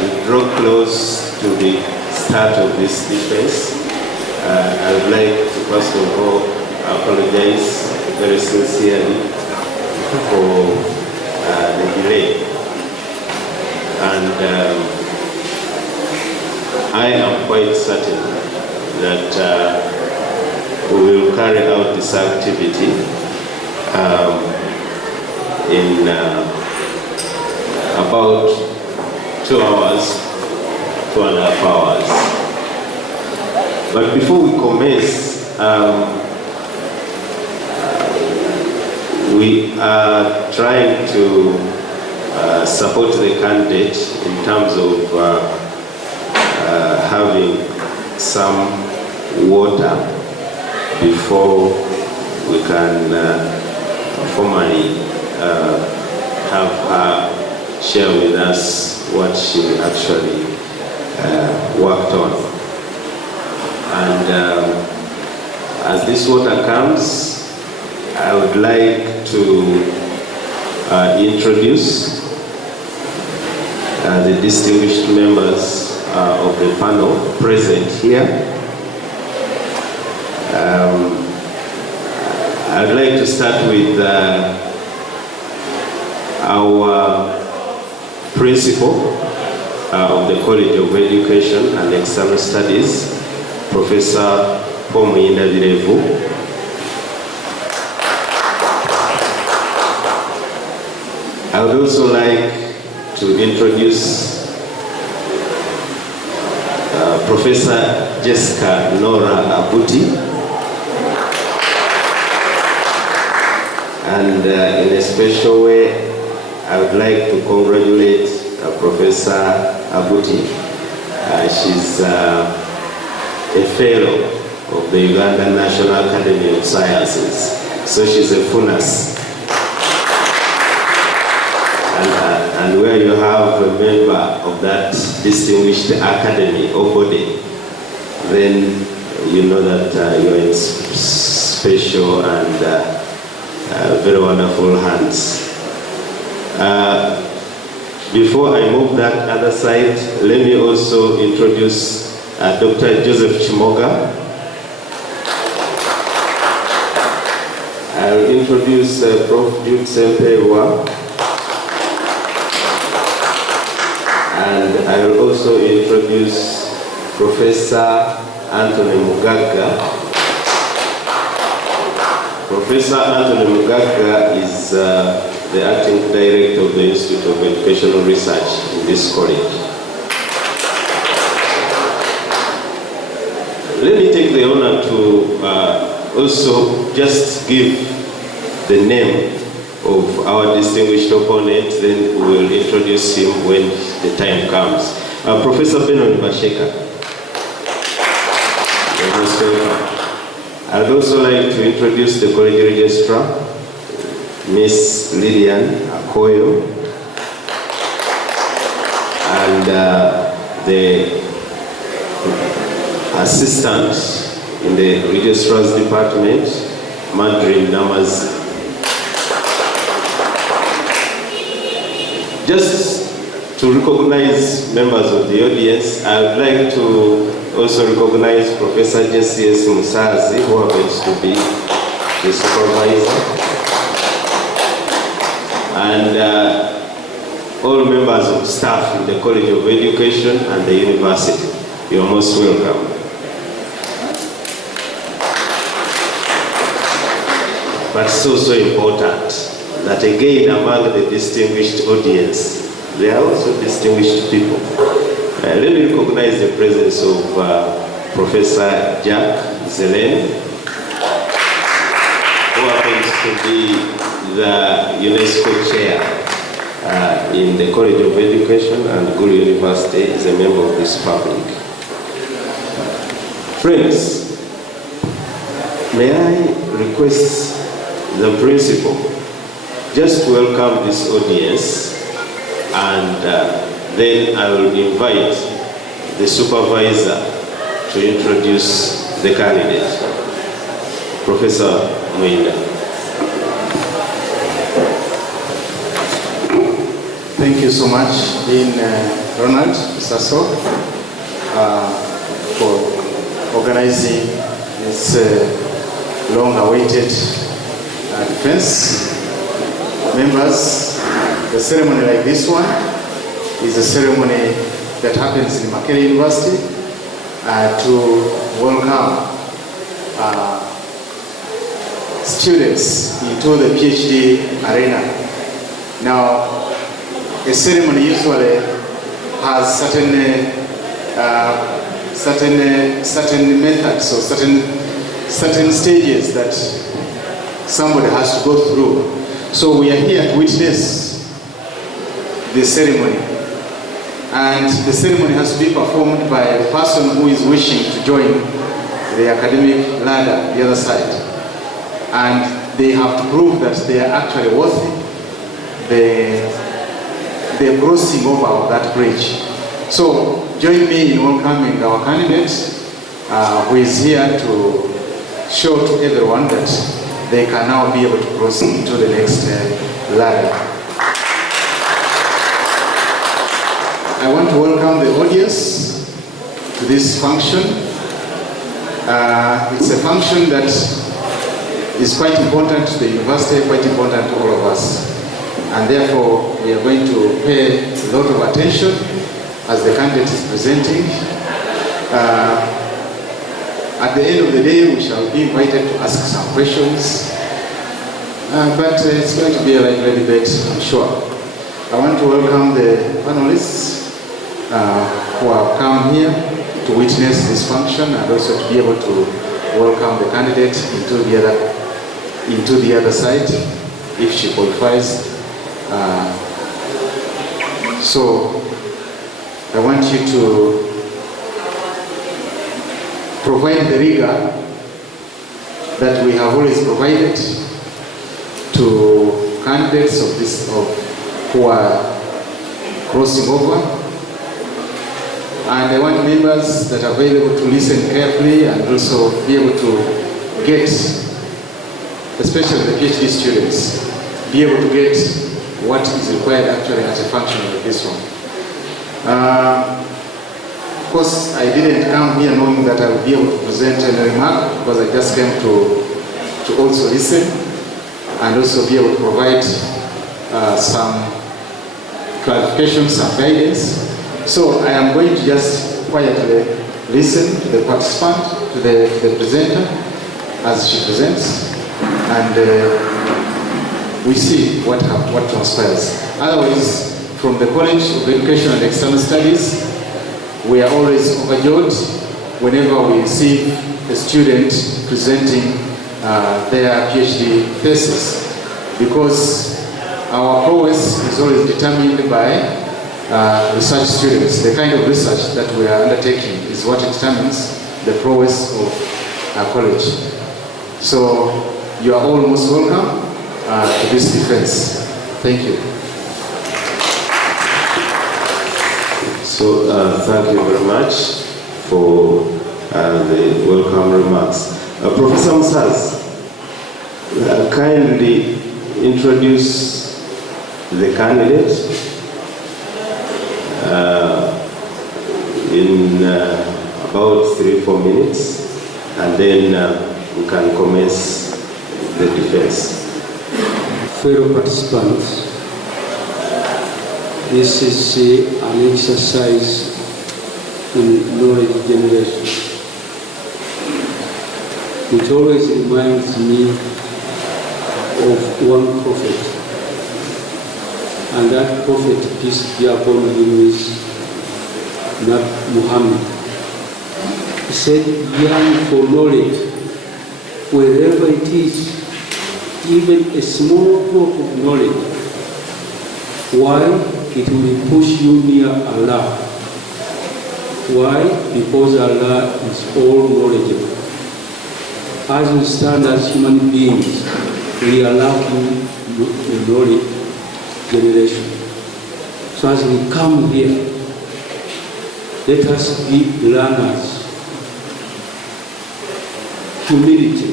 we draw close to the start of this defense, I would like to first of all apologize very sincerely for the delay. And I am quite certain that we will carry out this activity in about 2 hours, 2.5 hours. But before we commence, we are trying to support the candidate in terms of having some water before we can formally have her share with us what she actually worked on. And as this water comes, I would like to introduce the distinguished members of the panel present here. I'd like to start with our principal of the College of Education and External Studies, Professor Kanyiginya. I would also like to introduce Professor Jessica Nora Abuti, and in a special way, I would like to congratulate Professor Abuti. She's a fellow of the Uganda National Academy of Sciences, so she's a FUNAS. And where you have a member of that distinguished academy or body, then you know that you're in special and very wonderful hands. Before I move that other side, let me also introduce Dr. Joseph Chimoga. I'll introduce Prof. Jude Sempewa. And I will also introduce Professor Anthony Mugaga. Professor Anthony Mugaga is the acting director of the Institute of Educational Research in this college. Let me take the honor to also just give the name of our distinguished opponent, then we will introduce him when the time comes. Professor Benon Basheka. You're most welcome. I'd also like to introduce the college registrar, Miss Lillian Akoyo, and the assistant in the registrar's department, Madrin Namazi. Just to recognize members of the audience, I would like to also recognize Professor Jesse S. Musazi, who happens to be the supervisor, and all members of staff in the College of Education and the university. You are most welcome. But it's also important that again among the distinguished audience, there are also distinguished people. Let me recognize the presence of Professor Jack Zelen, who happens to be the UNESCO chair in the College of Education and Gulu University, is a member of this public. Friends, may I request the principal just to welcome this audience, and then I will invite the supervisor to introduce the candidate. Professor Mwinda. Thank you so much, Dean Ronald Sasso for organizing this long-awaited defense. Members, a ceremony like this one is a ceremony that happens in Makerere University to welcome students into the PhD arena. Now, a ceremony usually has certain methods or certain stages that somebody has to go through. So we are here to witness the ceremony, and the ceremony has to be performed by a person who is wishing to join the academic ladder, the other side, and they have to prove that they are actually worthy the crossing over of that bridge. So join me in welcoming our candidate who is here to show to everyone that they can now be able to cross into the next ladder. I want to welcome the audience to this function. It's a function that is quite important to the university, quite important to all of us. And therefore, we are going to pay a lot of attention as the candidate is presenting. At the end of the day, we shall be invited to ask some questions, but it's going to be a lively debate, I'm sure. I want to welcome the panelists who have come here to witness this function, and also to be able to welcome the candidate into the other side, if she qualifies. So I want you to provide the rigor that we have always provided to candidates who are crossing over. And I want members that are available to listen carefully and also be able to get, especially the PhD students, be able to get what is required actually as a function of this one. Of course, I didn't come here knowing that I would be able to present any remark, because I just came to also listen and also be able to provide some clarifications, some guidance. So I am going to just quietly listen to the participant, to the presenter as she presents, and we see what transpires. Otherwise, from the College of Education and External Studies, we are always overjoyed whenever we see a student presenting their PhD thesis, because our prowess is always determined by research students. The kind of research that we are undertaking is what determines the prowess of our college. So you are all most welcome to this defense. Thank you. So thank you very much for the welcome remarks. Professor Musaz, kindly introduce the candidate in about 3-4 minutes, and then we can commence the defense. Fellow participants, this is an exercise in knowledge generation. It always reminds me of one prophet, and that prophet, peace be upon him, is Muhammad. He said, yearn for knowledge wherever it is, even a small drop of knowledge. Why? It will push you near Allah. Why? Because Allah is all knowledgeable. As we stand as human beings, we are lacking the knowledge generation. So as we come here, let us be learners. Humility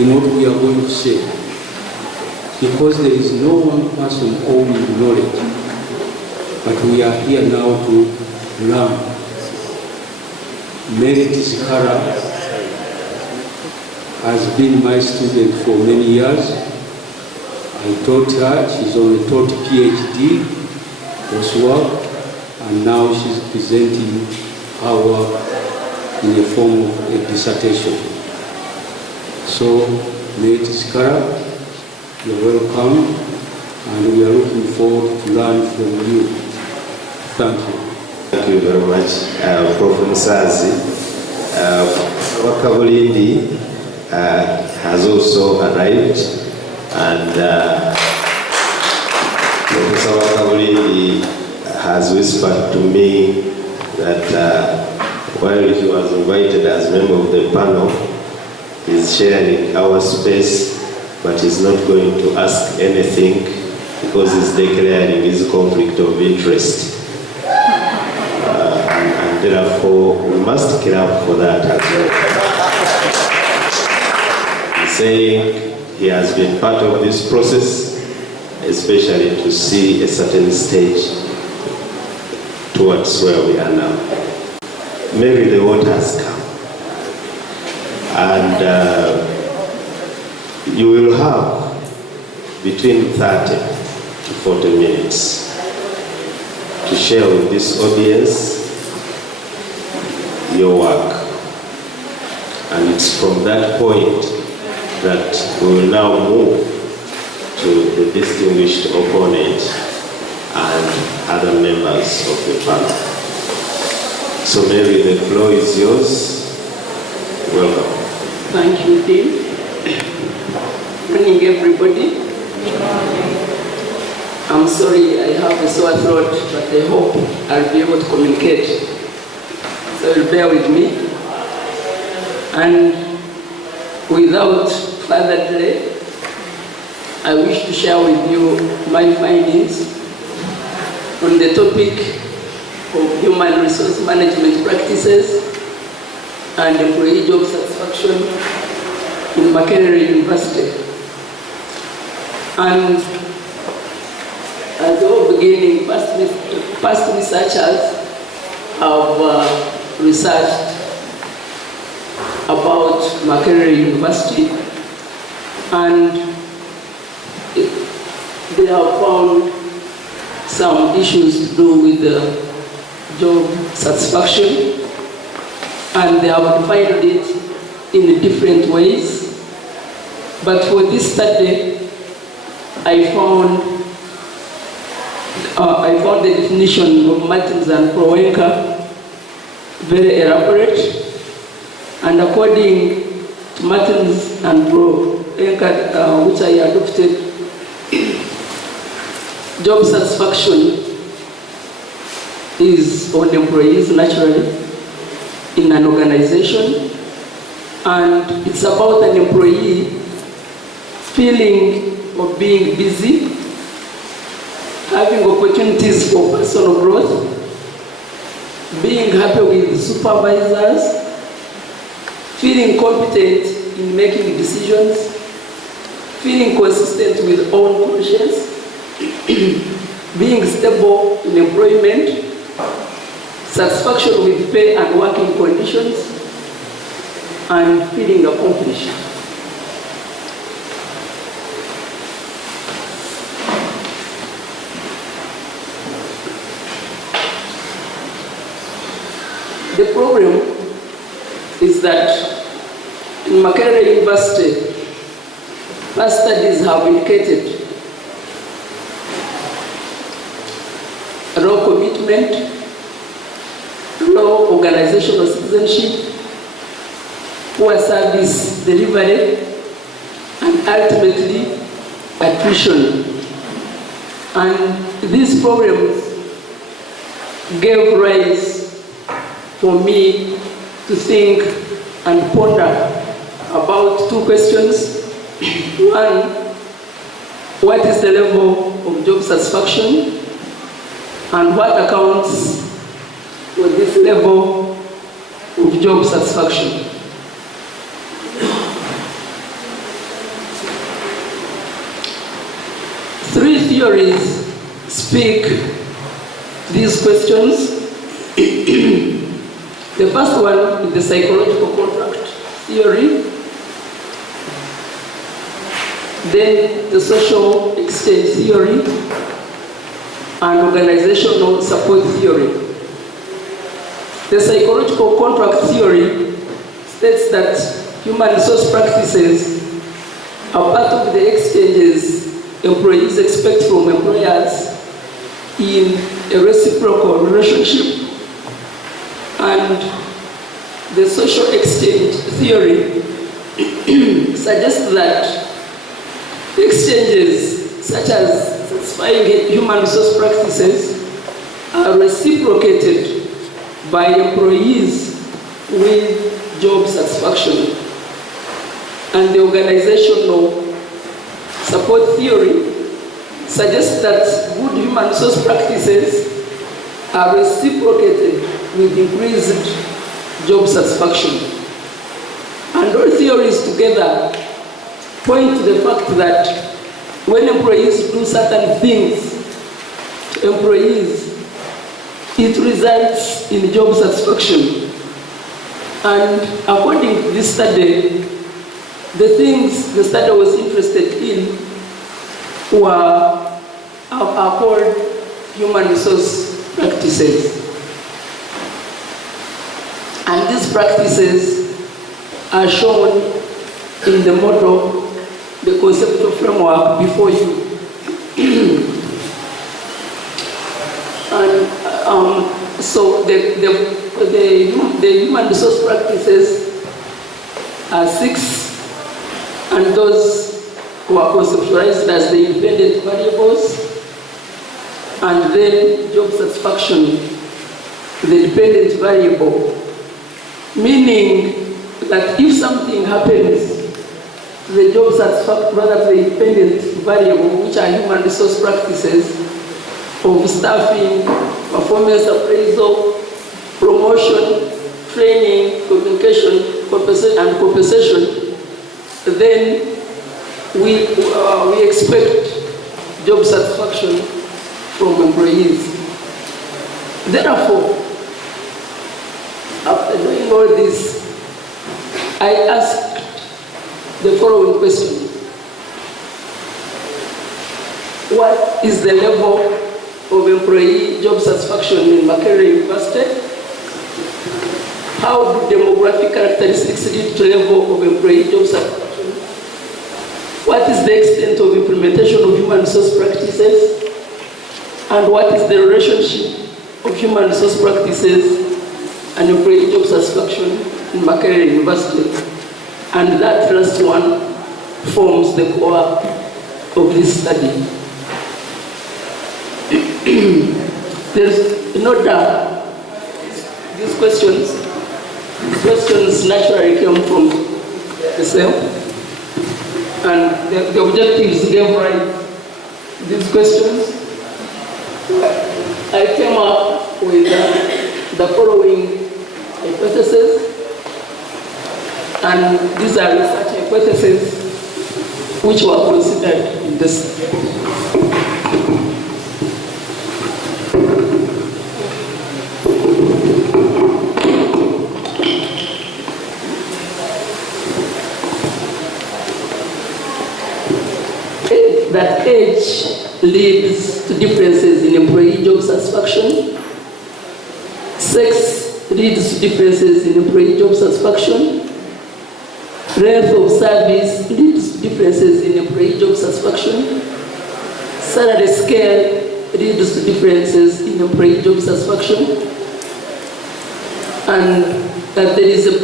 in what we are going to say. Because there is no one person owning knowledge. but we are here now to learn. Mary TIZIKARA has been my student for many years. I taught her, she's only taught PhD, coursework, and now she's presenting her work in the form of a dissertation. So, Mary TIZIKARA, you're welcome, and we are looking forward to learn from you. Thank you. Thank you very much, Prof. Musazi. Wakabulindi has also arrived, and Professor Wakabulindi has whispered to me that while he was invited as member of the panel, he's sharing our space, but he's not going to ask anything because he's declaring his conflict of interest. And therefore, we must care for that as well. He's saying he has been part of this process, especially to see a certain stage towards where we are now. Maybe the water has come, and you will have between 30 to 40 minutes to share with this audience your work. And it's from that point that we will now move to the distinguished opponent and other members of the panel. So Mary, the floor is yours. Welcome. Thank you, Dean. Morning, everybody. I'm sorry I have a sore throat, but I hope I'll be able to communicate. So you'll bear with me. And without further delay, I wish to share with you my findings on the topic of human resource management practices and employee job satisfaction in Makerere University. And at the beginning, past researchers have researched about Makerere University, and they have found some issues to do with the job satisfaction, and they have defined it in different ways. But for this study, I found the definition of Martins and Prowenka very elaborate, and according to Martins and Prowenka, which I adopted, job satisfaction is on employees naturally in an organization, and it's about an employee feeling of being busy, having opportunities for personal growth, being happy with supervisors, feeling competent in making decisions, feeling consistent with own conscience, being stable in employment, satisfaction with pay and working conditions, and feeling accomplished. The problem is that in Makerere University, past studies have indicated low commitment, low organizational citizenship, poor service delivery, and ultimately attrition. And these problems gave rise for me to think and ponder about two questions. One, what is the level of job satisfaction, and what accounts for this level of job satisfaction? Three theories speak these questions. The first one is the psychological contract theory, then the social exchange theory, and organizational support theory. The psychological contract theory states that human resource practices are part of the exchanges employees expect from employers in a reciprocal relationship. And the social exchange theory suggests that exchanges such as satisfying human resource practices are reciprocated by employees with job satisfaction. And the organizational support theory suggests that good human resource practices are reciprocated with increased job satisfaction. And all theories together point to the fact that when employees do certain things to employees, it results in job satisfaction. And according to this study, the things the study was interested in are called human resource practices. And these practices are shown in the model, the conceptual framework before you. And so the human resource practices are 6, and those who are conceptualized as the independent variables, and then job satisfaction, the dependent variable, meaning that if something happens, the job satisfaction, rather the independent variable, which are human resource practices of staffing, performance appraisal, promotion, training, communication, and compensation, then we expect job satisfaction from employees. Therefore, after doing all this, I asked the following question: what is the level of employee job satisfaction in Makerere University? How do demographic characteristics lead to level of employee job satisfaction? What is the extent of implementation of human resource practices? And what is the relationship of human resource practices and employee job satisfaction in Makerere University? And that last one forms the core of this study. There's no doubt these questions naturally came from the self, and the objectives gave rise to these questions. I came up with the following hypotheses, and these are research hypotheses which were considered in this. That age leads to differences in employee job satisfaction. Sex leads to differences in employee job satisfaction. Length of service leads to differences in employee job satisfaction. Salary scale leads to differences in employee job satisfaction. And that there is a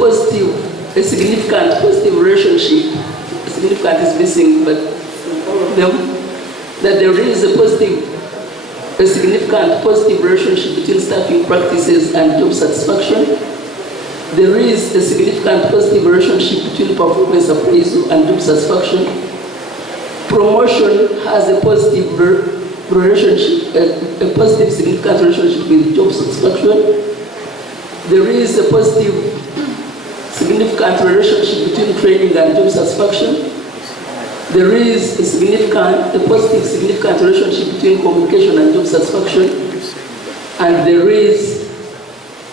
significant positive relationship. Significant is missing, but all of them, that there is a significant positive relationship between staffing practices and job satisfaction. There is a significant positive relationship between performance appraisal and job satisfaction. Promotion has a positive relationship, a positive significant relationship with job satisfaction. There is a positive significant relationship between training and job satisfaction. There is a positive significant relationship between communication and job satisfaction. and there is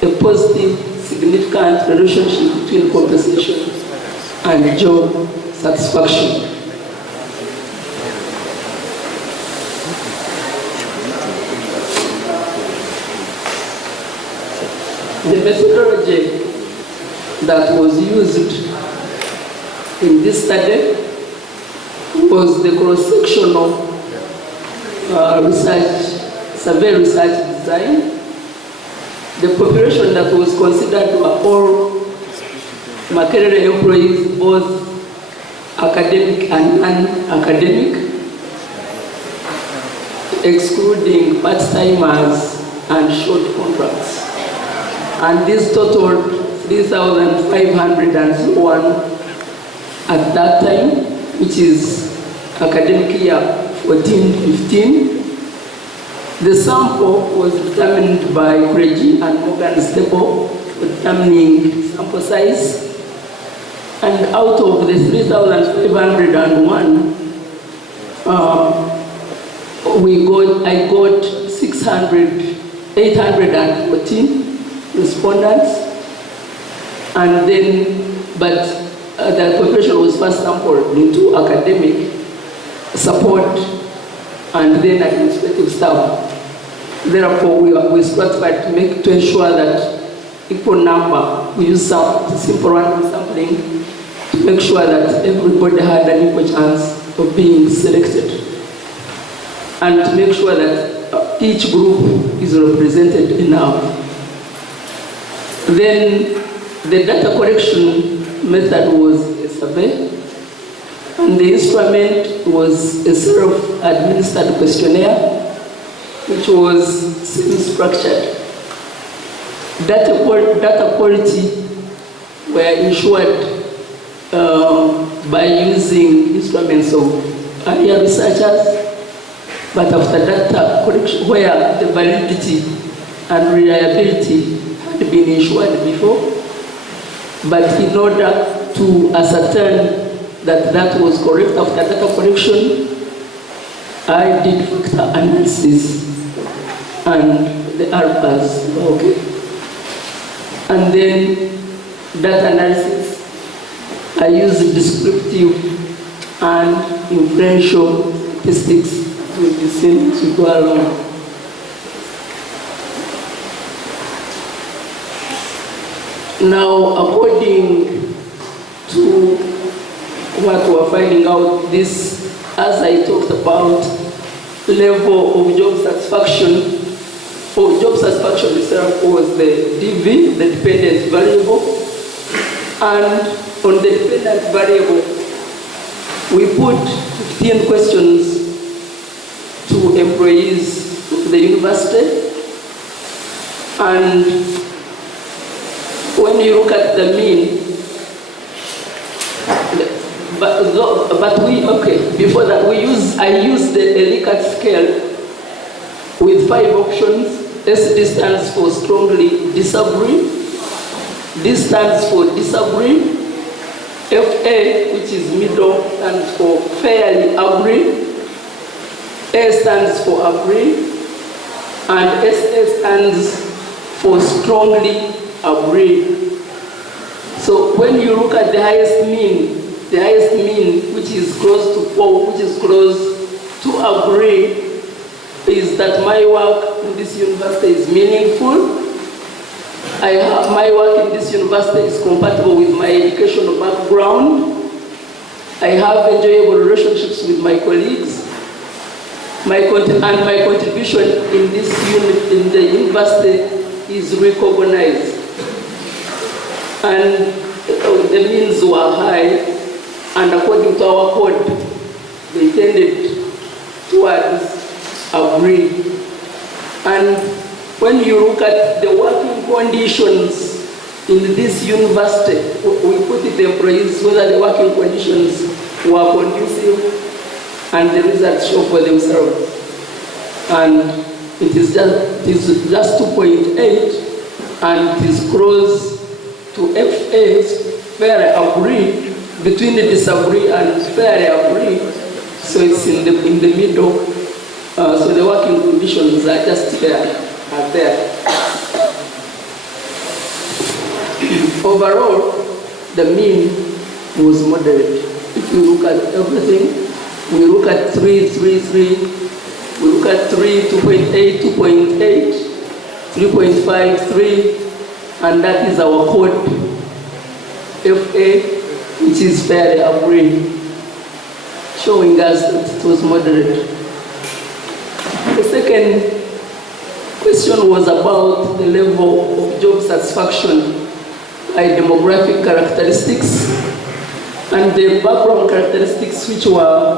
a positive, significant relationship between compensation and job satisfaction. The methodology that was used in this study was the cross-sectional survey research design. The population that was considered were all Makerere employees, both academic and non-academic, excluding part-timers and short contracts. And this totaled 3,501 at that time, which is academic year 14-15. The sample was determined by Kreji and Morgan Staple for determining sample size. And out of the 3,501, I got 814 respondents, and then, but the population was first sampled into academic, support, and then administrative staff. Therefore, we stratified to ensure that equal number. We use simple random sampling to make sure that everybody had an equal chance of being selected, and to make sure that each group is represented enough. Then the data collection method was a survey, and the instrument was a self-administered questionnaire, which was semi-structured. Data quality were ensured by using instruments of earlier researchers, but after data collection, where the validity and reliability had been ensured before, but in order to ascertain that that was correct after data collection, I did factor analysis, and the alphas were okay. And then data analysis, I used descriptive and inferential statistics with the same to go along. Now, according to what we're finding out, this, as I talked about, level of job satisfaction, itself was the DV, the dependent variable. And on the dependent variable, we put 15 questions to employees of the university. And when you look at the mean, before that, I used the Likert scale with 5 options. SD stands for strongly disagree. D stands for disagree. FA, which is middle, stands for fairly agree. A stands for agree. And SA stands for strongly agree. So when you look at the highest mean, which is close to 4, which is close to agree, is that my work in this university is meaningful. My work in this university is compatible with my educational background. I have enjoyable relationships with my colleagues. My contribution in this unit in the university is recognized. And the means were high, and according to our code, they tended towards agree. And when you look at the working conditions in this university, we put it the employees whether the working conditions were conducive, and the results show for themselves. And it is just 2.8, and it is close to FA, fairly agree, between the disagree and fairly agree. So it's in the middle. So the working conditions are just fair. there. Overall, the mean was moderate. If you look at everything, we look at 3, 3, 3, we look at 3, 2.8, 2.8, 3.5, 3, and that is our code, FA, which is fairly agreed, showing us that it was moderate. The second question was about the level of job satisfaction by demographic characteristics, and the background characteristics which were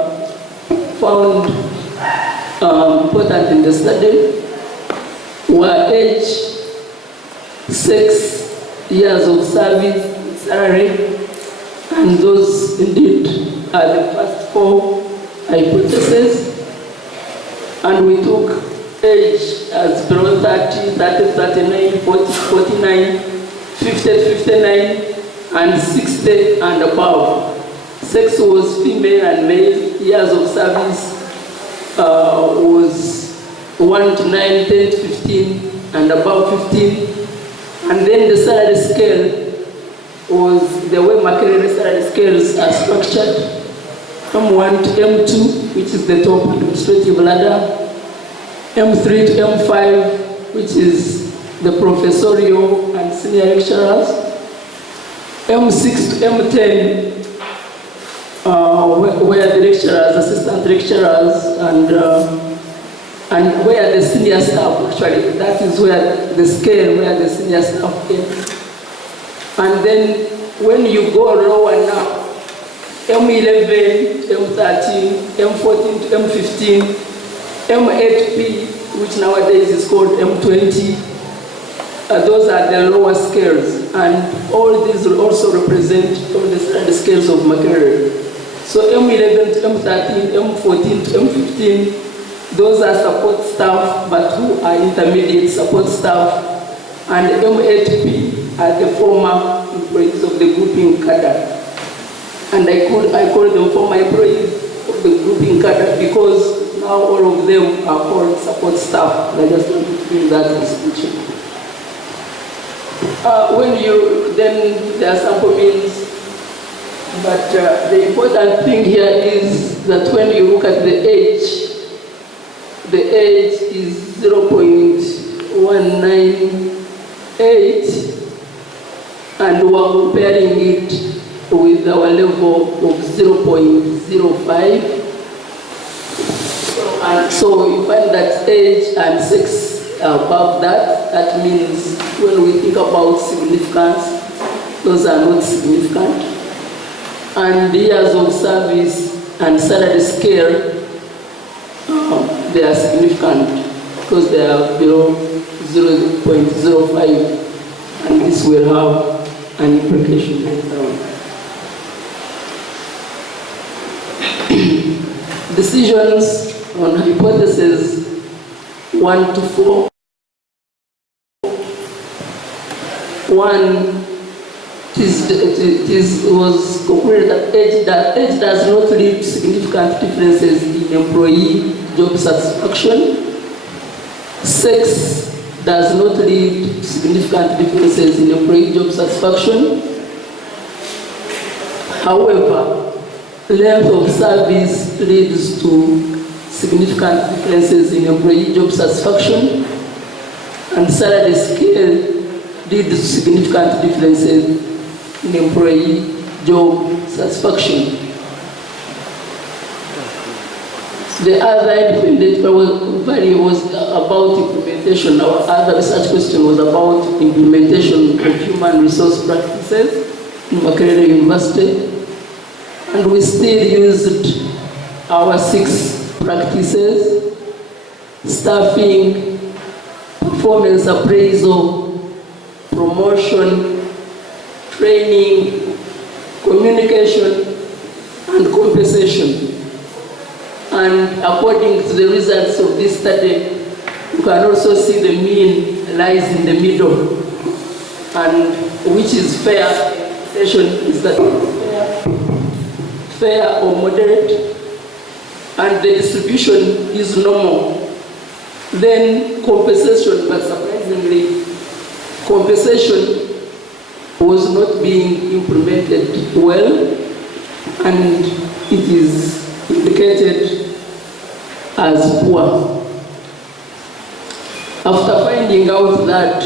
found important in the study were age, sex, years of service, salary, and those indeed are the first 4 hypotheses. And we took age as below 30, 30, 39, 40, 49, 50, 59, and 60 and above. Sex was female and male. Years of service was 1 to 9, 10 to 15, and above 15. And then the salary scale was the way Makerere salary scales are structured. M1 to M2, which is the top administrative ladder. M3 to M5, which is the professorial and senior lecturers. M6 to M10, where the lecturers, assistant lecturers, and where the senior staff, actually, that is where the scale, where the senior staff ends. And then when you go lower now, M11, M13, M14 to M15, M8P, which nowadays is called M20, those are the lower scales, and all these will also represent all the scales of Makerere. So M11 to M13, M14 to M15, those are support staff, but who are intermediate support staff, and M8P are the former employees of the grouping cadre. And I call them former employees of the grouping cadre because now all of them are called support staff. I just want to bring that distinction. Then there are sample means, but the important thing here is that when you look at the age is 0.198, and we're comparing it with our level of 0.05. And so you find that age and sex are above that. That means when we think about significance, those are not significant. And years of service and salary scale, they are significant because they are below 0.05, and this will have an implication later on. Decisions on hypotheses 1 to 4. 1, it was concluded that age does not lead to significant differences in employee job satisfaction. Sex does not lead to significant differences in employee job satisfaction. However, length of service leads to significant differences in employee job satisfaction, and salary scale leads to significant differences in employee job satisfaction. The other independent value was about implementation. Our other research question was about implementation of human resource practices in Makerere University. And we still used our 6 practices: staffing, performance appraisal, promotion, training, communication, and compensation. And according to the results of this study, you can also see the mean lies in the middle, and which is fair. Is that fair or moderate, and the distribution is normal. Then compensation, but surprisingly, compensation was not being implemented well, and it is indicated as poor. After finding out that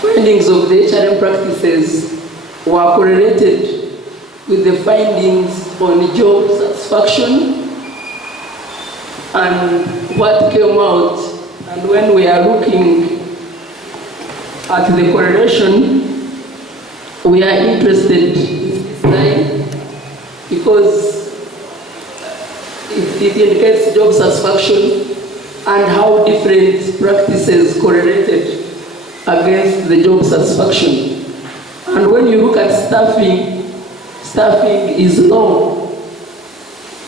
findings of the HRM practices were correlated with the findings on job satisfaction and what came out, and when we are looking at the correlation, we are interested in this line because it indicates job satisfaction and how different practices correlated against the job satisfaction. And when you look at staffing, staffing is low,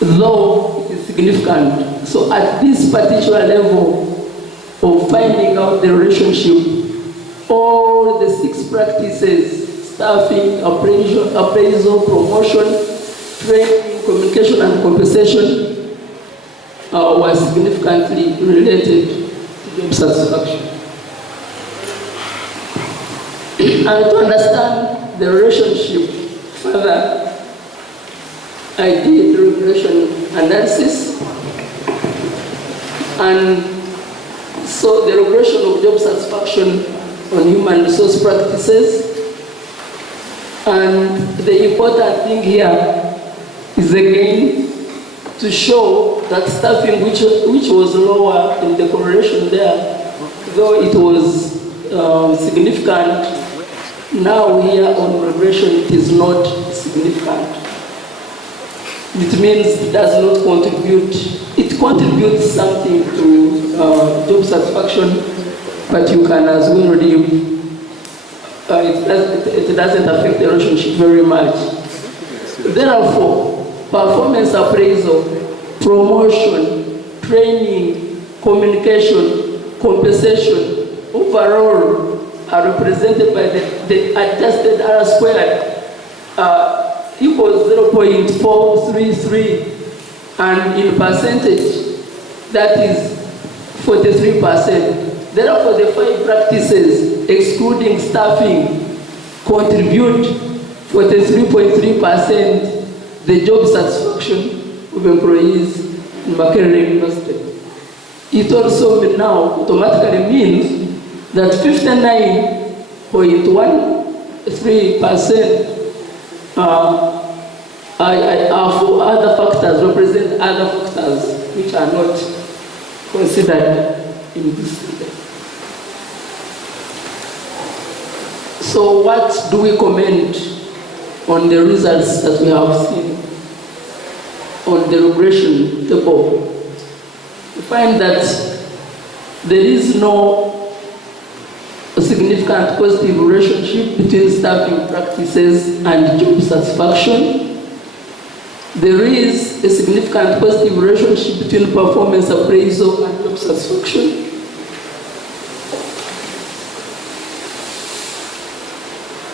though it is significant. So at this particular level of finding out the relationship, all the 6 practices, staffing, appraisal, promotion, training, communication, and compensation, were significantly related to job satisfaction. And to understand the relationship further, I did regression analysis, and so the regression of job satisfaction on human resource practices. And the important thing here is again to show that staffing, which was lower in the correlation there, though it was significant, now here on regression it is not significant. It means it does not contribute. It contributes something to job satisfaction, but you can as well leave. It doesn't affect the relationship very much. Therefore, performance appraisal, promotion, training, communication, compensation, overall are represented by the adjusted R squared equals 0.433, and in percentage, that is 43%. Therefore, the 5 practices, excluding staffing, contribute 43.3% the job satisfaction of employees in Makerere University. It also now automatically means that 59.13% are for other factors, represent other factors which are not considered in this study. So what do we comment on the results that we have seen on the regression table? We find that there is no significant positive relationship between staffing practices and job satisfaction. There is a significant positive relationship between performance appraisal and job satisfaction.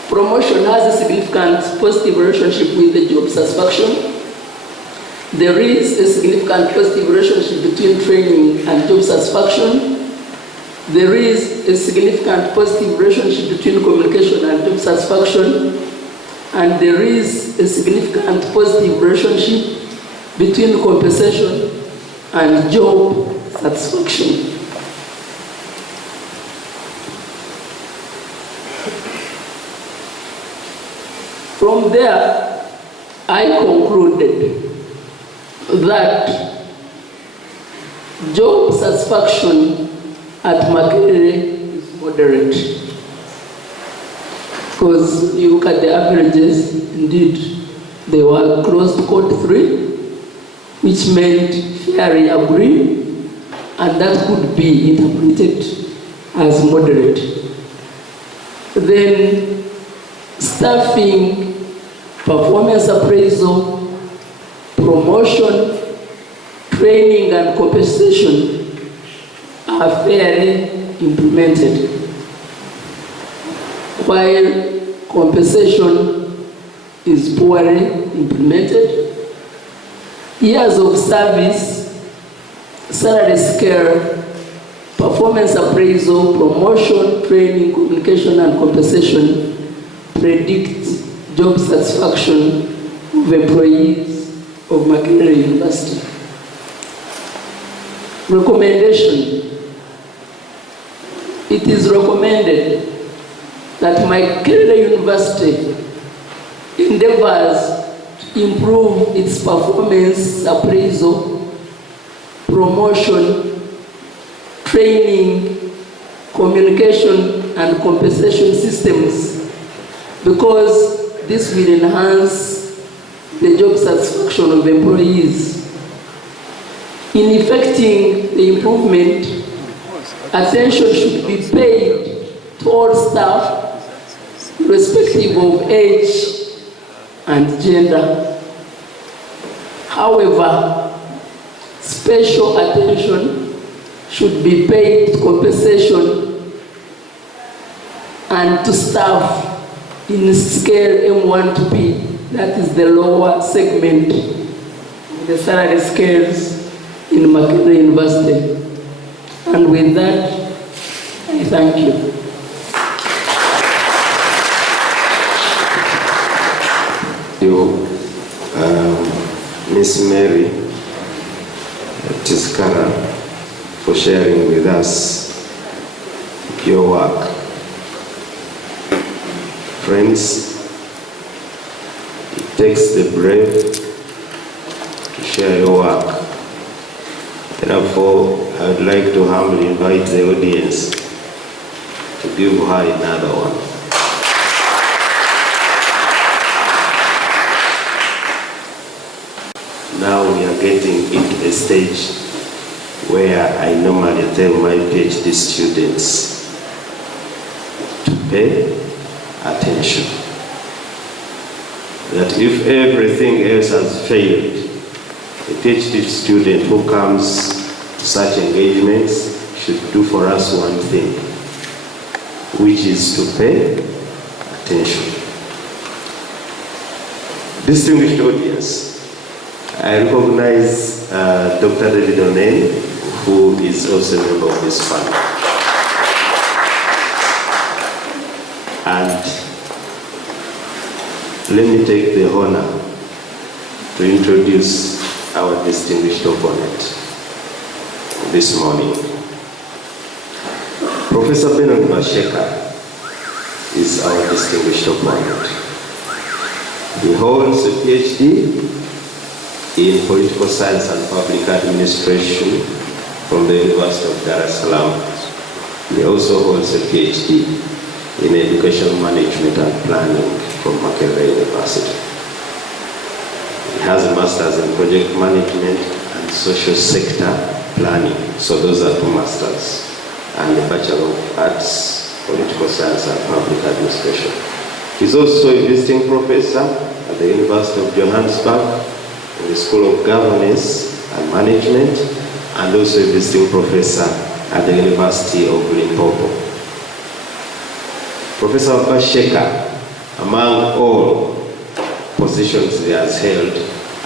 Promotion has a significant positive relationship with the job satisfaction. There is a significant positive relationship between training and job satisfaction. There is a significant positive relationship between communication and job satisfaction. And there is a significant positive relationship between compensation and job satisfaction. From there, I concluded that job satisfaction at Makerere is moderate. Because you look at the averages, indeed, they were close to cohort 3, which meant fairly agree, and that could be interpreted as moderate. Then staffing, performance appraisal, promotion, training, and compensation are fairly implemented, while compensation is poorly implemented. Years of service, salary scale, performance appraisal, promotion, training, communication, and compensation predict job satisfaction of employees of Makerere University. Recommendation. It is recommended that Makerere University endeavors to improve its performance appraisal, promotion, training, communication, and compensation systems, because this will enhance the job satisfaction of employees. In effecting the improvement, attention should be paid to all staff, irrespective of age and gender. However, special attention should be paid to compensation and to staff in scale M1 to P, that is the lower segment of the salary scales in Makerere University. And with that, I thank you. Miss Mary TIZIKARA, for sharing with us your work. Friends, it takes the brave to share your work. Therefore, I would like to humbly invite the audience to give her another one. Now we are getting into a stage where I normally tell my PhD students to pay attention. That if everything else has failed, a PhD student who comes to such engagements should do for us one thing, which is to pay attention. Distinguished audience, I recognize Dr. David Oneni, who is also a member of this panel. And let me take the honor to introduce our distinguished opponent this morning. Professor Bernard Masheka is our distinguished opponent. He holds a PhD in Political Science and Public Administration from the University of Dar es Salaam. He also holds a PhD in Education Management and Planning from Makerere University. He has a Master's in Project Management and Social Sector Planning, so those are two Masters, and a Bachelor of Arts, Political Science and Public Administration. He's also a visiting professor at the University of Johannesburg, in the School of Governance and Management, and also a visiting professor at the University of Limpopo. Professor Masheka, among all positions he has held,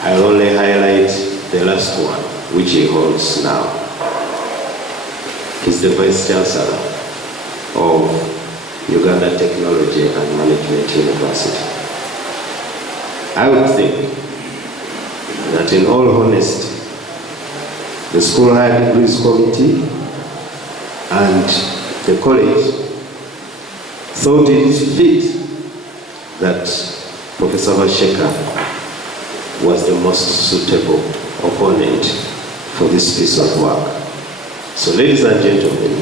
I only highlight the last one, which he holds now. He's the Vice Chancellor of Uganda Technology and Management University. I would think that in all honesty, the School Higher Degrees Committee and the college thought it fit that Professor Masheka was the most suitable opponent for this piece of work. So ladies and gentlemen,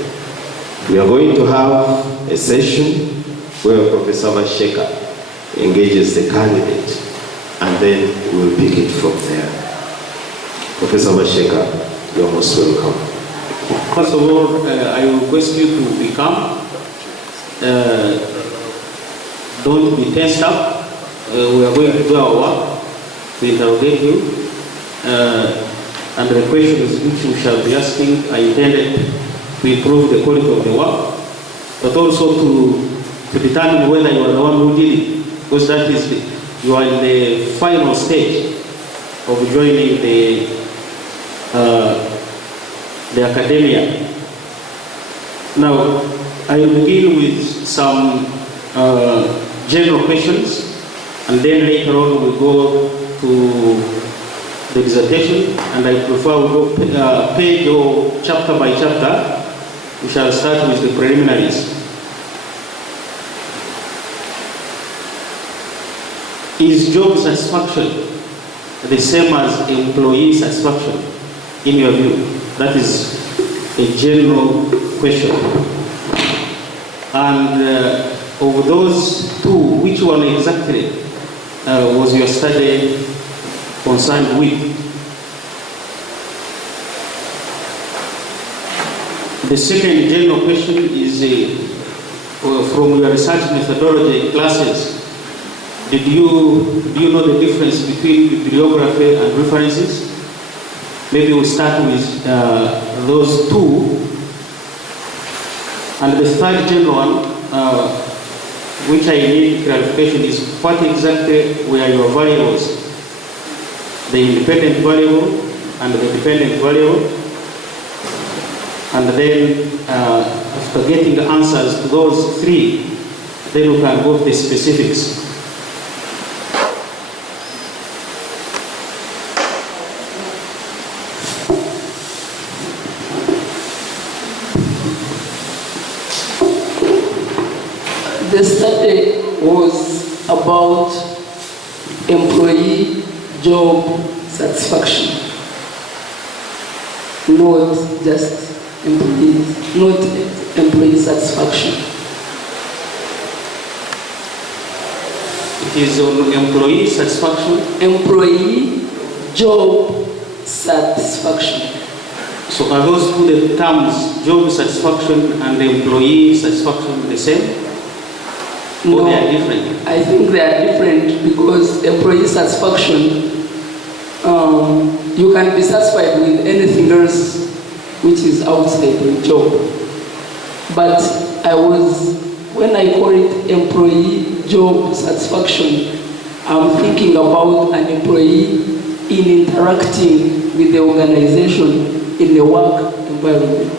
we are going to have a session where Professor Masheka engages the candidate, and then we'll pick it from there. Professor Masheka, you're most welcome. First of all, I request you to be calm. Don't be tensed up. We are going to do our work to interrogate you. And the questions which we shall be asking are intended to improve the quality of the work, but also to determine whether you are the one who did it, because that is you are in the final stage of joining the academia. Now, I will begin with some general questions, and then later on we'll go to the dissertation, and I prefer we go page or chapter by chapter. We shall start with the preliminaries. Is job satisfaction the same as employee satisfaction, in your view? That is a general question. And of those two, which one exactly was your study concerned with? The second general question is from your research methodology classes. Do you know the difference between bibliography and references? Maybe we'll start with those two. And the third general one, which I need clarification, is what exactly were your variables? The independent variable and the dependent variable. And then after getting the answers to those three, then we can go to the specifics. The study was about employee job satisfaction, not just employee satisfaction. It is on employee satisfaction? Employee job satisfaction. So are those two the terms, job satisfaction and employee satisfaction, the same? No, or they are different? I think they are different because employee satisfaction, you can be satisfied with anything else which is outside the job. But when I call it employee job satisfaction, I'm thinking about an employee in interacting with the organization in the work environment.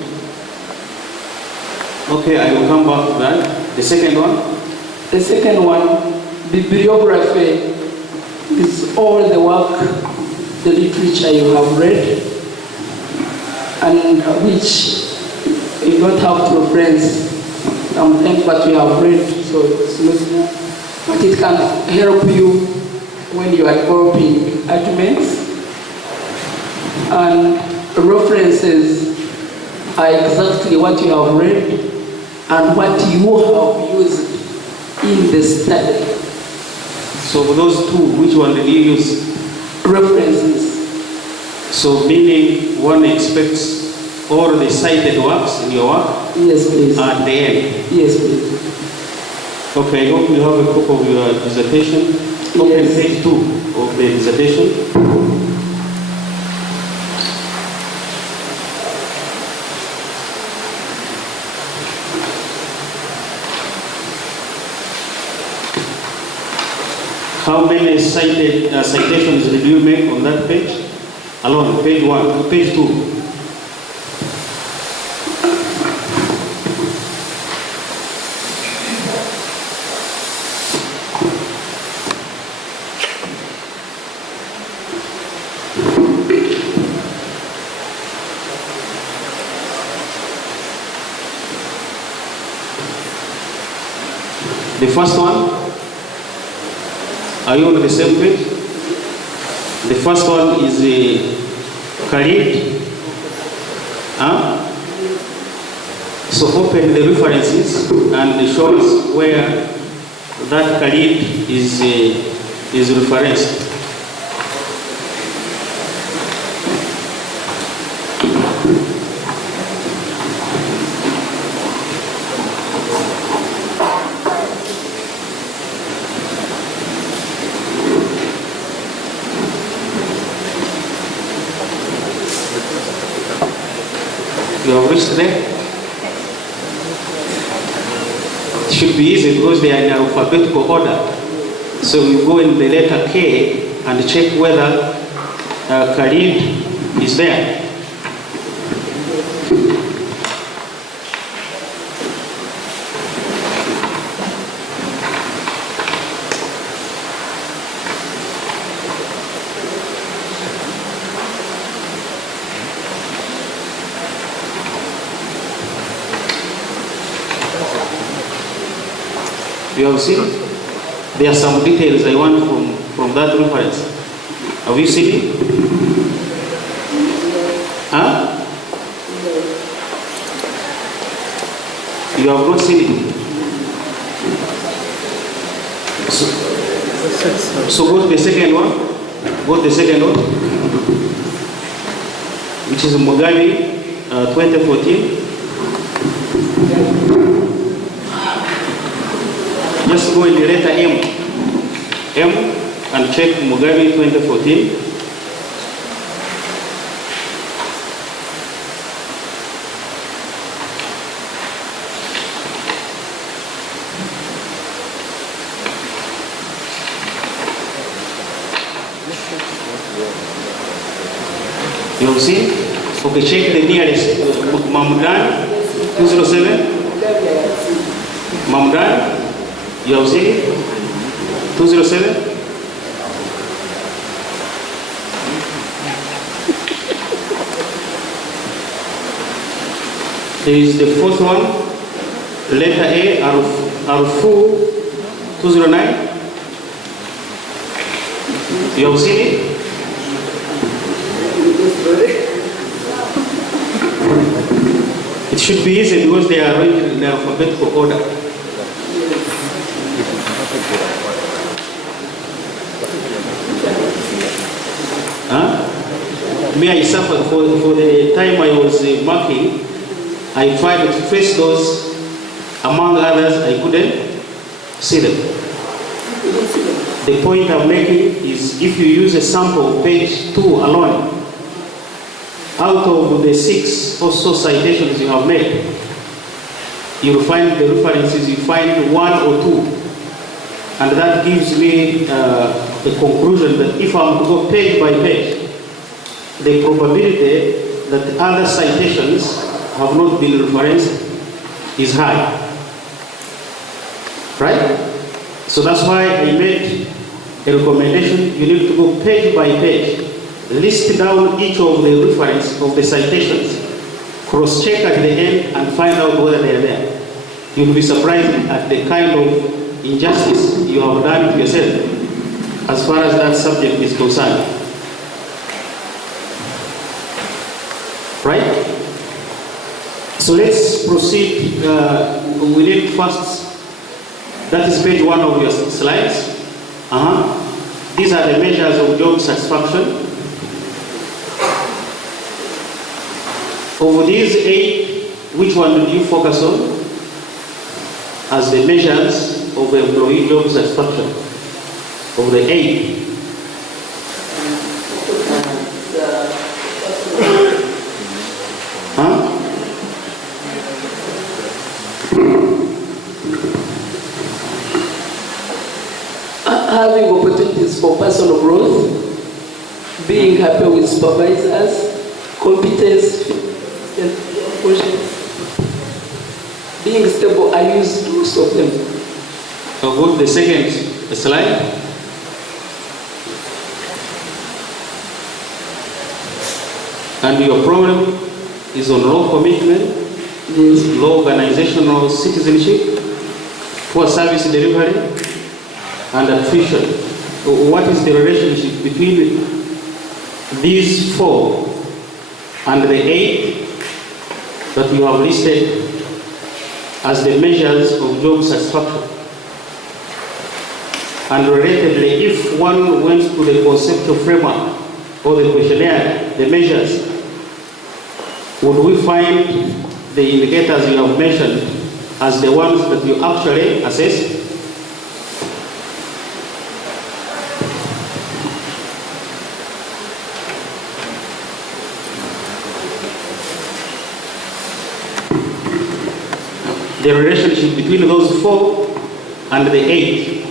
Okay, I will come back to that. The second one? The second one, bibliography, is all the work, the literature you have read, and which you don't have to reference sometimes, but you have read, so it's not, but it can help you when you are developing arguments. And references are exactly what you have read and what you have used in the study. So those two, which one did you use? References. So meaning one expects all the cited works in your work? Yes, please. At the end? Yes, please. Okay, I hope you have a copy of your dissertation. Open Yes. page 2 of the dissertation. How many citations did you make on that page? Alone, page 1, page 2. The first one, are you on the same page? The first one is Khalid. So open the references and show us where that Khalid is referenced. You have reached there? It should be easy because they are in alphabetical order. So we go in the letter K and check whether Khalid is there. You have seen? There are some details I want from that reference. Have you seen it? Huh? You have not seen it. So go to the second one. Go to the second one, which is Mugabe 2014. Just go in the letter M, and check Mugabe 2014. You have seen? Okay, check the nearest. Mamdan 207. Mamdan. You have seen it? 207? There is the fourth one, letter A, Arfu 209. You have seen it? It should be easy because they are arranged in alphabetical order. Me, I suffered for the time I was marking. I tried to trace those. Among others, I couldn't see them. The point I'm making is if you use a sample of page 2 alone, out of the 6 or so citations you have made, you'll find the references, you find 1 or 2. And that gives me the conclusion that if I'm to go page by page, the probability that other citations have not been referenced is high. Right? So that's why I made a recommendation. You need to go page by page, list down each of the reference of the citations, cross-check at the end and find out whether they are there. You'll be surprised at the kind of injustice you have done to yourself as far as that subject is concerned. Right? So let's proceed. We need first, that is page 1 of your slides. These are the measures of job satisfaction. Of these 8, which one did you focus on as the measures of employee job satisfaction? Of the 8. Having opportunities for personal growth, being happy with supervisors, competence, and being stable. I use most of them. So go to the second slide. And your problem is on low commitment, low organizational citizenship, poor service delivery, and attrition. What is the relationship between these 4 and the 8 that you have listed as the measures of job satisfaction? And relatedly, if one went to the conceptual framework or the questionnaire, the measures, would we find the indicators you have mentioned as the ones that you actually assess? The relationship between those 4 and the 8.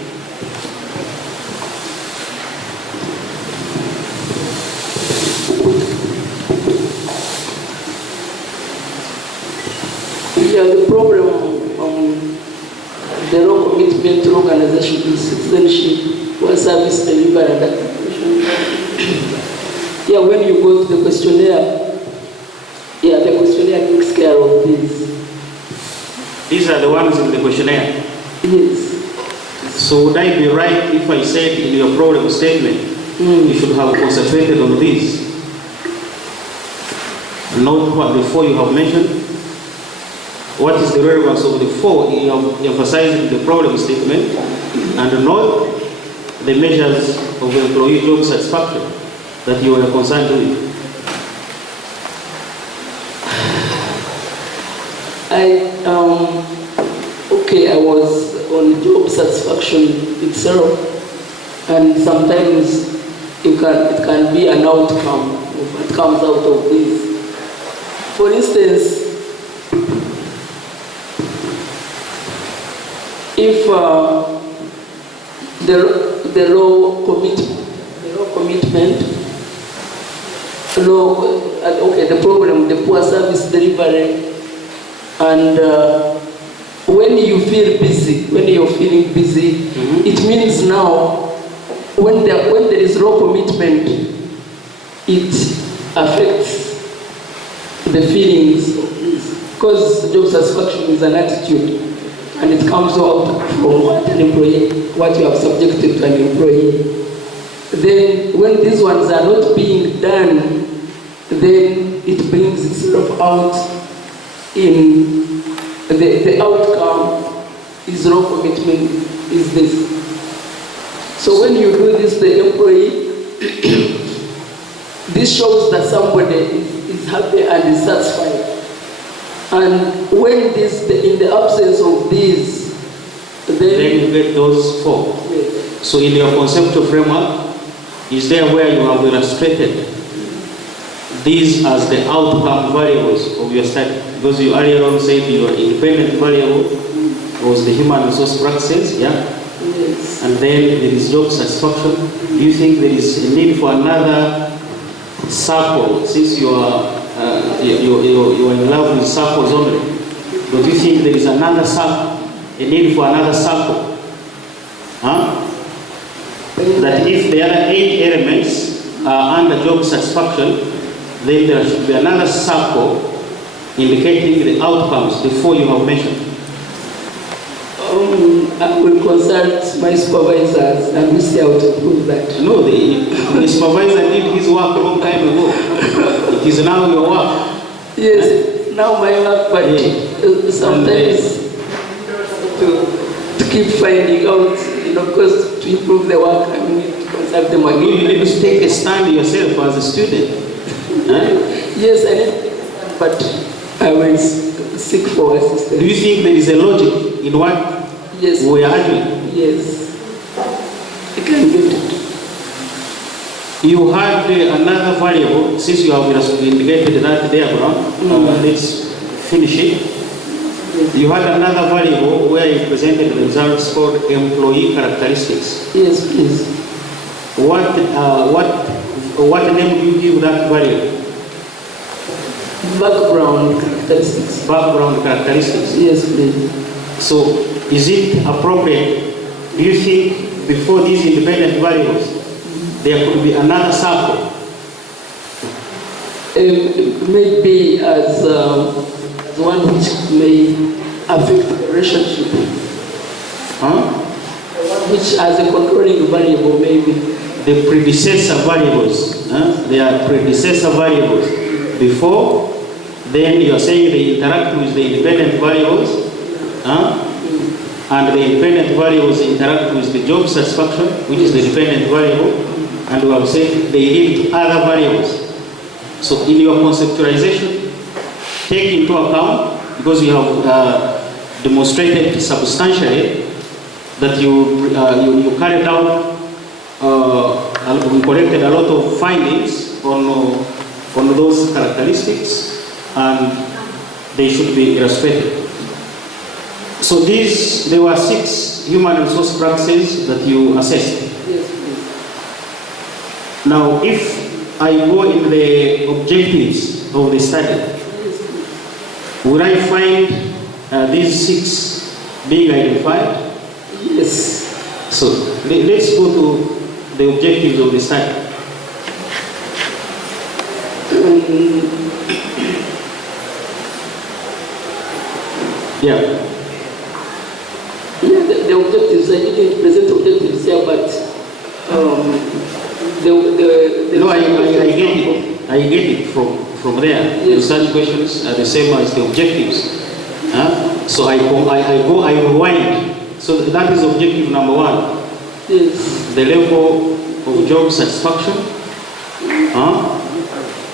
Yeah, the problem the low commitment to organization is citizenship, poor service delivery, and attrition. Yeah, when you go to the questionnaire, yeah, the questionnaire takes care of this. These are the ones in the questionnaire. Yes. So would I be right if I said in your problem statement, you should have concentrated on this, not what the four you have mentioned? What is the relevance of the four you have emphasized in the problem statement, and not the measures of employee job satisfaction that you are concerned with? Okay, I was on job satisfaction itself, and sometimes it can be an outcome of what comes out of this. For instance, if the law commitment, the problem, the poor service delivery, and when you feel busy, when you're feeling busy, it means now when there is law commitment, it affects the feelings, because job satisfaction is an attitude, and it comes out from what you have subjected to an employee. Then when these ones are not being done, then it brings itself out in the outcome is law commitment is this. So when you do this, the employee, this shows that somebody is happy and is satisfied. And when in the absence of these, then you get those four. Yes. So in your conceptual framework, is there where you have illustrated these as the outcome variables of your study? Because you earlier on said your independent variable was the human resource practices, yeah? Yes. And then there is job satisfaction. Do you think there is a need for another circle, since you are in love with circles only? But do you think there is another circle, a need for another circle? Huh? That if the other 8 elements are under job satisfaction, then there should be another circle indicating the outcomes, the four you have mentioned. I will consult my supervisors and we see how to prove that. No, the supervisor did his work a long time ago. It is now your work. Yes, now my work, but sometimes to keep finding out, because to improve the work, I need to consult them again. You need to take a stand yourself as a student. Yes, I need, but I will seek for assistance. Do you think there is a logic in what we are arguing? Yes, I can get it. You had another variable, since you have indicated that diagram, let's finish it. You had another variable where you presented the results called employee characteristics. Yes, please. What name do you give that variable? Background characteristics. Background characteristics. Yes, please. So, is it appropriate, do you think, before these independent variables, there could be another circle? Maybe as one which may affect the relationship. Which as a controlling variable, maybe. The predecessor variables. They are predecessor variables. Before, then you are saying they interact with the independent variables. And the independent variables interact with the job satisfaction, which is the dependent variable. And we have said they lead to other variables. So in your conceptualization, take into account, because you have demonstrated substantially that you carried out, we collected a lot of findings on those characteristics, and they should be illustrated. So there were 6 human resource practices that you assessed. Yes, please. Now, if I go in the objectives of the study, would I find these 6 being identified? Yes. So let's go to the objectives of the study. Yes, the objectives, I didn't present objectives here, but No, I get it. I get it from there. Yes. Research questions are the same as the objectives. So I rewind. So that is objective number 1. Yes. The level of job satisfaction.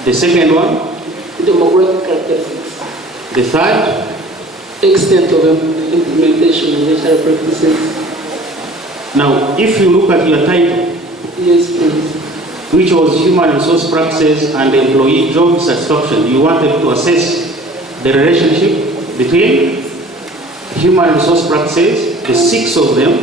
The second one. Demographic characteristics. The third. Extent of implementation of HR practices. Now, if you look at your title, Yes, please. which was Human Resource Practices and Employee Job Satisfaction, you wanted to assess the relationship between human resource practices, the 6 of them,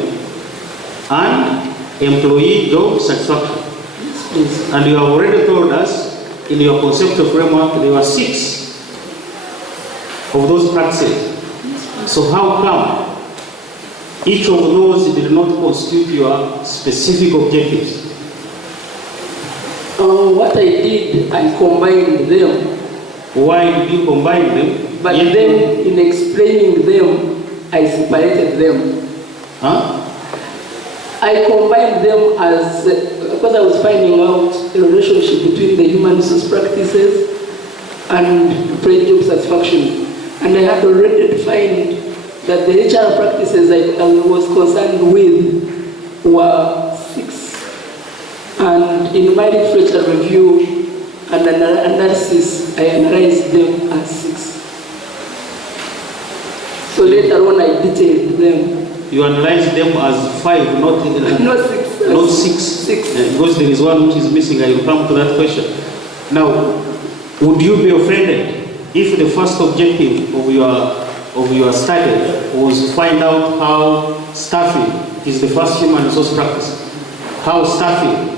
and employee job satisfaction. Yes, please. And you have already told us in your conceptual framework there were 6 of those practices. So how come each of those did not constitute your specific objectives? What I did, I combined them. Why did you combine them? But Yet then, in explaining them, I separated them. I combined them as, because I was finding out the relationship between the human resource practices and employee job satisfaction. And I had already defined that the HR practices I was concerned with were 6. And in my literature review and analysis, I analyzed them as 6. So later on, I detailed them. you analyzed them as 5, not 6. Not 6. Not 6. 6. Because there is one which is missing. I will come to that question. Now, would you be offended if the first objective of your study was to find out how staffing is the first human resource practice, how staffing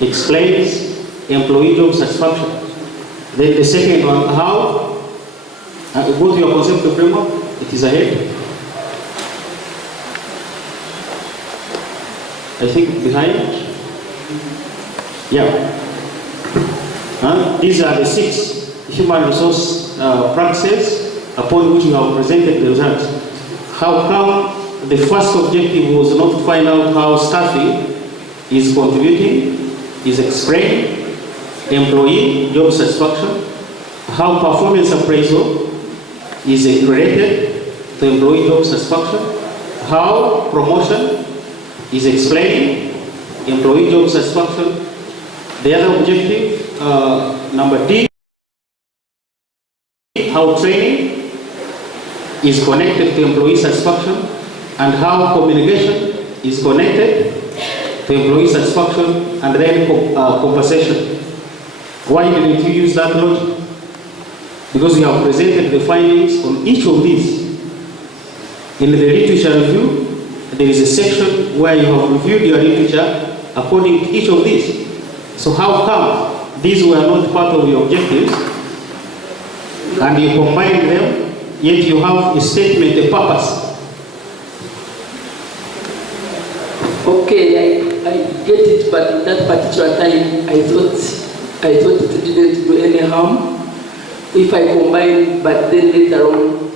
explains employee job satisfaction? Then the second one, how, go to your conceptual framework, it is ahead. I think behind. Yeah. These are the 6 human resource practices upon which you have presented the results. How come the first objective was not to find out how staffing is contributing, is explained, employee job satisfaction, how performance appraisal is related to employee job satisfaction, how promotion is explaining employee job satisfaction? The other objective, number D, how training is connected to employee satisfaction and how communication is connected to employee satisfaction, and then compensation. Why didn't you use that logic? Because you have presented the findings on each of these. In the literature review, there is a section where you have reviewed your literature according to each of these. So how come these were not part of your objectives and you combine them, yet you have a statement, a purpose? Okay, I get it, but in that particular time, I thought it didn't do any harm if I combined, but then later on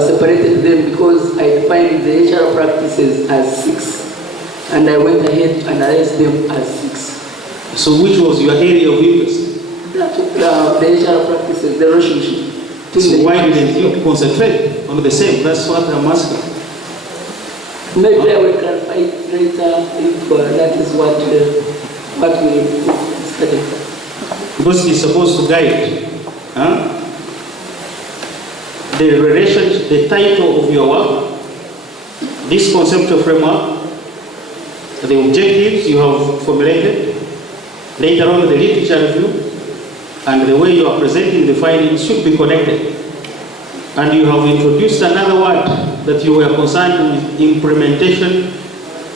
separated them because I defined the HR practices as 6, and I went ahead and analyzed them as 6. So which was your area of interest? The HR practices, the relationship. So why didn't you concentrate on the same? That's what I'm asking. Maybe I will clarify it later if that is what we study. Because it's supposed to guide the relationship, the title of your work, this conceptual framework, the objectives you have formulated, later on the literature review, and the way you are presenting the findings should be connected. And you have introduced another word that you were concerned with, implementation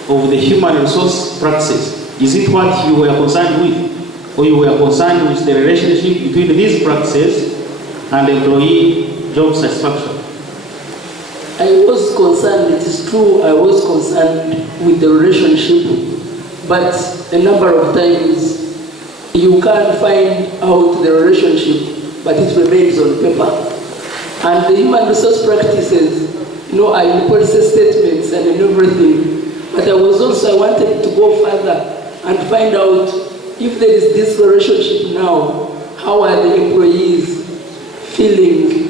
of the human resource practices. Is it what you were concerned with? Or you were concerned with the relationship between these practices and employee job satisfaction? I was concerned, it is true, I was concerned with the relationship, but a number of times you can't find out the relationship, but it remains on paper. And the human resource practices, are policy statements, and in everything. But I wanted to go further and find out if there is this relationship now, how are the employees feeling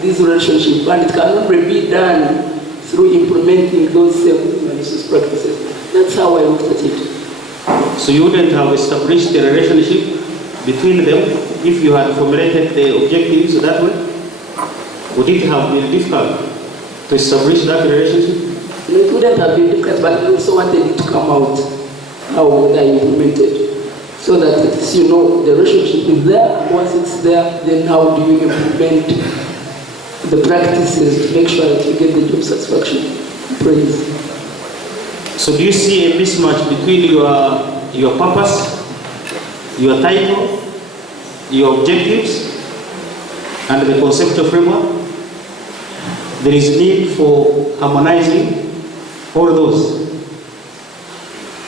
this relationship? And it can only be done through implementing those same analysis practices. That's how I looked at it. So you wouldn't have established the relationship between them if you had formulated the objectives that way? Would it have been difficult to establish that relationship? No, it wouldn't have been difficult, but I also wanted it to come out how they implemented. So that at least you know the relationship is there. Once it's there, then how do you implement the practices to make sure that you get the job satisfaction praise? So do you see a mismatch between your purpose, your title, your objectives, and the conceptual framework? There is need for harmonizing all those.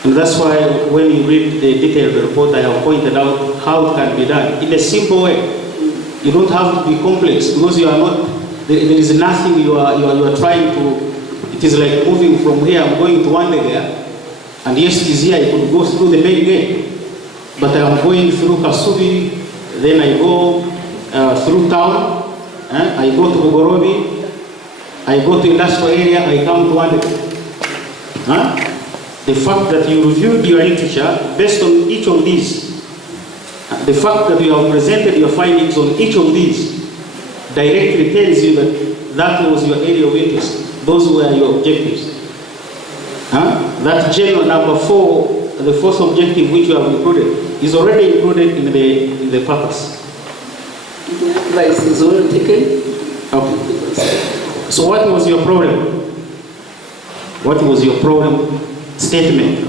And that's why when you read the detailed report, I have pointed out how it can be done in a simple way. You don't have to be complex because you are not, there is nothing you are trying to, it is like moving from here, I'm going to one day there, and yes, it is here, I could go through the main gate, but I am going through Kasubi, then I go through town, I go to Bogorobi, I go to industrial area, I come to one day. The fact that you reviewed your literature based on each of these, the fact that you have presented your findings on each of these, directly tells you that that was your area of interest. Those were your objectives. That general number 4, the fourth objective which you have included, is already included in the purpose. Advice is already taken. Okay. So what was your problem? What was your problem statement?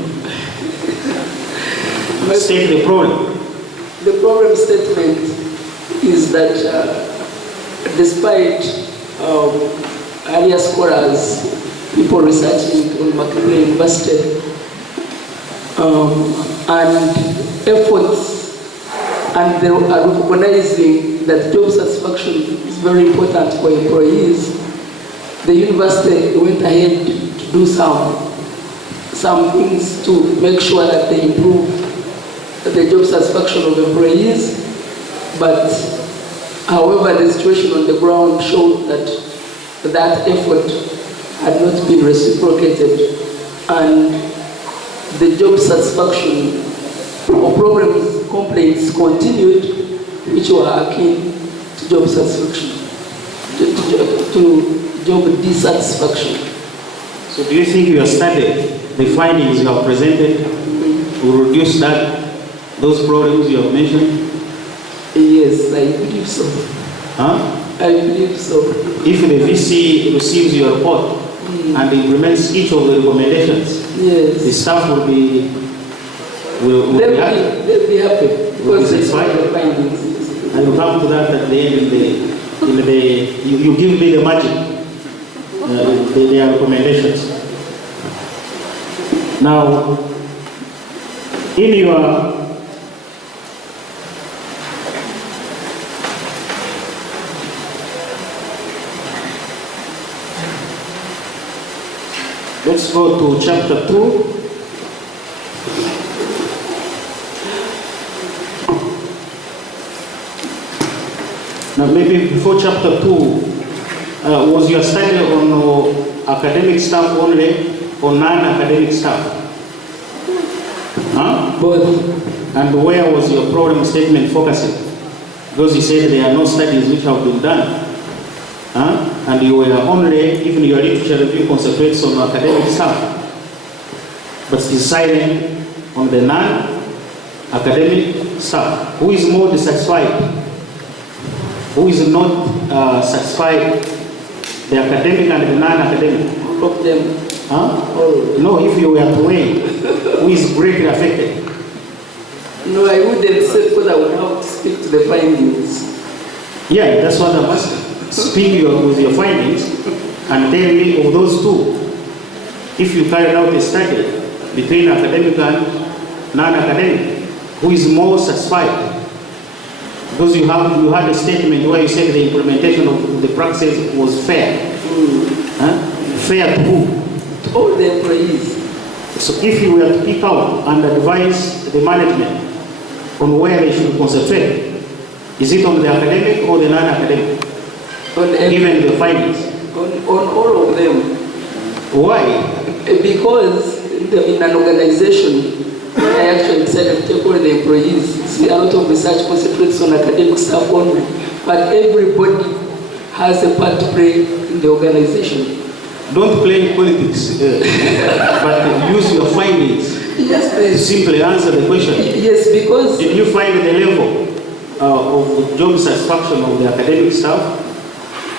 State the problem. The problem statement is that despite earlier scholars, people researching on Makerere University, and efforts, and they are recognizing that job satisfaction is very important for employees, the university went ahead to do some things to make sure that they improve the job satisfaction of employees. But however, the situation on the ground showed that effort had not been reciprocated, and the job satisfaction or problems, complaints continued, which were akin to job satisfaction, to job dissatisfaction. So do you think your study, the findings you have presented, will reduce those problems you have mentioned? Yes, I believe so. I believe so. If the VC receives your report and implements each of the recommendations, yes, the staff will be happy. They'll be happy because they find the findings. I will come to that at the end. You give me the margin, their recommendations. Now, in your let's go to chapter 2. Now, maybe before chapter 2, was your study on academic staff only or non-academic staff? Both. And where was your problem statement focusing? Because you said there are no studies which have been done. And you were only, even your literature review concentrates on academic staff, but deciding on the non-academic staff. Who is more dissatisfied? Who is not satisfied? The academic and the non-academic? Of them. No, if you were to weigh, who is greatly affected? No, I wouldn't say, because I would have to speak to the findings. Yeah, that's what I'm asking. Speak with your findings and tell me of those two. If you carried out a study between academic and non-academic, who is more satisfied? Because you had a statement where you said the implementation of the practice was fair. Fair to who? all the employees. So if you were to pick out and advise the management on where they should concentrate, is it on the academic or the non-academic? Given the findings? On all of them. Why? Because in an organization, I actually decided to take all the employees. See, a lot of research concentrates on academic staff only, but everybody has a part to play in the organization. Don't play politics, but use your findings. Yes, please. To simply answer the question. Yes, because... Did you find the level of job satisfaction of the academic staff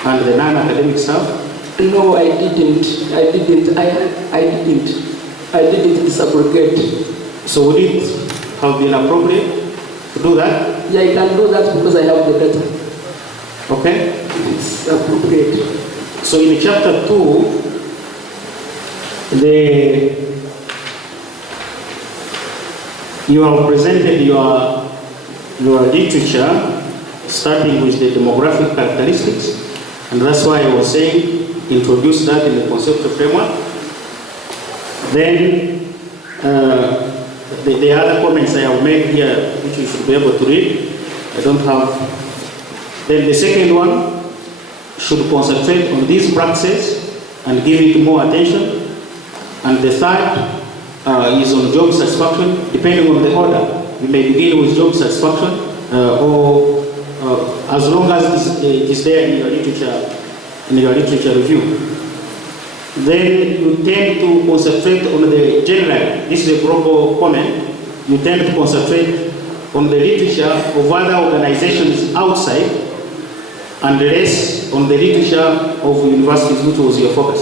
and the non-academic staff? No, I didn't disaggregate. So would it have been appropriate to do that? Yeah, I can do that because I have the data. Okay. It's appropriate. So in chapter 2, you have presented your literature starting with the demographic characteristics, and that's why I was saying introduce that in the conceptual framework. Then the other comments I have made here, which you should be able to read, I don't have. Then the second one should concentrate on these practices and give it more attention. And the third is on job satisfaction, depending on the order. You may begin with job satisfaction, or as long as it is there in your literature review. Then you tend to concentrate on the general. This is a global comment. You tend to concentrate on the literature of other organizations outside, and less on the literature of universities, which was your focus.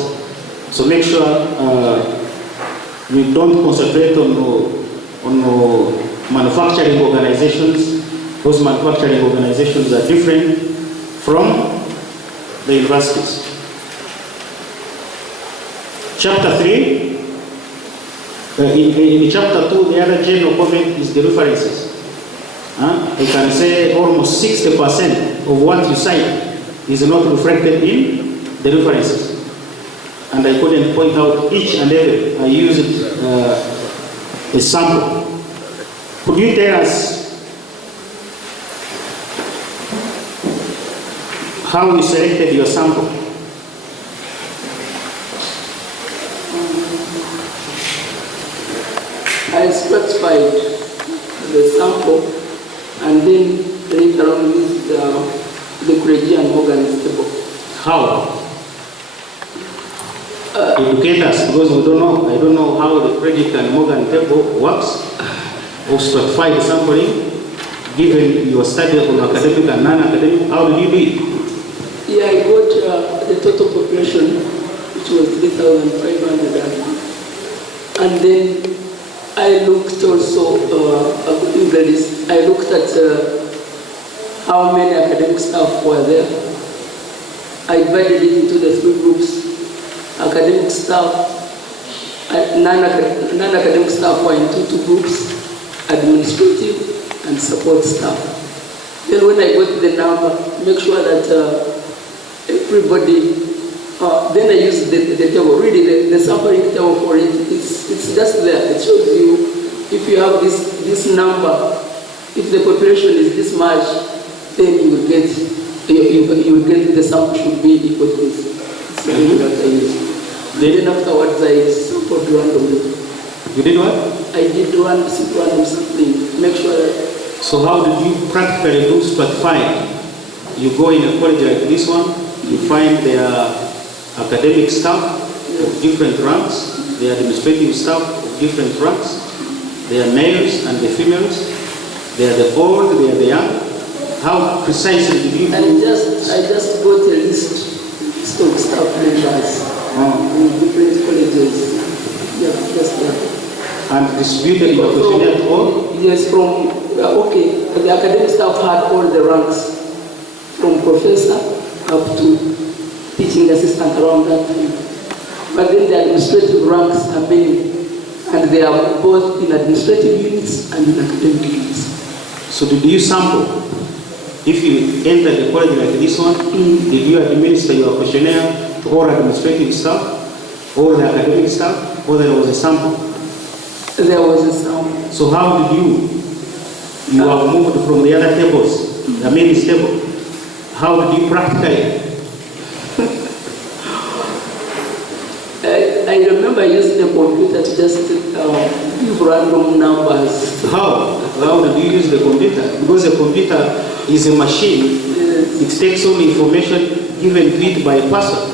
So make sure you don't concentrate on manufacturing organizations. Those manufacturing organizations are different from the universities. Chapter 3, in chapter 2, the other general comment is the references. I can say almost 60% of what you cite is not reflected in the references. And I couldn't point out each and every. I used a sample. Could you tell us how you selected your sample? I specified the sample and then later on used the Kanyiginya and Morgan's table. How? Educate us, because we don't know. I don't know how the Kanyiginya and Morgan table works. Or stratify the sampling, given your study on academic and non-academic. How did you do it? Yeah, I got the total population, which was 3,500, and then I looked also in the list. I looked at how many academic staff were there. I divided it into the 3 groups. Academic staff, non-academic staff were into 2 groups, administrative and support staff. Then when I got the number, make sure that everybody, then I used the table. Really, the sampling table for it, it's just there. It shows you if you have this number, if the population is this much, then you will get the sample should be equal to this. So that I used. Then afterwards I sampled randomly. You did what? I did random sampling. Make sure that. So how did you practically do stratifying? You go in a college like this one, you find their academic staff of different ranks, the administrative staff of different ranks, they are males and the females, they are the old, they are the young. How precisely did you do? I just got a list of staff members in different colleges. Yeah, just that. And distributed your questionnaire to all? Yes, from, okay, the academic staff had all the ranks, from professor up to teaching assistant around that time. But then the administrative ranks are many, and they are both in administrative units and in academic units. So did you sample? If you enter the college like this one, did you administer your questionnaire to all administrative staff All the academic stuff, or there was a sample? There was a sample. So how did you have moved from the other tables, the main table? How did you practically? I remember using the computer to just give random numbers. How? How did you use the computer? Because the computer is a machine. Yes. It takes on information given to it by a person.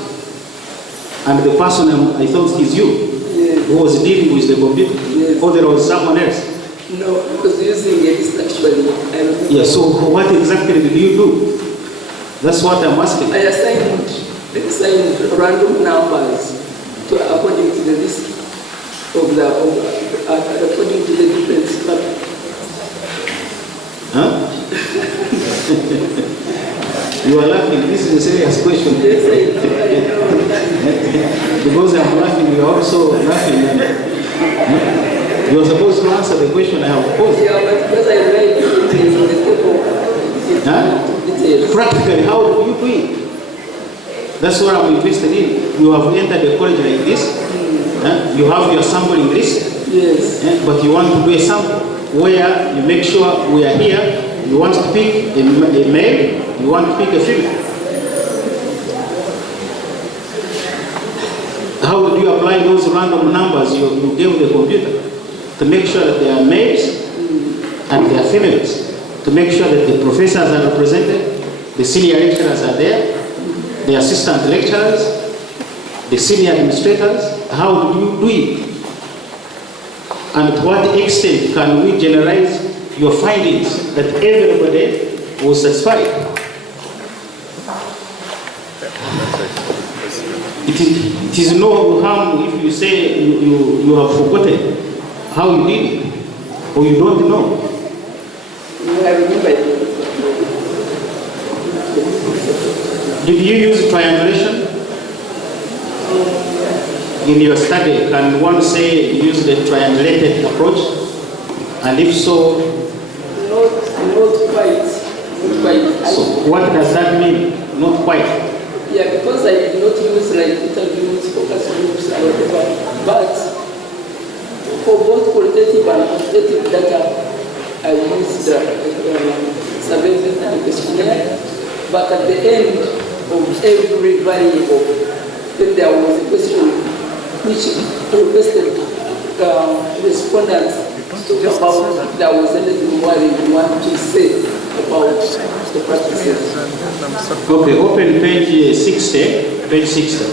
And the person, I thought, is you, Yes. who was dealing with the computer. Yes. Or there was someone else. No, I was using it actually. I remember. Yeah, so what exactly did you do? That's what I'm asking. I assigned random numbers according to the list of according to the different stuff. Huh? You are laughing. This is a serious question. Yes, I know. Because I'm laughing, you are also laughing. You are supposed to answer the question I have posed. Yeah, but because I read details on the table, details. Practically, how do you do it? That's what I'm interested in. You have entered a college like this. You have your sampling list. Yes. But you want to do a sample where you make sure we are here. You want to pick a male, you want to pick a female. How do you apply those random numbers you gave the computer to make sure that they are males and they are females? To make sure that the professors are represented, the senior lecturers are there, the assistant lecturers, the senior administrators. How do you do it? And to what extent can we generalize your findings that everybody was satisfied? It is no harm if you say you have forgotten how you did it, or you don't know. I remember it. Did you use triangulation in your study? Can one say you used the triangulated approach? And if so, Not quite. Not quite. so what does that mean? Not quite. Yeah, because I did not use like interviews, focus groups, or whatever. But for both qualitative and quantitative data, I used survey method and questionnaire. But at the end of every variable, then there was a question which requested respondents to talk about if there was anything more you want to say about the practices. Okay, open page 60. Page 60.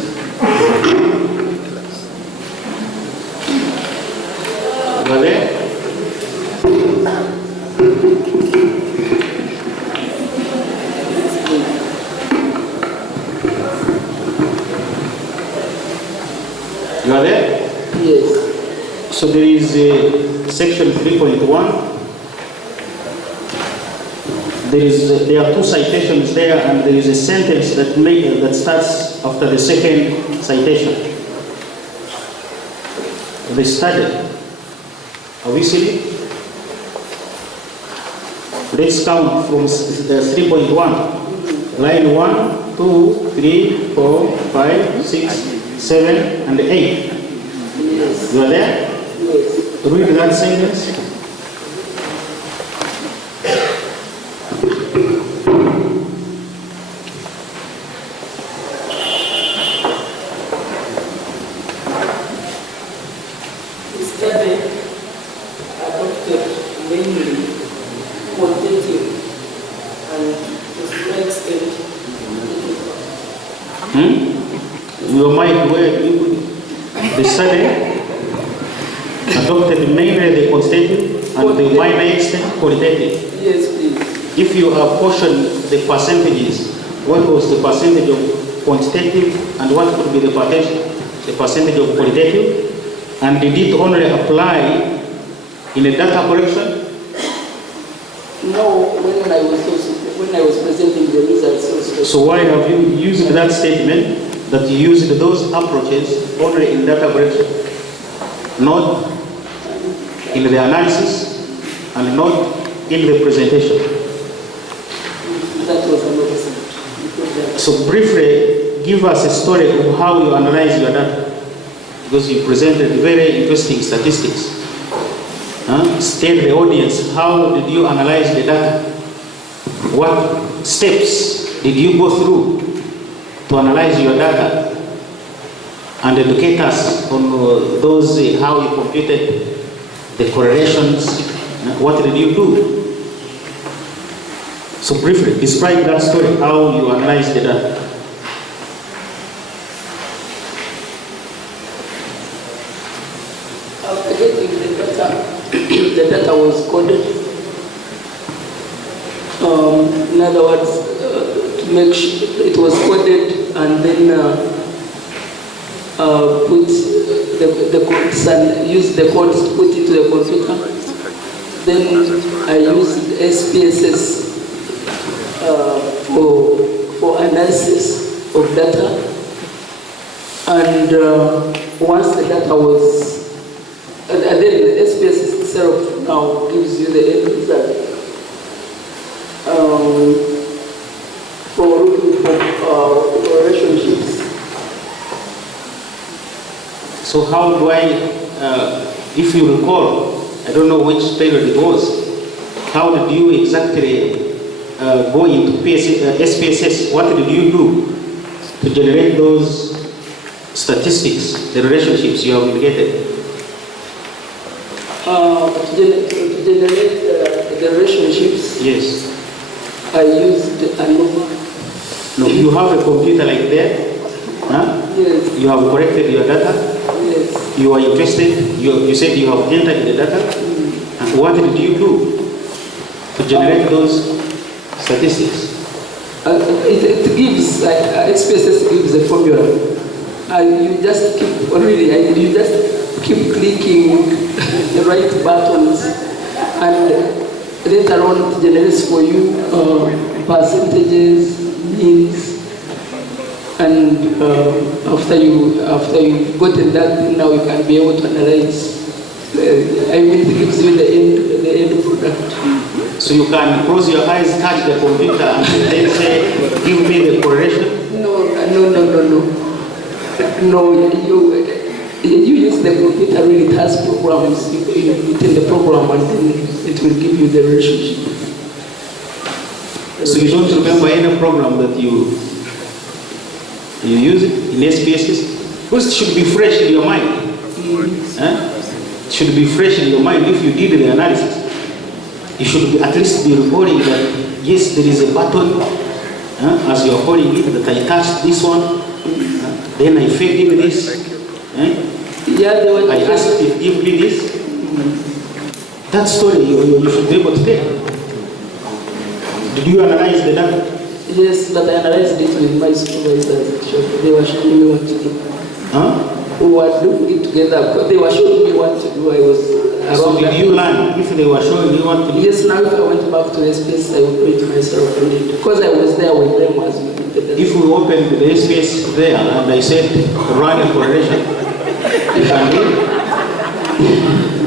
You are there? You are there? Yes. So there is section 3.1. There are two citations there, and there is a sentence that starts after the second citation. The study. Are we seeing it? Let's count from 3.1. Line 1, 2, 3, 4, 5, 6, 7, and 8. Yes. You are there? Yes. Read that sentence. The study adopted mainly quantitative and to some extent Your mic, where you put it? The study adopted mainly the quantitative and the minor extent qualitative. yes, please. If you apportion the percentages, what was the percentage of quantitative and what could be the percentage of qualitative? And did it only apply in a data collection? No, when I was presenting the results also. So why have you used that statement that you used those approaches only in data collection, not in the analysis and not in the presentation? That was another thing. So briefly, give us a story of how you analyze your data. because you presented very interesting statistics. Tell the audience, how did you analyze the data? What steps did you go through to analyze your data? And educate us on those, how you computed the correlations. What did you do? So briefly, describe that story, how you analyze the data. After getting the data, the data was coded. In other words, to make sure it was coded and then put the codes and use the codes to put into the computer. Then I used SPSS for analysis of data. And once the data was, and then the SPSS itself now gives you the end result. For looking for relationships. So how do I, if you recall, I don't know which period it was, how did you exactly go into SPSS? What did you do to generate those statistics, the relationships you have indicated? To generate the relationships, Yes. I used ANOVA. No, you have a computer like that. Yes. You have corrected your data. Yes. You are interested. You said you have entered the data. And what did you do to generate those statistics? It gives, like SPSS gives a formula. You just keep, you just keep clicking the right buttons, and later on it generates for you percentages, means, and after you've gotten that, now you can be able to analyze. It gives you the end product. So you can close your eyes, touch the computer, and then say, give me the correlation? No, you use the computer, really it has programs. You put in the program and then it will give you the relationship. So you don't remember any program that you use it in SPSS? Because it should be fresh in your mind. It should be fresh in your mind if you did the analysis. You should at least be recording that, yes, there is a button, as you are calling it, that I touched this one, then I fed in this, I asked it, give me this. That story you should be able to tell. Did you analyze the data? Yes, but I analyzed it with my supervisors. They were showing me what to do. We were doing it together because they were showing me what to do. I was around. So did you learn if they were showing you what to do? Yes, now if I went back to the space, I would do it myself. Because I was there with them as we did the data. If we opened the space there and I said run a correlation, you can do it?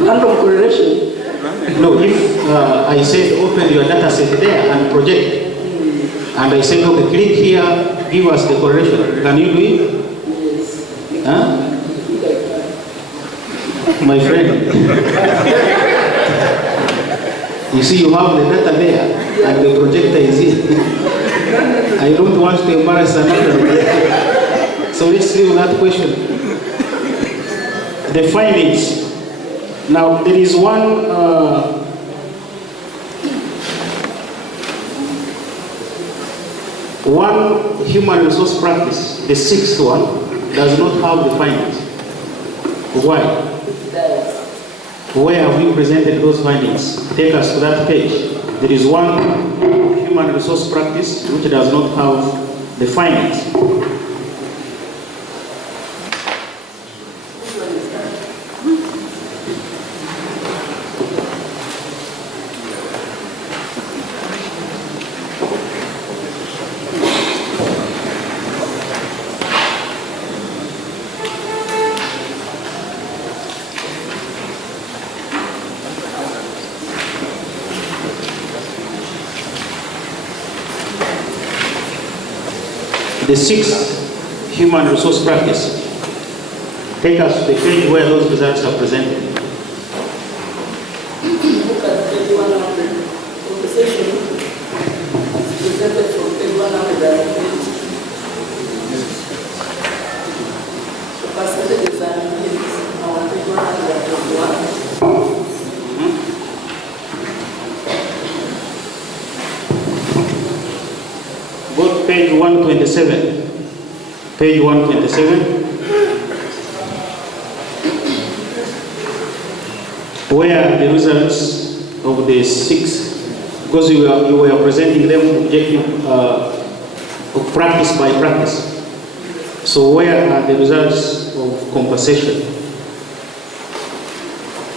Random correlation? No, if I said open your data set there and project, and I said, okay, click here, give us the correlation. Can you do it? Yes. My friend. You see, you have the data there, and the projector is here. I don't want to embarrass another. So let's leave that question. The findings. Now, there is one human resource practice, the sixth one, does not have the findings. Why? Where have you presented those findings? Take us to that page. There is one human resource practice which does not have the findings. The sixth human resource practice. take us to the page where those results are presented. Look at page 100. Compensation is presented from page 120. The percentages are on page 121. Go to page 127. Page 127. Where are the results of the 6? Because you were presenting them objective of practice by practice. So where are the results of compensation?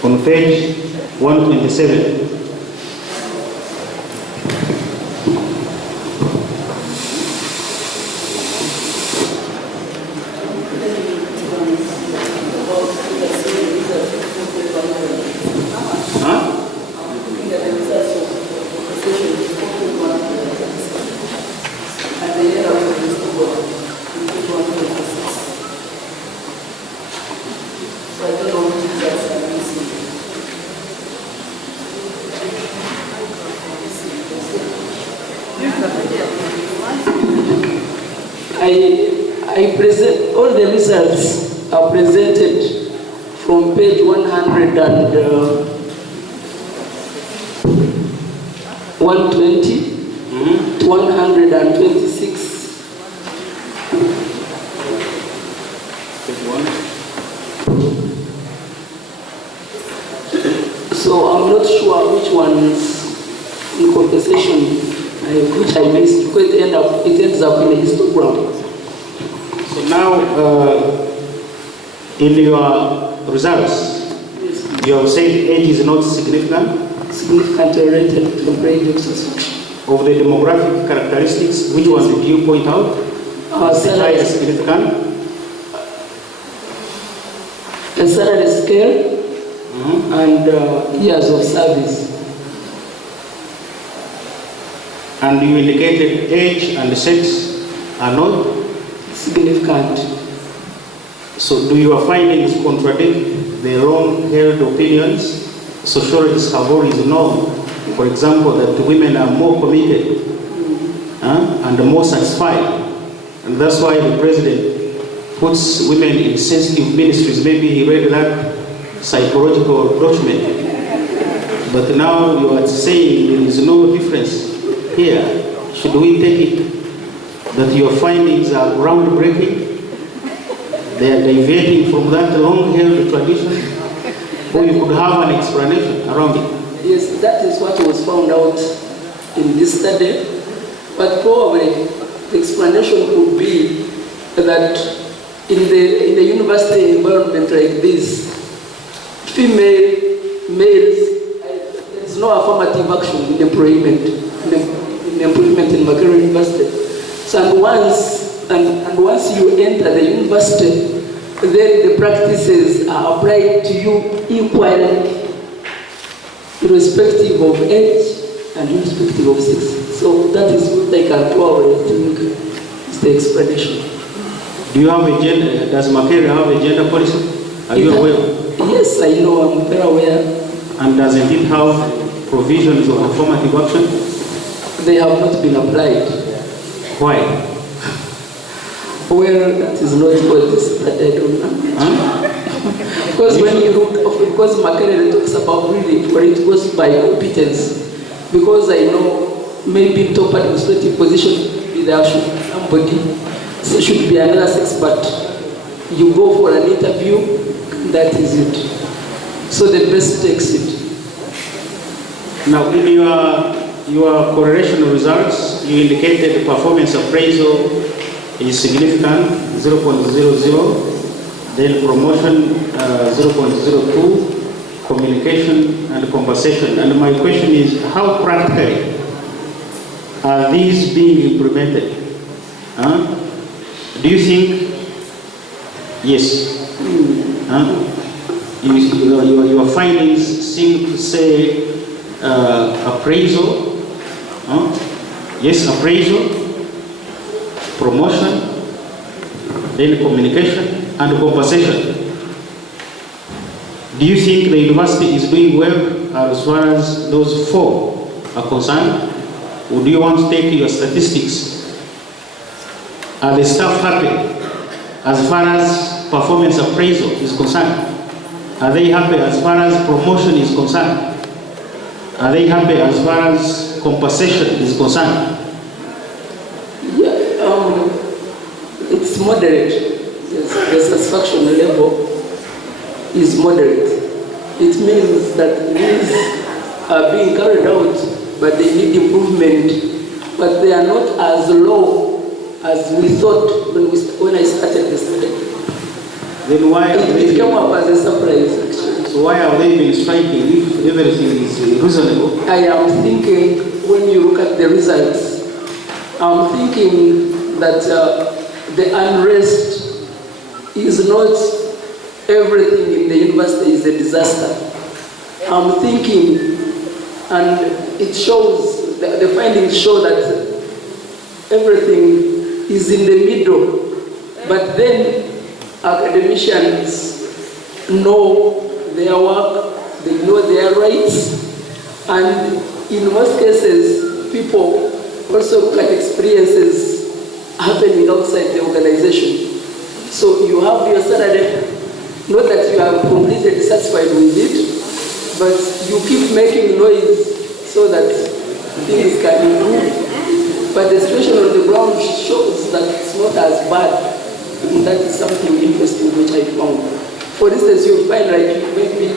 On page 127. I present, all the results are presented from page 120 to 126. So I'm not sure which ones in compensation which I missed, because it ends up in a histogram. So now, in your results, you have said age is not significant. Significantly related to brain disease. Of the demographic characteristics, which ones did you point out? Salary is significant. The salary scale and years of service. And you indicated age and sex are not significant. So do your findings contradict the long-held opinions sociologists have always known? For example, that women are more committed and more satisfied. And that's why the president puts women in sensitive ministries. Maybe he read that psychological document. But now you are saying there is no difference here. Should we take it that your findings are groundbreaking? They are deviating from that long-held tradition? Or you could have an explanation around it? Yes, that is what was found out in this study. But probably the explanation could be that in the university environment like this, males, there is no affirmative action in employment, in Makerere University. So once you enter the university, then the practices are applied to you equally, irrespective of age and irrespective of sex. So that is what I can probably think is the explanation. Do you have a gender? Does Makerere have a gender policy? Are you aware? Yes, I know. I'm very aware. And doesn't it have provisions of affirmative action? They have not been applied. Why? Well, that is not what this that I don't know. Because when you look, because Makerere talks about really, where it goes by competence. Because I know maybe top administrative position, there should be somebody, so should be another sex, but you go for an interview, that is it. So the best takes it. Now, in your correlation results, you indicated the performance appraisal is significant, 0.00, then promotion 0.02, communication and compensation. And my question is, how practically are these being implemented? Do you think, yes, your findings seem to say appraisal, yes, appraisal, promotion, then communication and compensation. Do you think the university is doing well as far as those 4 are concerned? Or do you want to take your statistics? Are the staff happy as far as performance appraisal is concerned? Are they happy as far as promotion is concerned? Are they happy as far as compensation is concerned? Yeah, it's moderate. The satisfaction level is moderate. It means that these are being carried out, but they need improvement. But they are not as low as we thought when I started the study. Then why are It they, came up as a surprise, actually. so why are they been striking if everything is reasonable? I am thinking, when you look at the results, I'm thinking that the unrest is not everything in the university is a disaster. I'm thinking, and it shows, the findings show that everything is in the middle, but then academicians know their work, they know their rights, and in most cases, people also look at experiences happening outside the organization. So you have your Saturday, not that you are completely satisfied with it, but you keep making noise so that things can improve. But the situation on the ground shows that it's not as bad. And that is something interesting which I found. For instance, you find like maybe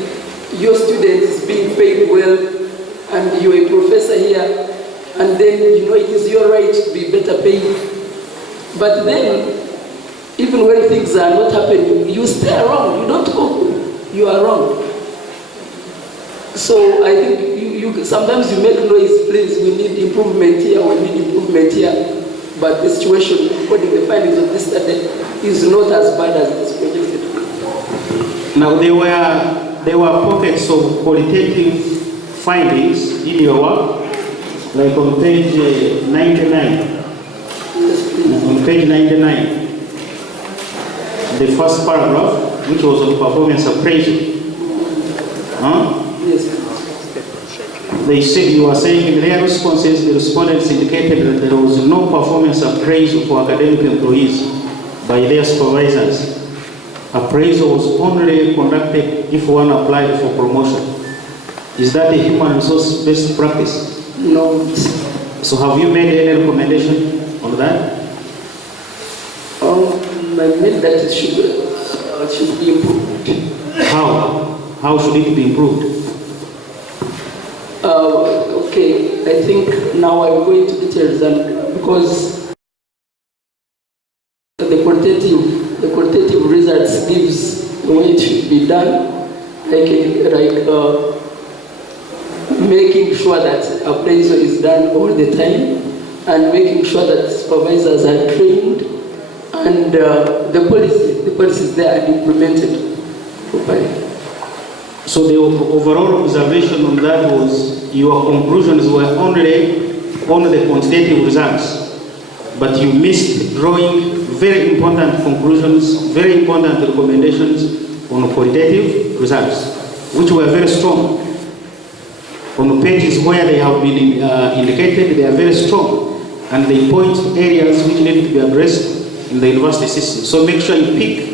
your student is being paid well and you're a professor here, and then you know it is your right to be better paid. But then, even when things are not happening, you stay around, you don't go, you are wrong. So I think sometimes you make noise, please, we need improvement here, we need improvement here. But the situation, according to the findings of this study, is not as bad as it is projected. Now there were pockets of qualitative findings in your work, like on page 99. Yes, please. On page 99, the first paragraph, which was on performance appraisal. Yes. They say, you are saying in their responses, the respondents indicated that there was no performance appraisal for academic employees by their supervisors. Appraisal was only conducted if one applied for promotion. Is that a human resource-based practice? No. So have you made any recommendation on that? I mean that it should be improved. How? How should it be improved? Okay, I think now I'm going to details, and because the quantitative results gives the way it should be done, like making sure that appraisal is done all the time, and making sure that supervisors are trained, and the policies there are implemented properly. So the overall observation on that was your conclusions were only on the quantitative results, but you missed drawing very important conclusions, very important recommendations on qualitative results, which were very strong. On the pages where they have been indicated, they are very strong, and they point to areas which need to be addressed in the university system. So make sure you pick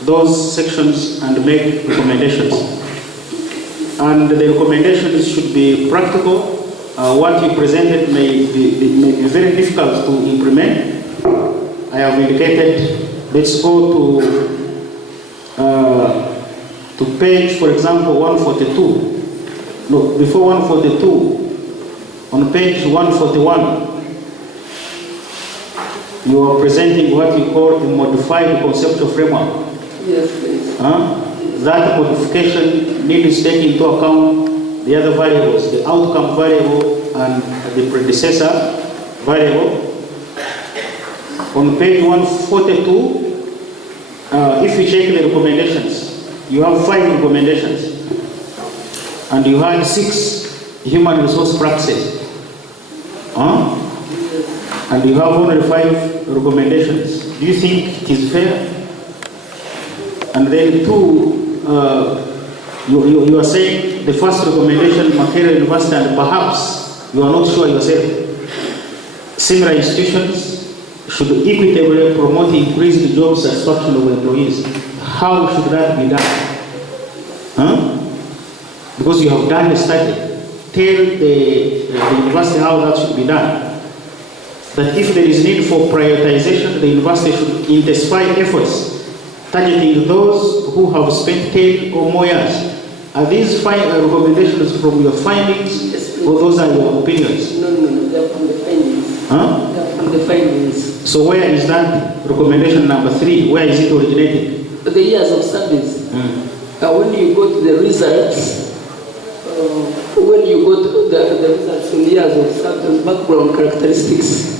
those sections and make recommendations. And the recommendations should be practical. What you presented may be very difficult to implement. I have indicated, let's go to page, for example, 142. No, before 142, on page 141, you are presenting what you call a modified conceptual framework. Yes, please. That modification needs to take into account the other variables, the outcome variable and the predecessor variable. On page 142, if you check the recommendations, you have 5 recommendations, and you had 6 human resource practices. And you have only 5 recommendations. Do you think it is fair? And then 2 You are saying the first recommendation, Makerere University, and perhaps you are not sure yourself. Similar institutions should equitably promote increased job satisfaction of employees. How should that be done? Huh? Because you have done a study. Tell the university how that should be done. That if there is need for prioritization, the university should intensify efforts targeting those who have spent 10 or more years. Are these recommendations from your findings, or those are your opinions? No, they're from the findings. Huh? They're from the findings. So where is that recommendation number 3? Where is it originated? The years of service. When you go to the results, when you go to the results in years of service, background characteristics,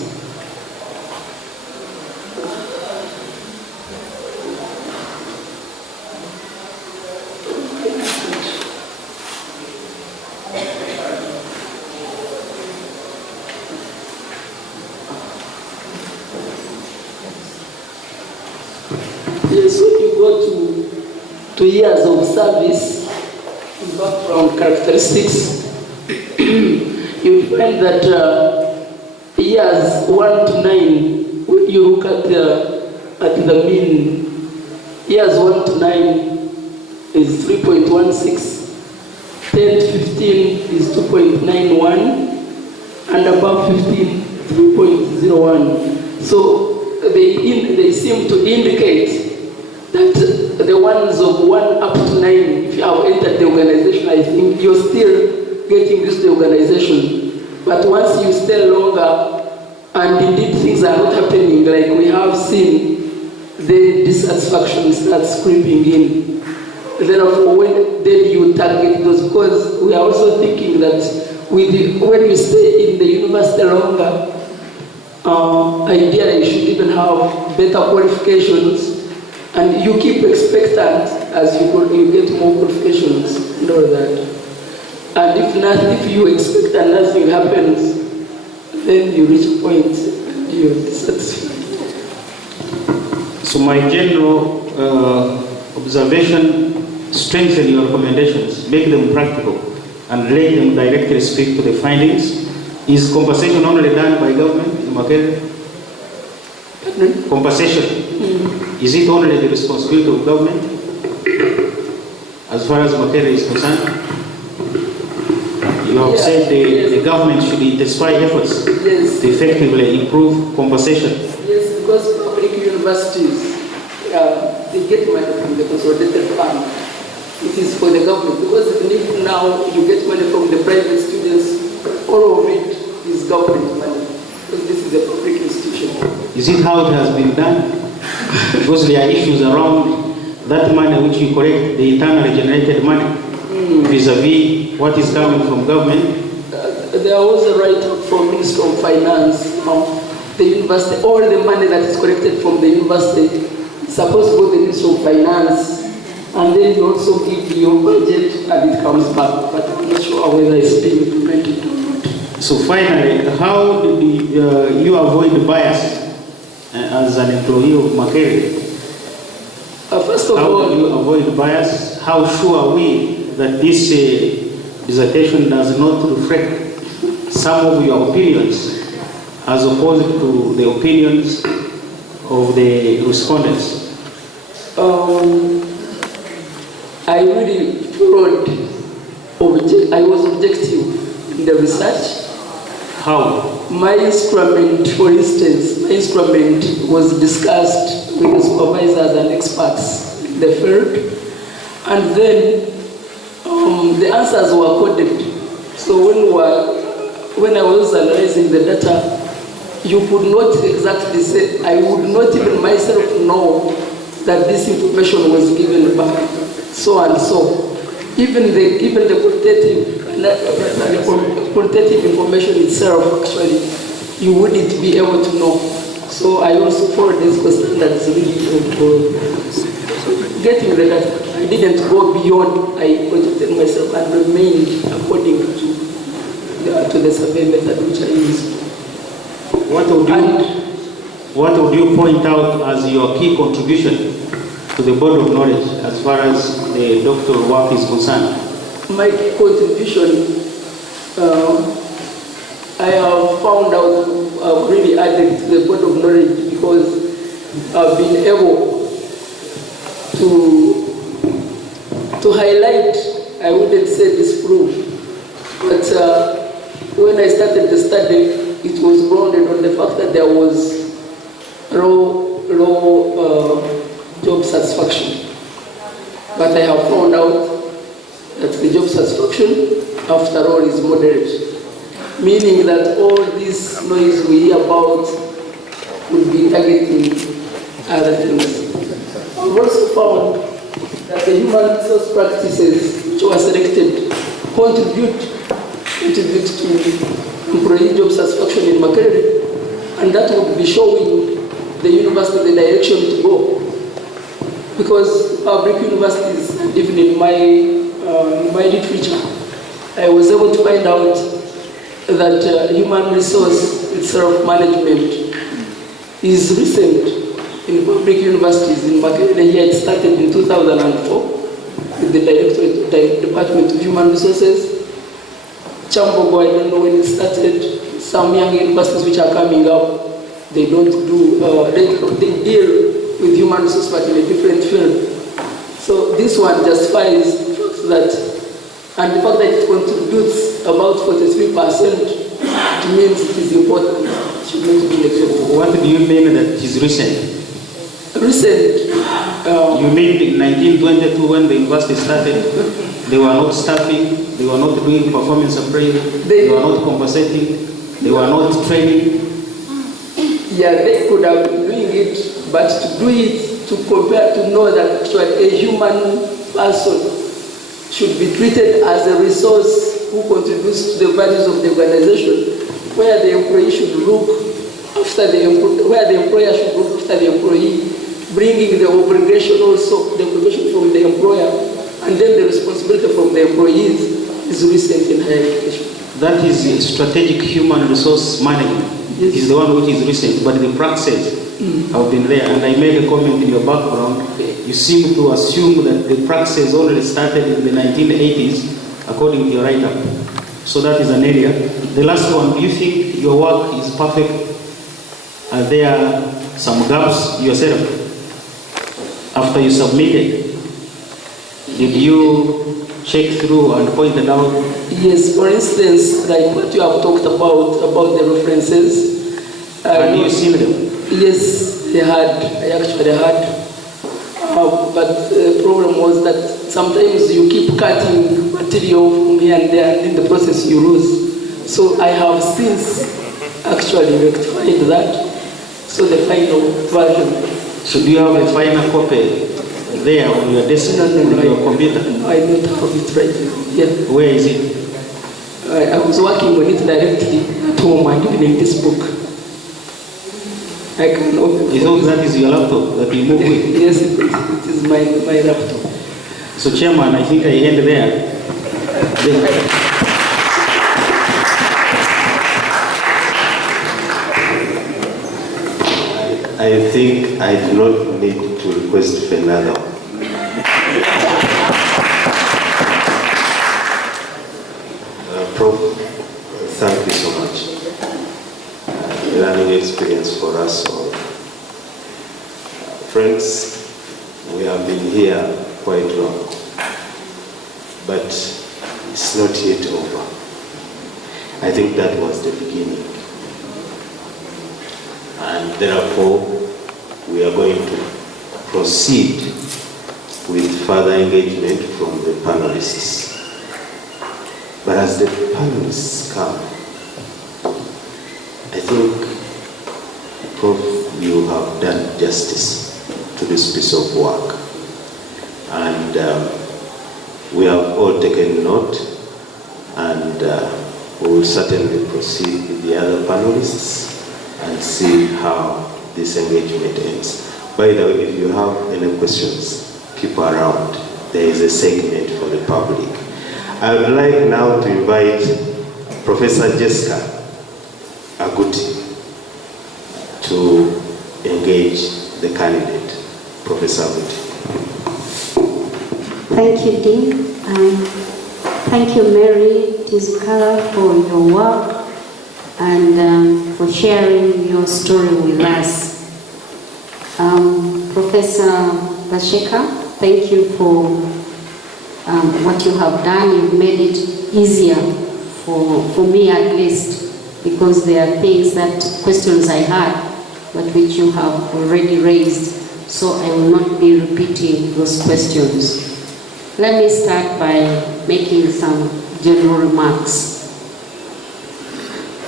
yes, when you go to years of service, background characteristics, you find that years 1 to 9, when you look at the mean, years 1 to 9 is 3.16, 10 to 15 is 2.91, and above 15, 3.01. So they seem to indicate that the ones of 1 up to 9, if you have entered the organization, I think you're still getting used to the organization. But once you stay longer, and indeed things are not happening like we have seen, then dissatisfaction starts creeping in. Therefore, when then you target those, because we are also thinking that when you stay in the university longer, ideally you should even have better qualifications. And you keep expectant as you get more qualifications and all that. And if you expect and nothing happens, then you reach a point and you're dissatisfied. So my general observation, strengthen your recommendations, make them practical, and let them directly speak to the findings. Is compensation only done by government in Makerere? Compensation. Is it only the responsibility of government as far as Makerere is concerned? You have said the government should intensify efforts to effectively improve compensation. Yes, because public universities, they get money from the consolidated fund. It is for the government, because if now you get money from the private students, all of it is government money, because this is a public institution. Is it how it has been done? Because there are issues around that money which you collect, the internally generated money, vis-a-vis what is coming from government. There was a write-up from Ministry of Finance. The university, all the money that is collected from the university is supposed to go to the Ministry of Finance, and then you also give your budget and it comes back. But I'm not sure whether it's being implemented or not. So finally, how did you avoid bias as an employee of Makerere? First of all, how do you avoid bias? How sure are we that this dissertation does not reflect some of your opinions as opposed to the opinions of the respondents? I really followed, I was objective in the research. How? My instrument, for instance, was discussed with the supervisors and experts in the field, and then the answers were coded. So when I was analyzing the data, you could not exactly say, I would not even myself know that this information was given by so and so. Even the quantitative information itself, actually, you wouldn't be able to know. So I also followed this standards really for getting the data. I didn't go beyond, I projected myself and remained according to the survey method which I used. What would you point out as your key contribution to to the board of knowledge as far as the doctoral work is concerned? My contribution, I have found out I've really added to the board of knowledge because I've been able to highlight, I wouldn't say disprove, but when I started the study, it was grounded on the fact that there was low job satisfaction. But I have found out that the job satisfaction, after all, is moderate. Meaning that all this noise we hear about would be targeting other things. I've also found that the human resource practices which were selected contribute to employee job satisfaction in Makerere, and that would be showing the university the direction to go. Because public universities, and even in my literature, I was able to find out that human resource self-management is recent in public universities. In Makerere here, it started in 2004 with the Department of Human Resources. Chambogo, I don't know when it started. Some young universities which are coming up, they don't do, they deal with human resources but in a different field. So this one justifies the fact that, and the fact that it contributes about 43%, it means it is important. It should not be neglected. What do you mean that it is recent? Recent. You mean in 1922 when the university started, they were not staffing, they were not doing performance appraisal, they were not compensating, they were not training? Yeah, they could have been doing it, but to do it, to compare, to know that actually a human person should be treated as a resource who contributes to the values of the organization, where the employee should look after where the employer should look after the employee, bringing the obligation also, the obligation from the employer, and then the responsibility from the employees is recent in higher education. That is strategic human resource management. Yes. Is the one which is recent, but the practices have been there. And I made a comment in your background. You seem to assume that the practices already started in the 1980s, according to your write-up. So that is an area. The last one, do you think your work is perfect? Are there some gaps yourself after you submitted? Did you check through and point it out? Yes, for instance, like what you have talked about the references. Have you seen them? Yes, I actually had. But the problem was that sometimes you keep cutting material from here and there, and in the process you lose. So I have since actually rectified that. So the final version. So do you have a final copy there on your desk, on your computer? No, I don't have it right here. Where is it? I was working on it directly at home and even in this book. I can open it. That is your laptop that you move with? Yes, it is my laptop. So Chairman, I think I end there. I think I do not need to request for another one. Prof, thank you so much. Learning experience for us all. Friends, we have been here quite long, but it's not yet over. I think that was the beginning. And therefore, we are going to proceed with further engagement from the panelists. But as the panelists come, I think, Prof, you have done justice to this piece of work. And we have all taken note, and we will certainly proceed with the other panelists and see how this engagement ends. By the way, if you have any questions, keep around. There is a segment for the public. I would like now to invite Professor Jessica Aguti to engage the candidate. Professor Aguti. Thank you, Dean. Thank you, Mary TIZIKARA, for your work and for sharing your story with us. Professor Basheka, thank you for what you have done. You've made it easier for me at least, because there are things questions I had, but which you have already raised, so I will not be repeating those questions. Let me start by making some general remarks.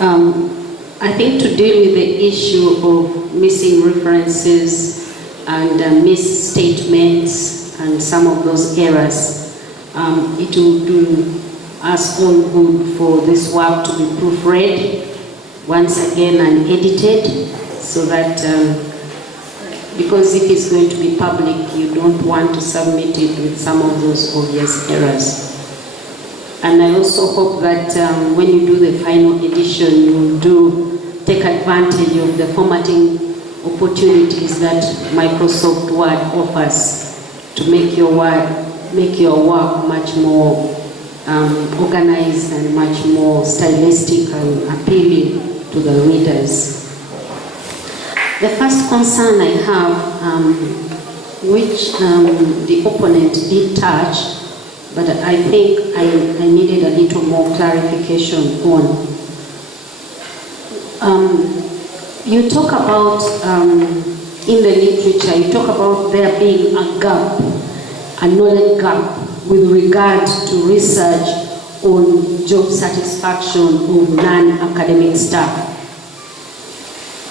I think to deal with the issue of missing references and misstatements and some of those errors, it will do us all good for this work to be proofread once again and edited, so that because if it's going to be public, you don't want to submit it with some of those obvious errors. And I also hope that when you do the final edition, you do take advantage of the formatting opportunities that Microsoft Word offers to make your work much more organized and much more stylistic and appealing to the readers. The first concern I have, which the opponent did touch, but I think I needed a little more clarification on. You talk about, in the literature, you talk about there being a gap, a knowledge gap with regard to research on job satisfaction of non-academic staff.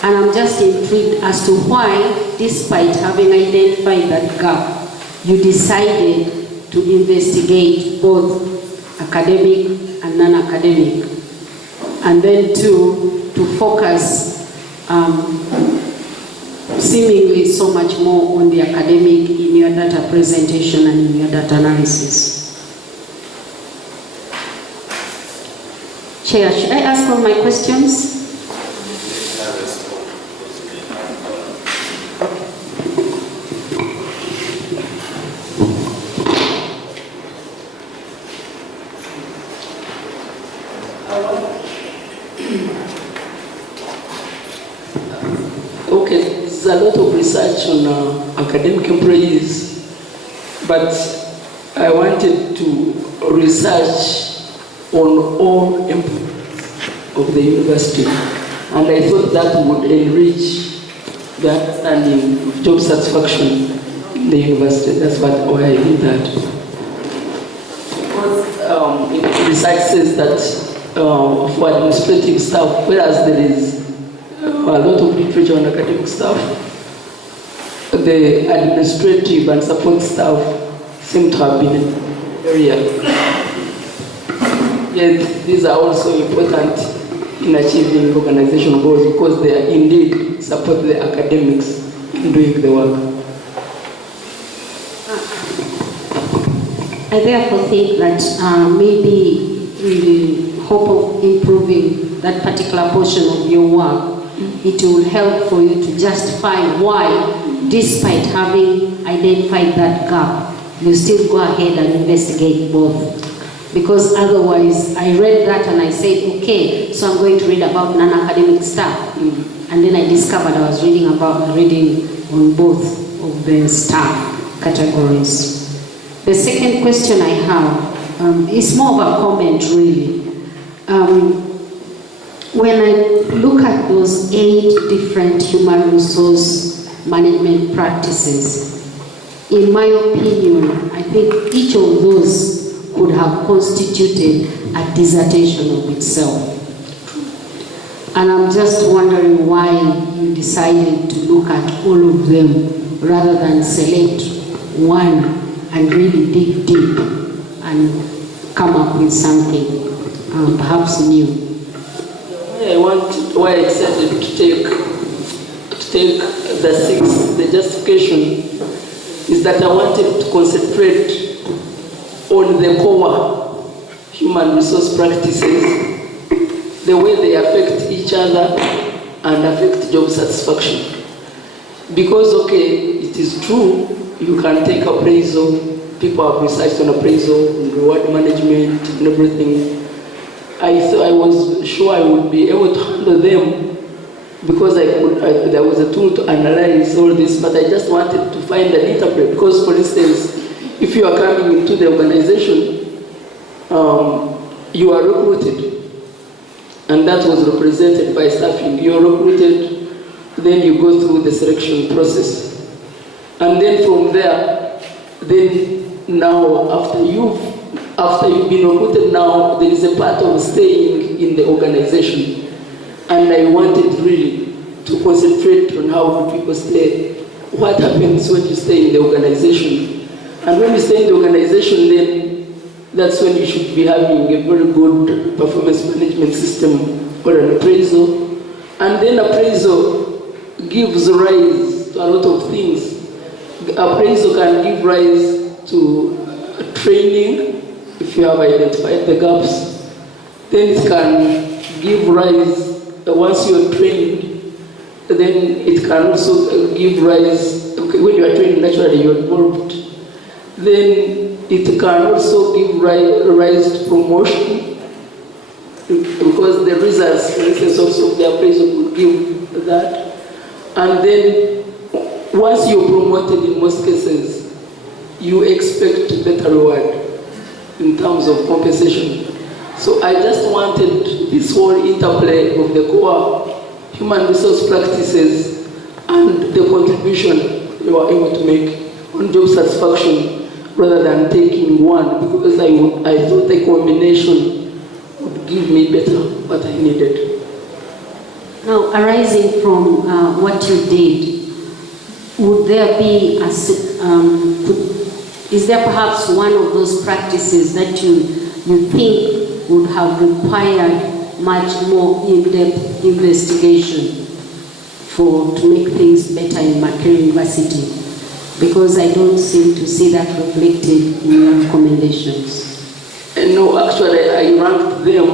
And I'm just intrigued as to why, despite having identified that gap, you decided to investigate both academic and non-academic, and then to focus seemingly so much more on the academic in your data presentation and in your data analysis. Chair, should I ask all my questions? Okay, there's a lot of research on academic employees, but I wanted to research on all employees of the university, and I thought that would enrich the understanding of job satisfaction in the university. That's why I did that. Because research says that for administrative staff, whereas there is a lot of literature on academic staff, the administrative and support staff seem to have been in the area. Yet these are also important in achieving organizational goals, because they indeed support the academics in doing the work. I therefore think that maybe in the hope of improving that particular portion of your work, it will help for you to justify why, despite having identified that gap, you still go ahead and investigate both. Because otherwise, I read that and I said, okay, so I'm going to read about non-academic staff. And then I discovered I was reading on both of the staff categories. The second question I have is more of a comment, really. When I look at those 8 different human resource management practices, in my opinion, I think each of those could have constituted a dissertation of itself. And I'm just wondering why you decided to look at all of them rather than select one and really dig deep and come up with something perhaps new. Why I decided to take the 6, the justification, is that I wanted to concentrate on the core human resource practices, the way they affect each other and affect job satisfaction. Because, okay, it is true, you can take appraisal, people have researched on appraisal and reward management and everything. I was sure I would be able to handle them because there was a tool to analyze all this, but I just wanted to find an interpreter. Because, for instance, if you are coming into the organization, you are recruited, and that was represented by staffing. You are recruited, then you go through the selection process. And then from there, now after you've been recruited, now there is a part of staying in the organization. And I wanted really to concentrate on how do people stay. What happens when you stay in the organization? And when you stay in the organization, then that's when you should be having a very good performance management system or an appraisal. And then appraisal gives rise to a lot of things. Appraisal can give rise to training if you have identified the gaps. Then it can give rise, once you're trained, then it can also give rise, when you are trained naturally you're involved. Then it can also give rise to promotion, because the results, for instance, also of the appraisal will give that. And then once you're promoted, in most cases, you expect better reward in terms of compensation. So I just wanted this whole interplay of the core human resource practices and the contribution you are able to make on job satisfaction rather than taking one, because I thought a combination would give me better what I needed. Now, arising from what you did, would there be is there perhaps one of those practices that you think would have required much more in-depth investigation to make things better in Makerere University? Because I don't seem to see that reflected in your recommendations. No, actually, I ranked them,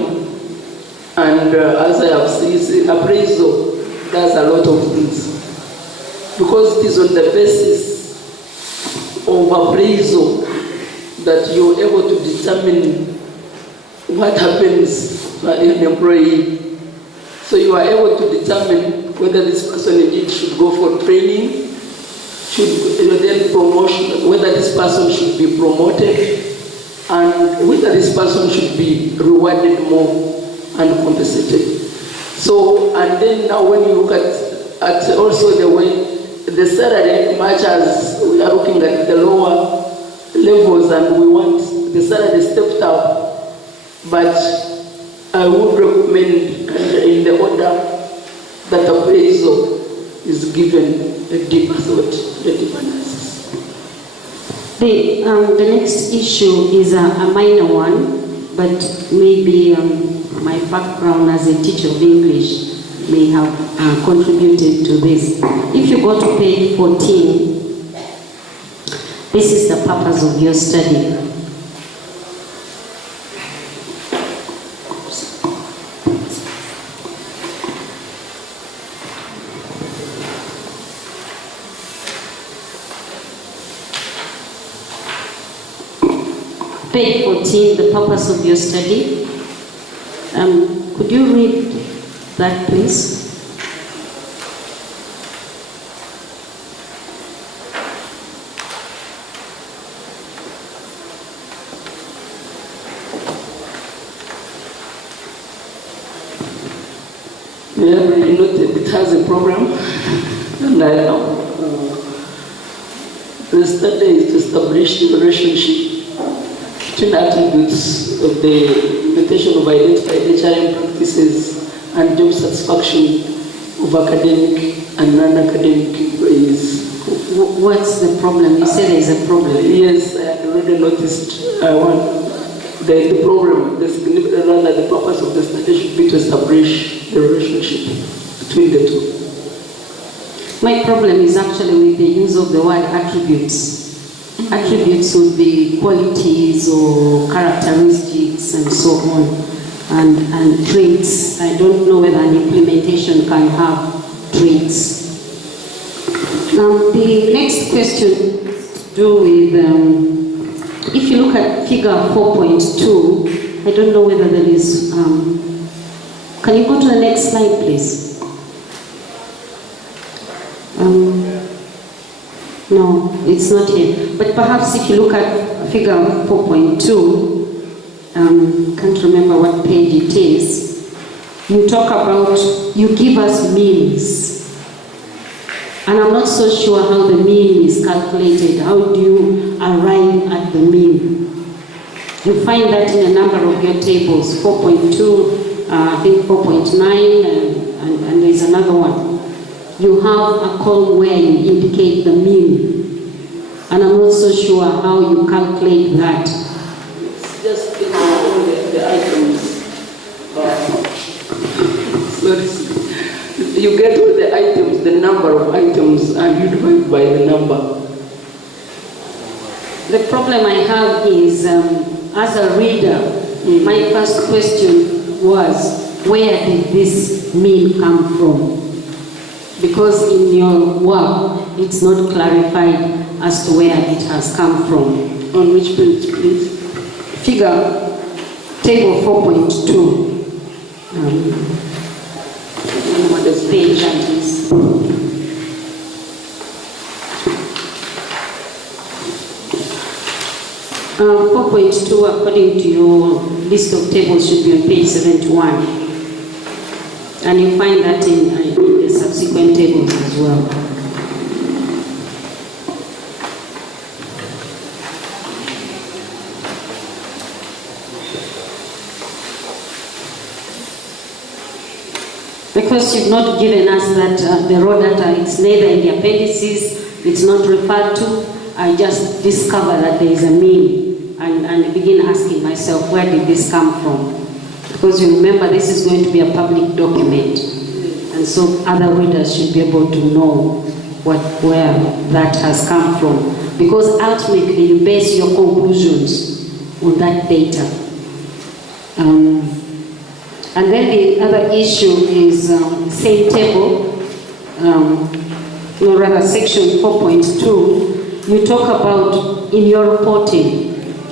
and as I have seen, appraisal does a lot of things. Because it is on the basis of appraisal that you're able to determine what happens to an employee. So you are able to determine whether this person indeed should go for training, then promotion, whether this person should be promoted, and whether this person should be rewarded more and compensated. So, and then now when you look at also the way the salary, much as we are looking at the lower levels and we want the salary stepped up, but I would recommend in the order that appraisal is given a deeper thought, a deeper analysis. The next issue is a minor one, but maybe my background as a teacher of English may have contributed to this. If you go to page 14, this is the purpose of your study. Page 14, the purpose of your study. Could you read that, please? Yeah, you noted it has a program, and the study is to establish the relationship between attributes of the implementation of identified HRM practices and job satisfaction of academic and non-academic employees. What's the problem? You said there's a problem. Yes, I had already noticed the problem, the purpose of the study should be to establish the relationship between the two. My problem is actually with the use of the word attributes. Attributes would be qualities or characteristics and so on, and traits. I don't know whether an implementation can have traits. The next question is to do with if you look at figure 4.2, I don't know whether there is, can you go to the next slide, please? No, it's not here. But perhaps if you look at figure 4.2, can't remember what page it is, you talk about, you give us means. And I'm not so sure how the mean is calculated. How do you arrive at the mean? You find that in a number of your tables, 4.2, I think 4.9, and there's another one. You have a column where you indicate the mean. And I'm not so sure how you calculate that. It's just all the items. You get all the items, the number of items, and you divide by the number. The problem I have is, as a reader, my first question was, where did this mean come from? Because in your work, it's not clarified as to where it has come from. On which page, please? Figure, table 4.2. What is page that is? Uh, 4.2, according to your list of tables, should be on page 71. And you find that in the subsequent tables as well. Because you've not given us that the raw data, it's neither in the appendices, it's not referred to, I just discover that there is a mean and begin asking myself, where did this come from? Because you remember this is going to be a public document, and so other readers should be able to know where that has come from. Because ultimately you base your conclusions on that data. And then the other issue is same table, or rather section 4.2, you talk about, in your reporting,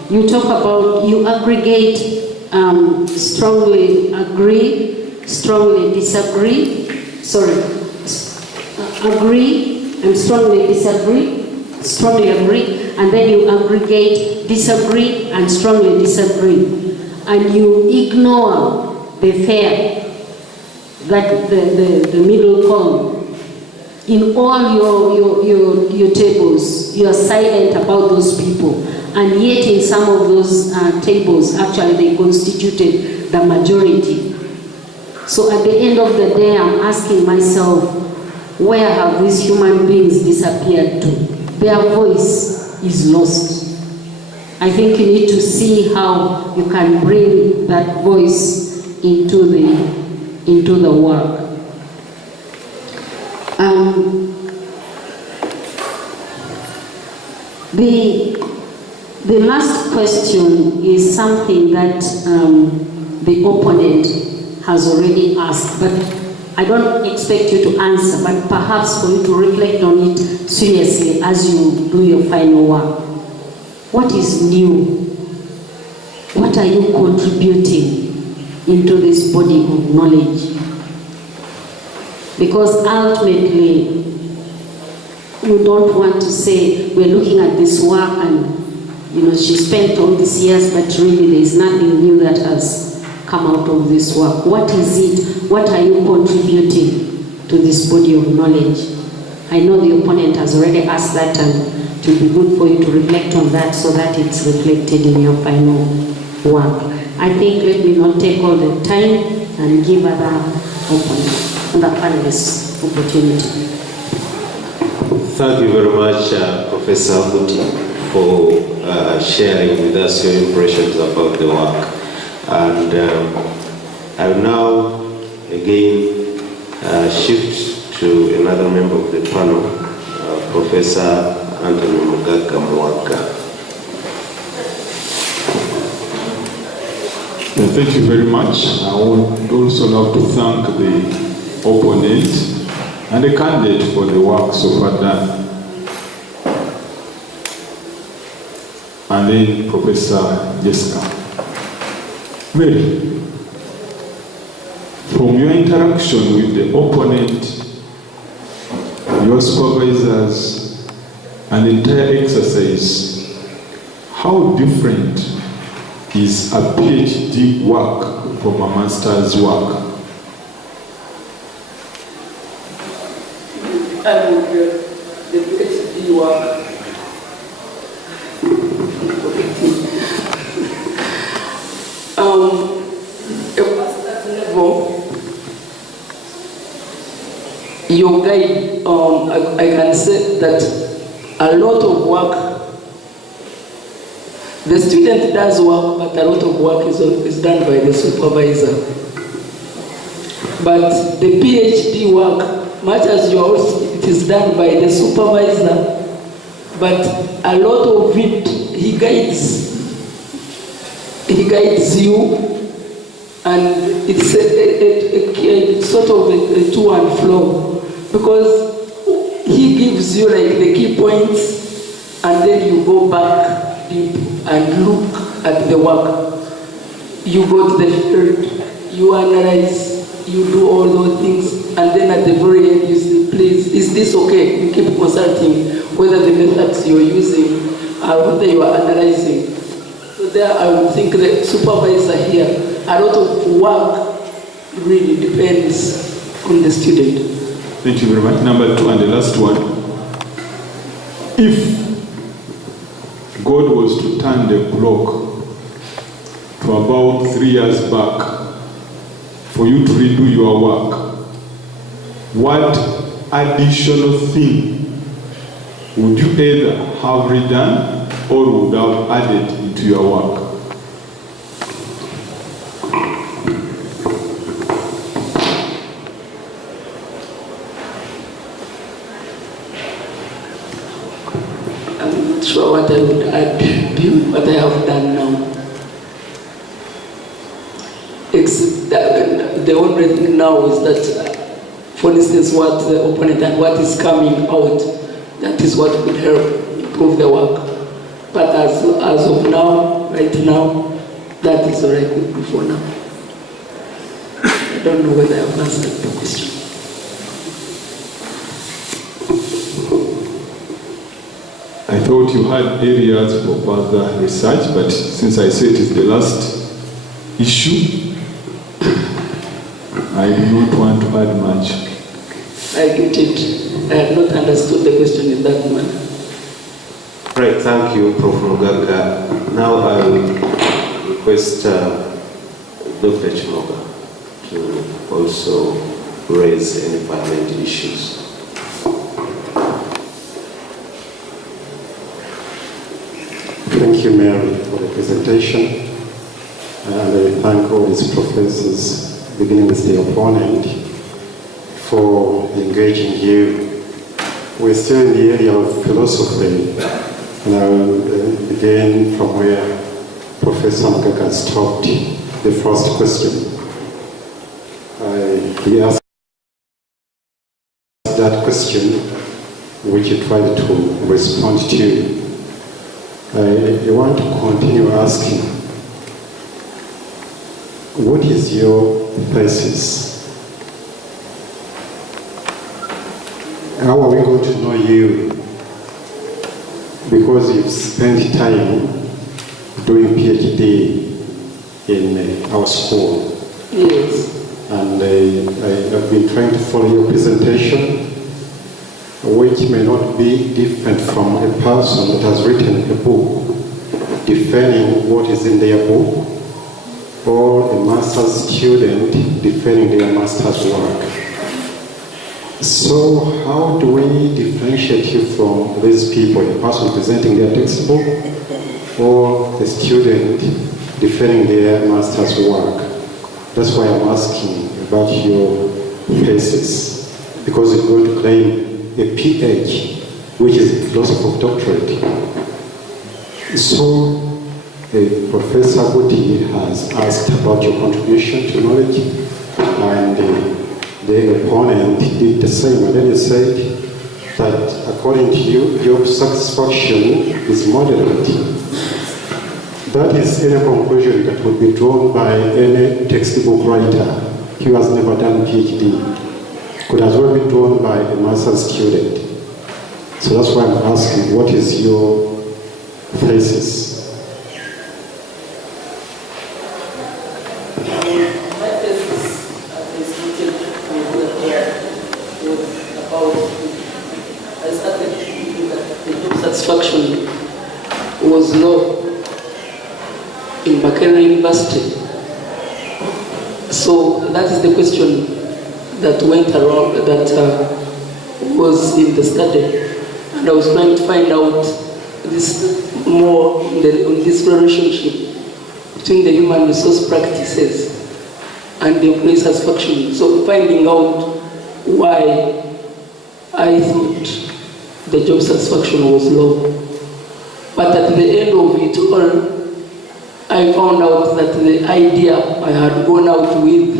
you talk about, you aggregate strongly agree, strongly disagree, agree and strongly disagree, strongly agree, and then you aggregate disagree and strongly disagree, and you ignore the fair, that the middle column. In all your tables, you are silent about those people, and yet in some of those tables, actually they constituted the majority. So at the end of the day, I'm asking myself, where have these human beings disappeared to? Their voice is lost. I think you need to see how you can bring that voice into the work. The last question is something that the opponent has already asked, but I don't expect you to answer, but perhaps for you to reflect on it seriously as you do your final work. What is new? What are you contributing into this body of knowledge? Because ultimately, we don't want to say we're looking at this work and she spent all these years, but really there is nothing new that has come out of this work. What is it? What are you contributing to this body of knowledge? I know the opponent has already asked that, and it will be good for you to reflect on that so that it's reflected in your final work. I think let me not take all the time and give other panelists opportunity. Thank you very much, Professor Abuti, for sharing with us your impressions about the work. And I will now again shift to another member of the panel, Professor Anthony Mugaga Mwaka. Thank you very much. I would also love to thank the opponent and the candidate for the work so far done. and then Professor Jessica. Mary, from your interaction with the opponent, your supervisors, and the entire exercise, how different is a PhD work from a master's work? The PhD work. At master's level, your guide, I can say that a lot of work, the student does work, but a lot of work is done by the supervisor. But the PhD work, much as it is done by the supervisor, but a lot of it, he guides you, and it's sort of a to and flow, because he gives you like the key points, and then you go back deep and look at the work. You go to the field, you analyze, you do all those things, and then at the very end you say, please, is this okay? You keep consulting whether the methods you're using or whether you are analyzing. So there I would think the supervisor here, a lot of work really depends on the student. Thank you very much. Number 2 and the last one. If God was to turn the clock to about 3 years back for you to redo your work, what additional thing would you either have redone or would have added into your work? I'm not sure what I would add beyond what I have done now. Except that the only thing now is that, for instance, what the opponent and what is coming out, that is what could help improve the work. But as of now, right now, that is all I could do for now. I don't know whether I've answered the question. I thought you had areas for further research, but since I said it's the last issue, I do not want to add much. I get it. I had not understood the question in that manner. Right, thank you, Prof. Mugaga. Now I will request Dr. Chimoga to also raise any pertinent issues. Thank you, Mary, for the presentation. And I thank all these professors, beginning with the opponent, for engaging you. We're still in the area of philosophy, and I will begin from where Professor Mugaga stopped the first question. He asked that question, which you tried to respond to. I want to continue asking, what is your thesis? How are we going to know you? Because you've spent time doing PhD in our school. Yes. And I have been trying to follow your presentation, which may not be different from a person that has written a book defending what is in their book, or a master's student defending their master's work. So how do we differentiate you from these people, a person presenting their textbook or a student defending their master's work? That's why I'm asking about your thesis, because you're going to claim a PhD, which is a philosophy of doctorate. So, Professor Abuti has asked about your contribution to knowledge, and the opponent did the same. And then he said that according to you, your satisfaction is moderate. That is any conclusion that would be drawn by any textbook writer who has never done PhD. Could as well be drawn by a master's student. So that's why I'm asking, what is your thesis? My thesis was about, I started thinking that the job satisfaction was low in Makerere University. So that is the question that went around, that was in the study. And I was trying to find out this more on this relationship between the human resource practices and the employee satisfaction. So finding out why I thought the job satisfaction was low. But at the end of it all, I found out that the idea I had gone out with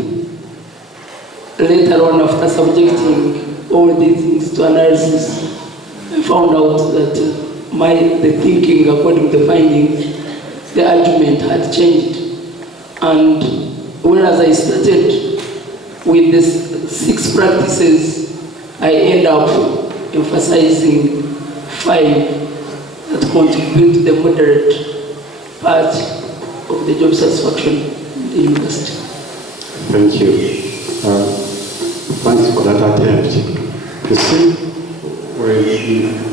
later on, after subjecting all these things to analysis, I found out that the thinking according to the findings, the argument had changed. And whereas I started with the 6 practices, I end up emphasizing 5 that contribute to the moderate part of the job satisfaction in the university. Thank you. Thanks for that attempt. You see,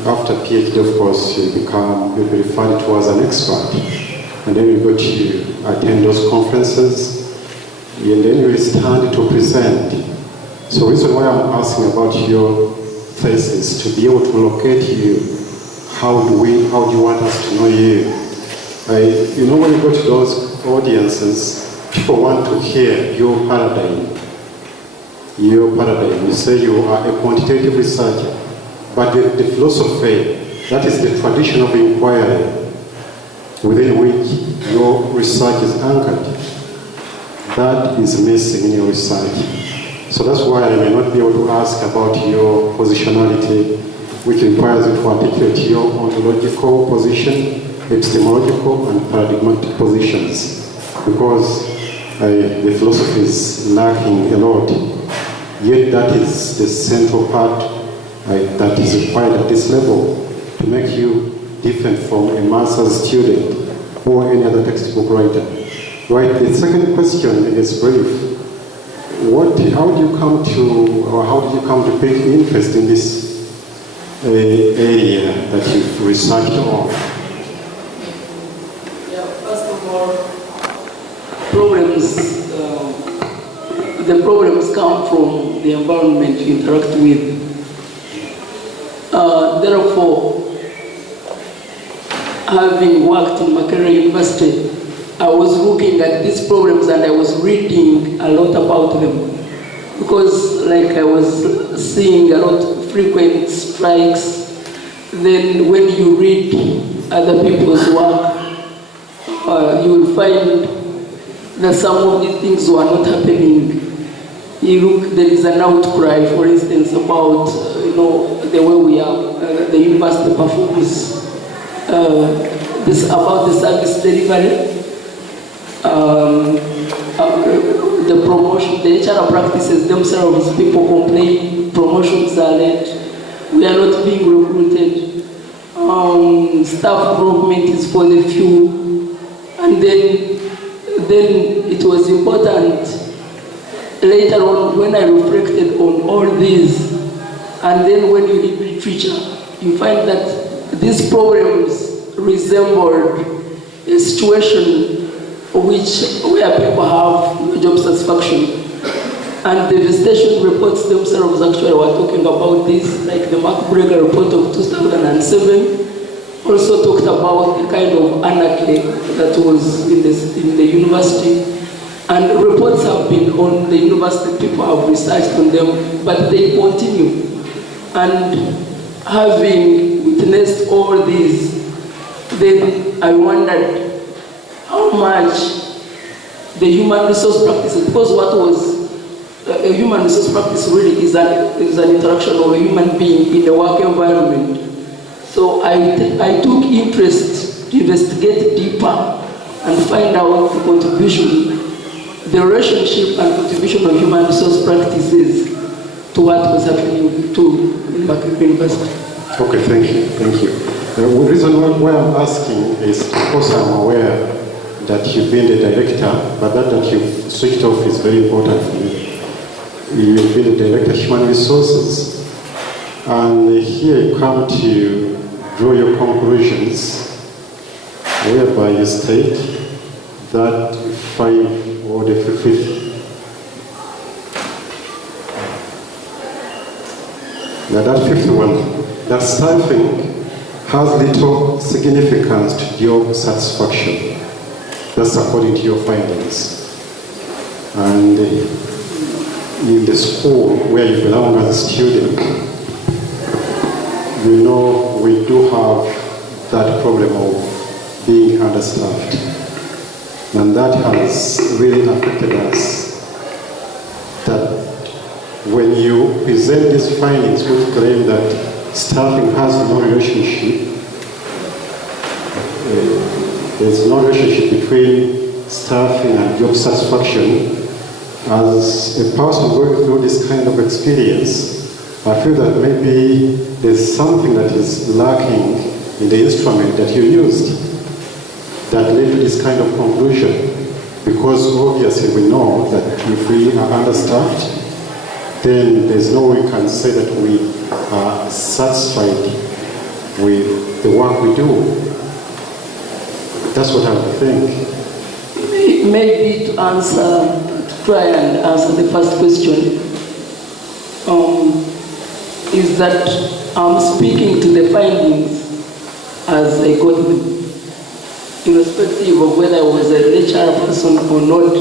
after PhD, of course, you be referred to as an expert. And then you go to attend those conferences, and then you stand to present. So the reason why I'm asking about your thesis, to be able to locate you, how do you want us to know you? You know, when you go to those audiences, people want to hear your paradigm. Your paradigm. You say you are a quantitative researcher, but the philosophy, that is the tradition of inquiry within which your research is anchored, that is missing in your research. So that's why I may not be able to ask about your positionality, which requires you to articulate your ontological position, epistemological and paradigmatic positions, because the philosophy is lacking a lot. Yet that is the central part that is required at this level to make you different from a master's student or any other textbook writer. Right. The second question is brief. How did you come to take interest in this area that you've researched on? First of all, the problems come from the environment you interact with. Therefore, having worked in Makerere University, I was looking at these problems and I was reading a lot about them. Because I was seeing a lot of frequent strikes. Then when you read other people's work, you will find that some of these things were not happening. There is an outcry, for instance, about the way we are, the university performs, about the service delivery, the promotion, the HR practices themselves. People complain, promotions are late, we are not being recruited, staff development is for the few, and then it was important later on when I reflected on all these, and then when you read literature, you find that these problems resembled a situation where people have no job satisfaction. And the visitation reports themselves actually were talking about this, like the Makerere report of 2007 also talked about the kind of anarchy that was in the university. And reports have been on the university, people have researched on them, but they continue. And having witnessed all this, then I wondered how much the human resource practices, because what was a human resource practice really is an interaction of a human being in a work environment. So I took interest to investigate deeper and find out the contribution, the relationship and contribution of human resource practices to what was happening to Makerere University. Okay, thank you. The reason why I'm asking is because I'm aware that you've been the director, but that you've switched off is very important for me. You've been the director of human resources, and here you come to draw your conclusions, whereby you state that 5 or the 5th. Now that 5th one, that staffing has little significance to job satisfaction. That's according to your findings. And in the school where you belong as a student, you know we do have that problem of being understaffed. And that has really affected us. That when you present these findings which claim that staffing has no relationship, there's no relationship between staffing and job satisfaction, as a person going through this kind of experience, I feel that maybe there's something that is lacking in the instrument that you used that led to this kind of conclusion. Because obviously we know that if we are understaffed, then there's no way we can say that we are satisfied with the work we do. That's what I think. Maybe to try and answer the first question, is that I'm speaking to the findings as I got them, irrespective of whether I was a lecturer person or not.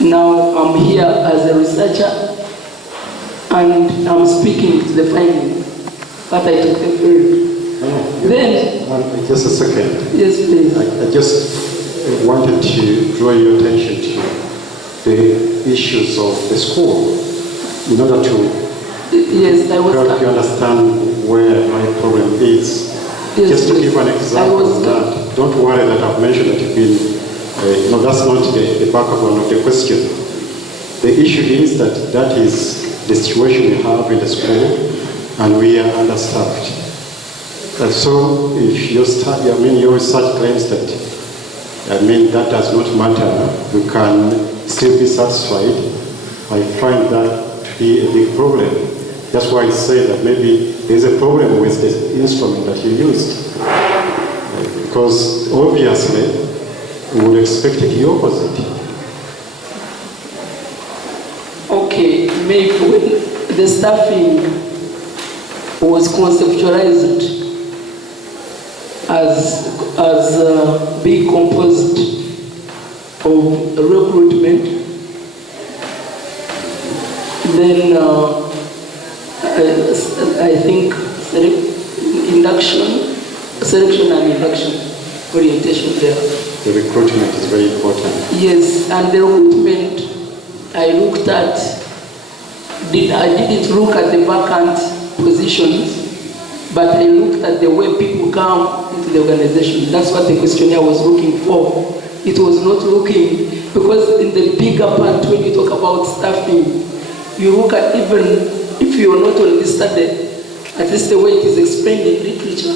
Now I'm here as a researcher, and I'm speaking to the findings that I took the field. Then, just a second. Yes, please. I just wanted to draw your attention to the issues of the school in order to help you understand where my problem is. Yes, just to give an example of that, don't worry that I've mentioned that you've been, no, that's not the background of the question. The issue is that is the situation we have in the school, and we are understaffed. And so if your research claims that, that does not matter, you can still be satisfied, I find that to be a big problem. That's why I say that maybe there's a problem with the instrument that you used. Because obviously, we would expect the opposite. Okay, maybe when the staffing was conceptualized as being composed of recruitment, then I think selection and induction orientation there. The recruitment is very important. Yes, and the recruitment I looked at, I didn't look at the vacant positions, but I looked at the way people come into the organization. That's what the questionnaire was looking for. It was not looking, because in the bigger part, when you talk about staffing, you look at, even if you're not on this study, at least the way it is explained in literature,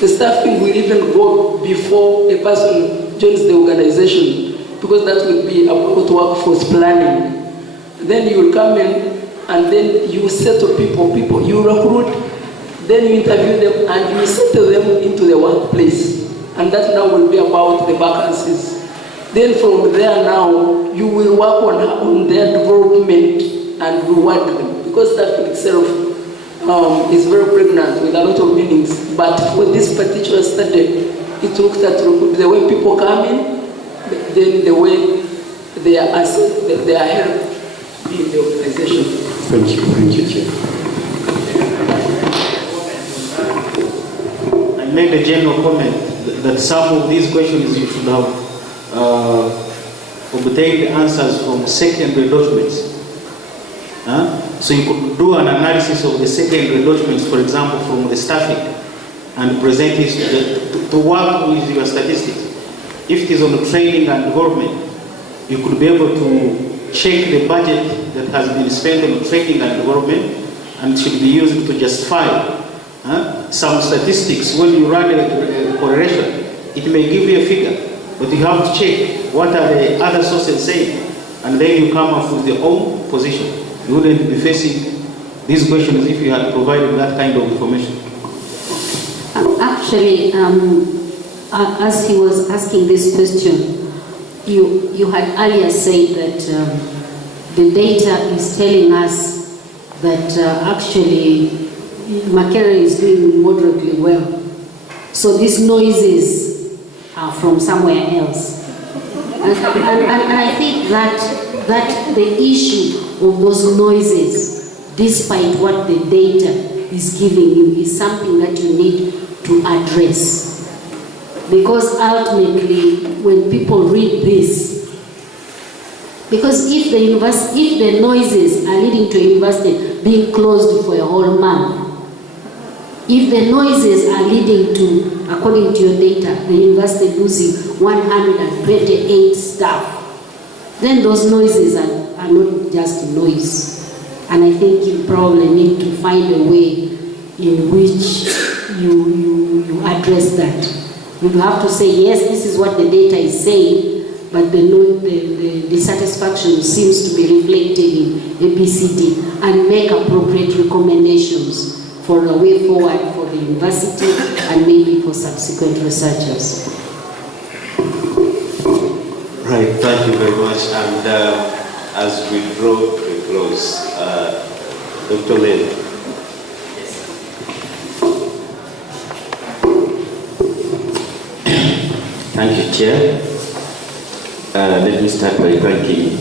the staffing will even go before a person joins the organization, because that will be about workforce planning. Then you will come in, and then you settle people, you recruit, then you interview them, and you settle them into the workplace. And that now will be about the vacancies. Then from there now, you will work on their development and reward them, because staffing itself is very pregnant with a lot of meanings. But for this particular study, it looked at the way people come in, then the way they are helped in the organization. Thank you, Chair. I made a general comment that some of these questions you should have obtained answers from secondary documents. So you could do an analysis of the secondary documents, for example, from the staffing, and present it to work with your statistics. if it is on training and development, you could be able to check the budget that has been spent on training and development and should be used to justify some statistics. When you run a correlation, it may give you a figure, but you have to check what are the other sources saying, and then you come up with your own position. You wouldn't be facing these questions if you had provided that kind of information. Actually, as he was asking this question, you had earlier said that the data is telling us that actually Makerere is doing moderately well. So these noises are from somewhere else. And I think that the issue of those noises, despite what the data is giving you, is something that you need to address. Because ultimately, when people read this, because if the noises are leading to a university being closed for a whole month, if the noises are leading to, according to your data, the university losing 128 staff, then those noises are not just noise. And I think you probably need to find a way in which you address that. You have to say, yes, this is what the data is saying, but the dissatisfaction seems to be reflected in ABCD, and make appropriate recommendations for a way forward for the university and maybe for subsequent researchers. Right, thank you very much. And as we draw to a close, Dr. Lin. Thank you, Chair. Let me start by thanking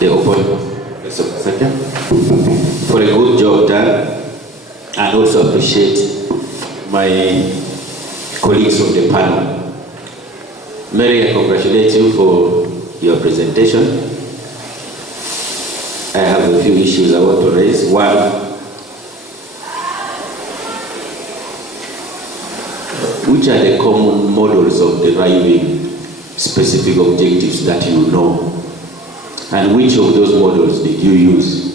the opponent for a good job done, and also appreciate my colleagues on the panel. Mary, I congratulate you for your presentation. I have a few issues I want to raise. One, which are the common models of deriving specific objectives that you know? And which of those models did you use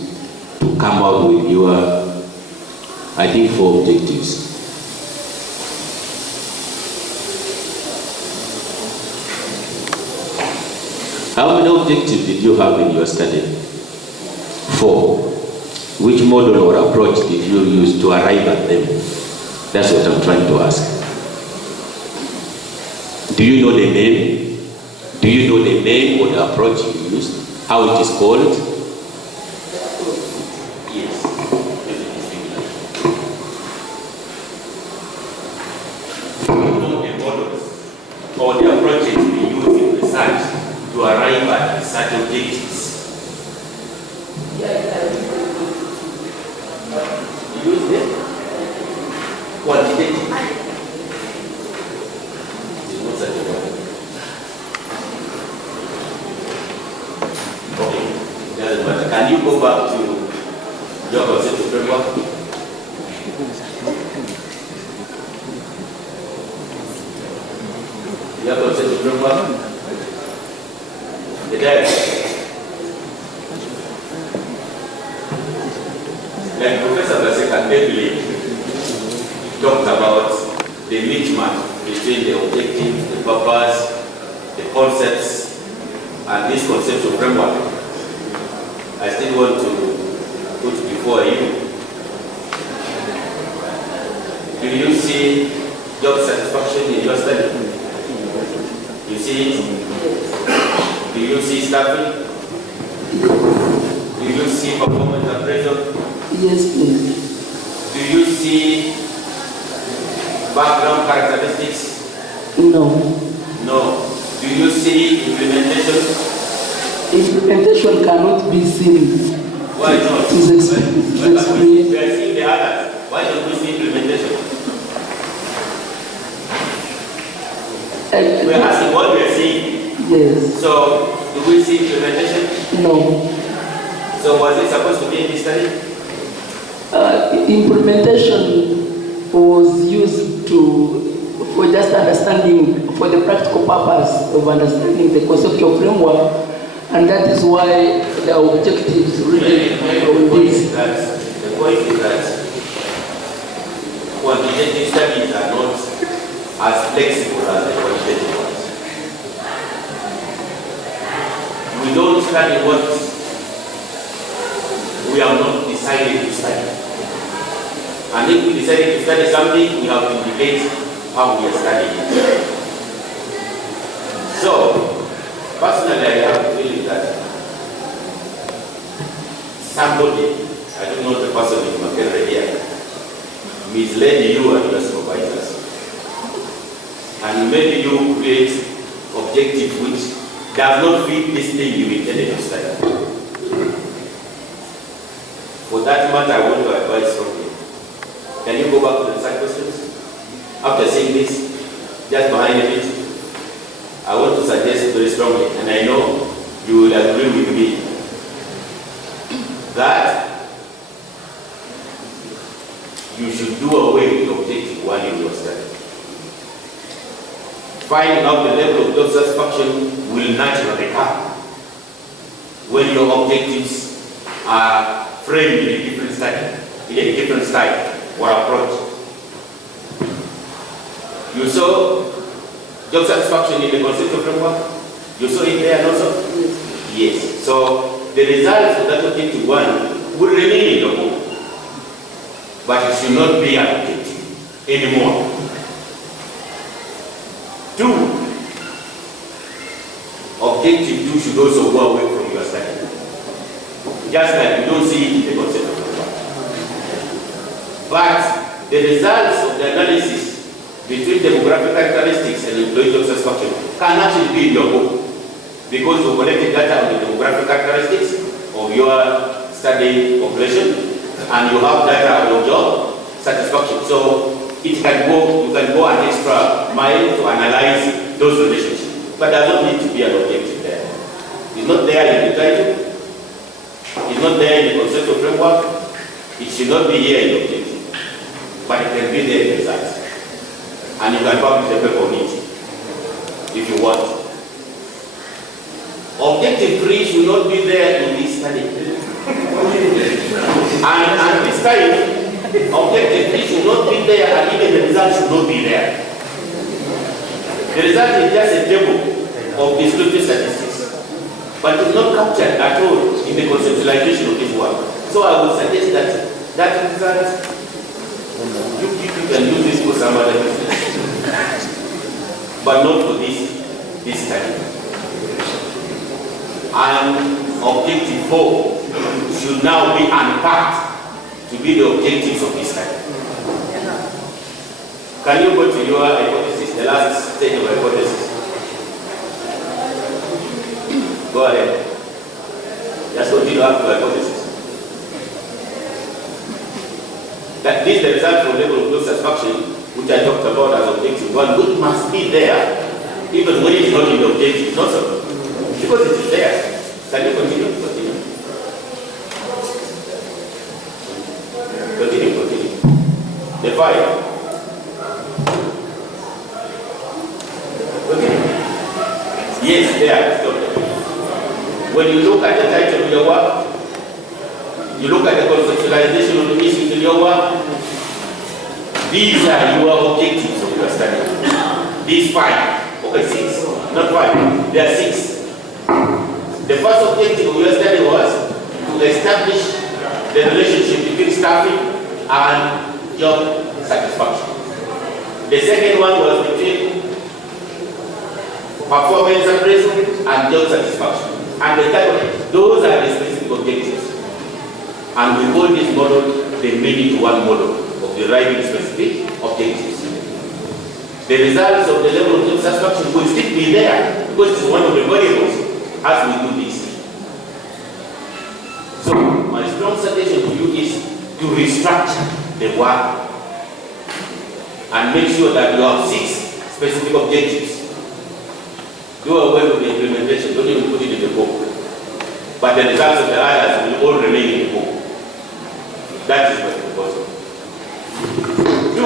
to come up with your, I think, 4 objectives? How many objectives did you have in your study? 4. Which model or approach did you use to arrive at them? That's what I'm trying to ask. Do you know the name? Do you know the name or the approach you used? How it is called? Yes. Do you know the models or the approaches we use in research to arrive at research objectives? You use them? Quantitative. Can you go back to your concept of framework? Your concept of framework? The diagram. Like Professor Baseka Begley talked about the mismatch between the objectives, the purpose, the concepts, and this conceptual framework. I still want to put before you. Do you see job satisfaction in your study? You see it? Do you see staffing? Do you see performance appraisal? Yes, please. Do you see background characteristics? No. No. Do you see implementation? Implementation cannot be seen. Why not? We are seeing the others. Why don't we see implementation? We are asking what we are seeing. Yes. So, do we see implementation? No. So, was it supposed to be in this study? Implementation was used for just understanding for the practical purpose of understanding the conceptual framework, and that is why the objectives really on this. The point is that quantitative studies are not as flexible as the quantitative ones. We don't study what we have not decided to study. And if we decided to study something, we have to indicate how we are studying it. So, personally, I have a feeling that somebody, I don't know the person in Makerere here, misled you and your supervisors. And maybe you create objectives which does not fit this thing you intended to study. For that matter, I want to advise from you. Can you go back to the side questions? After saying this, just behind a bit, I want to suggest very strongly, and I know you will agree with me, that you should do away with objective one in your study. Finding out the level of job satisfaction will naturally come when your objectives are framed in a different study, in a different style or approach. You saw job satisfaction in the conceptual framework? You saw it there also? Yes. So the results of that objective one will remain in the book, but it should not be an objective anymore. 2, objective 2 should also go away from your study. Just like you don't see it in the conceptual framework. But the results of the analysis between demographic characteristics and employee job satisfaction can actually be in your book, because you collected data on the demographic characteristics of your study population, and you have data on your job satisfaction. So it can go, you can go an extra mile to analyze those relationships, but there does not need to be an objective there. It's not there in the title, it's not there in the conceptual framework, it should not be here in the objective, but it can be there in the results. And you can publish a paper on it if you want. Objective 3 should not be there in this study. and this time, objective 3 should not be there, and even the result should not be there. The result is just a table of descriptive statistics, but it's not captured at all in the conceptualization of this work. So I would suggest that that result, you can use this for some other business, but not for this study. And objective 4 should now be unpacked to be the objectives of this study. Can you go to your hypothesis, the last stage of hypothesis? Go ahead. Just continue up to hypothesis. That this is the result from level of job satisfaction, which I talked about as objective 1, which must be there, even when it's not in the objective, not so. Because it is there. Can you continue? Continue. Continue. The 5. Continue. Yes, there. Stop there. When you look at the title of your work, you look at the conceptualization of the issues in your work, these are your objectives of your study. These 5. Okay, 6. Not 5. There are 6. The first objective of your study was to establish the relationship between staffing and job satisfaction. The second one was between performance appraisal and job satisfaction. And the third one, those are the specific objectives. And we call this model the many-to-one model of deriving specific objectives. The results of the level of job satisfaction will still be there because it's one of the variables as we do this. So, my strong suggestion to you is to restructure the work and make sure that you have 6 specific objectives. Do away with the implementation, don't even put it in the book. But the results of the others will all remain in the book. That is my proposal. 2.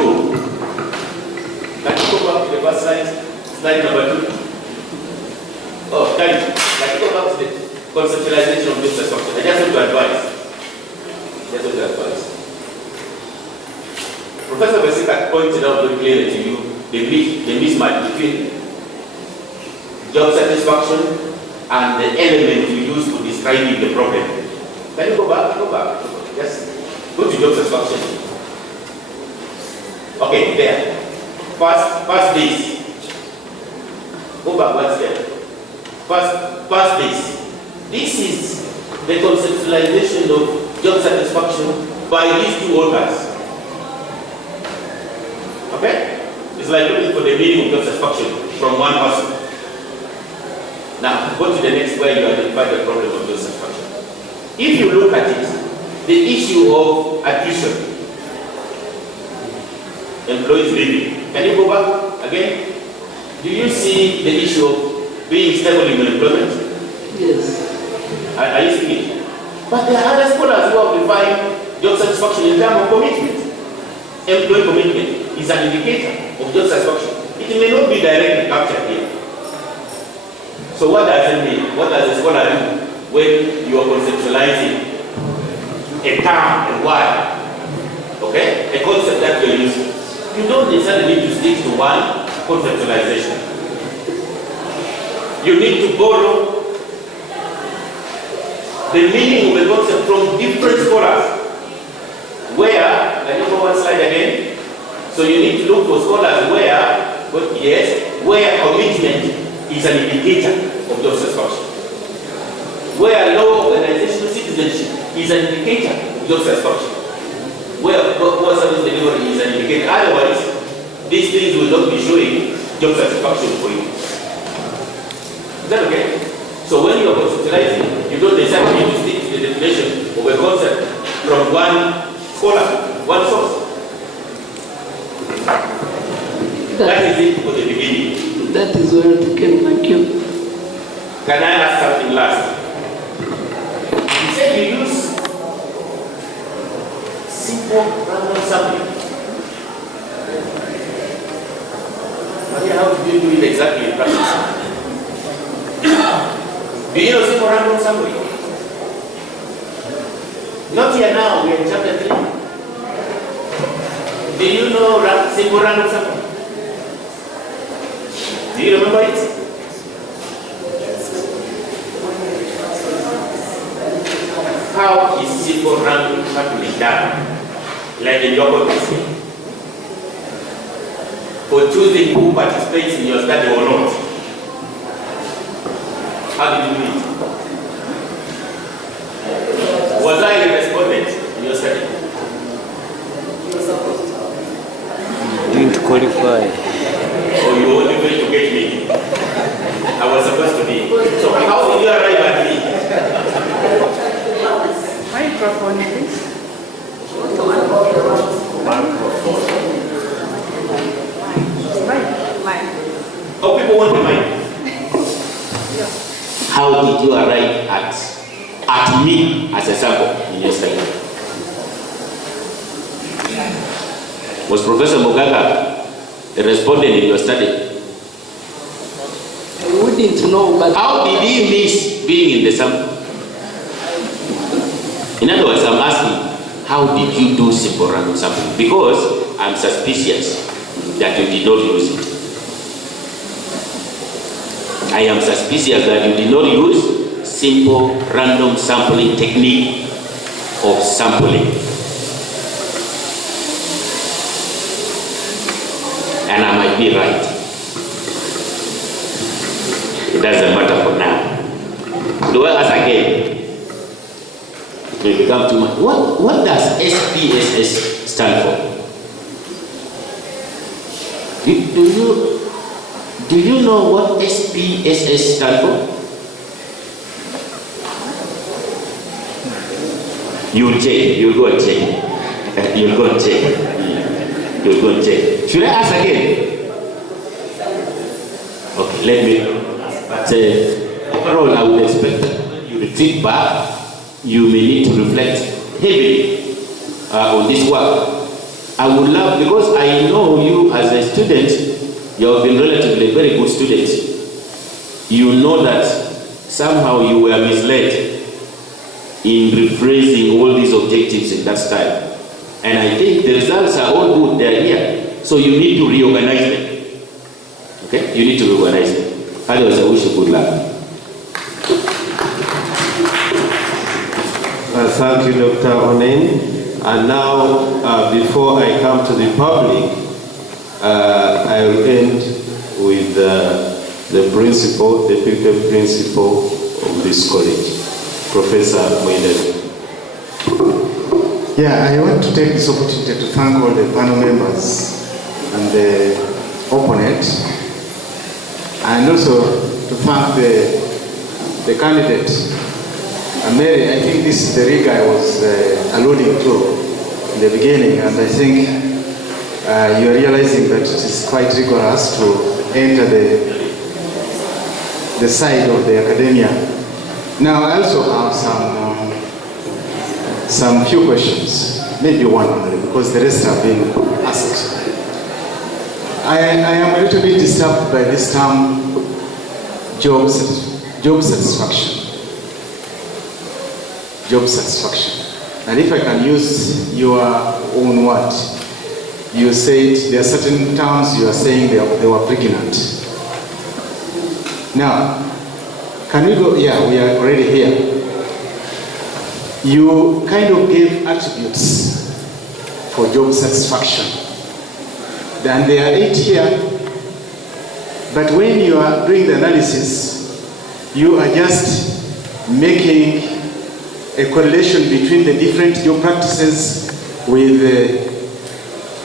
Can you go back to the first slide? Slide number 2. Oh, can you go back to the conceptualization of this structure? I just want to advise. Professor Besika pointed out very clearly to you the mismatch between job satisfaction and the element you use for describing the problem. Can you go back? Go back. Yes. Go to job satisfaction. Okay, there. First days. Go back one step. First days. This is the conceptualization of job satisfaction by these two authors. Okay? It's like looking for the meaning of job satisfaction from one person. Now, go to the next where you identify the problem of job satisfaction. If you look at it, the issue of attrition, employees leaving. Can you go back again? Do you see the issue of being stable in your employment? Yes. Are you seeing it? But there are other scholars who have defined job satisfaction in terms of commitment. Employee commitment is an indicator of job satisfaction. It may not be directly captured here. So what does it mean? What does a scholar do when you are conceptualizing a term, a word, okay? A concept that you're using? You don't necessarily need to stick to one conceptualization. You need to borrow the meaning of the concept from different scholars. Where, can you go one slide again? So you need to look for scholars where commitment is an indicator of job satisfaction. Where low organizational citizenship is an indicator of job satisfaction. Where poor service delivery is an indicator. Otherwise, these things will not be showing job satisfaction for you. Is that okay? So when you are conceptualizing, you don't necessarily need to stick to the definition of a concept from one scholar, one source. That is it for the beginning. That is where it came. Thank you. Can I ask something last? You said you use simple random sampling. Maria, how do you do it exactly in practice? Do you know simple random sampling? Not here now, we are in chapter 3. Do you know simple random sampling? Do you remember it? How is simple random sampling done? Like in your case, for choosing who participates in your study or not. How did you do it? Was I a respondent in your study? Didn't qualify. Or you were only going to get me? I was supposed to be. So how did you arrive at me? Microphone, please. Oh, people want the mic. How did you arrive at me as a sample in your study? Was Professor Mugaga a respondent in your study? I wouldn't know, but how did he miss being in the sample? In other words, I'm asking, how did you do simple random sampling? Because I'm suspicious that you did not use it. I am suspicious that you did not use simple random sampling technique of sampling. And I might be right. It doesn't matter for now. Do I ask again? It may become too much. What does SPSS stand for? Do you know what SPSS stand for? You'll check. You'll go and check. You'll go and check. You'll go and check. Should I ask again? Okay, let me say, overall, I would expect that when you retreat back, you may need to reflect heavily on this work. I would love, because I know you as a student, you have been relatively a very good student. You know that somehow you were misled in rephrasing all these objectives in that style. And I think the results are all good, they are here. So you need to reorganize them. Okay? You need to reorganize them. Otherwise, I wish you good luck. Thank you, Dr. Onen. And now, before I come to the public, I will end with the principal, the deputy principal of this college, Professor Makerere. Yeah, I want to take this opportunity to thank all the panel members and the opponent, and also to thank the candidate. Mary, I think this is the rig I was alluding to in the beginning, and I think you are realizing that it is quite rigorous to enter the side of the academia. Now, I also have some few questions, maybe one only, because the rest have been asked. I am a little bit disturbed by this term, job satisfaction. Job satisfaction. And if I can use your own word, you said there are certain terms you are saying they were pregnant. Now, can we go? Yeah, we are already here. You kind of gave attributes for job satisfaction. Then there are 8 here, but when you are doing the analysis, you are just making a correlation between the different job practices with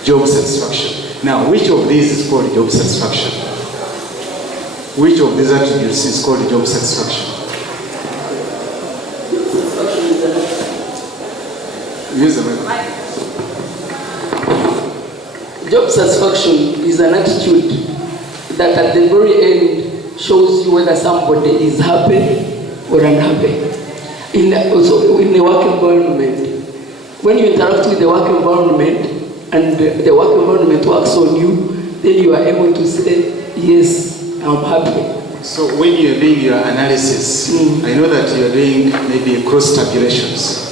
job satisfaction. Now, which of these is called job satisfaction? Which of these attributes is called job satisfaction? Use the mic. Job satisfaction is an attitude that at the very end shows you whether somebody is happy or unhappy. Also in the work environment, when you interact with the work environment and the work environment works on you, then you are able to say, yes, I'm happy. So when you're doing your analysis, I know that you're doing maybe cross-tabulations.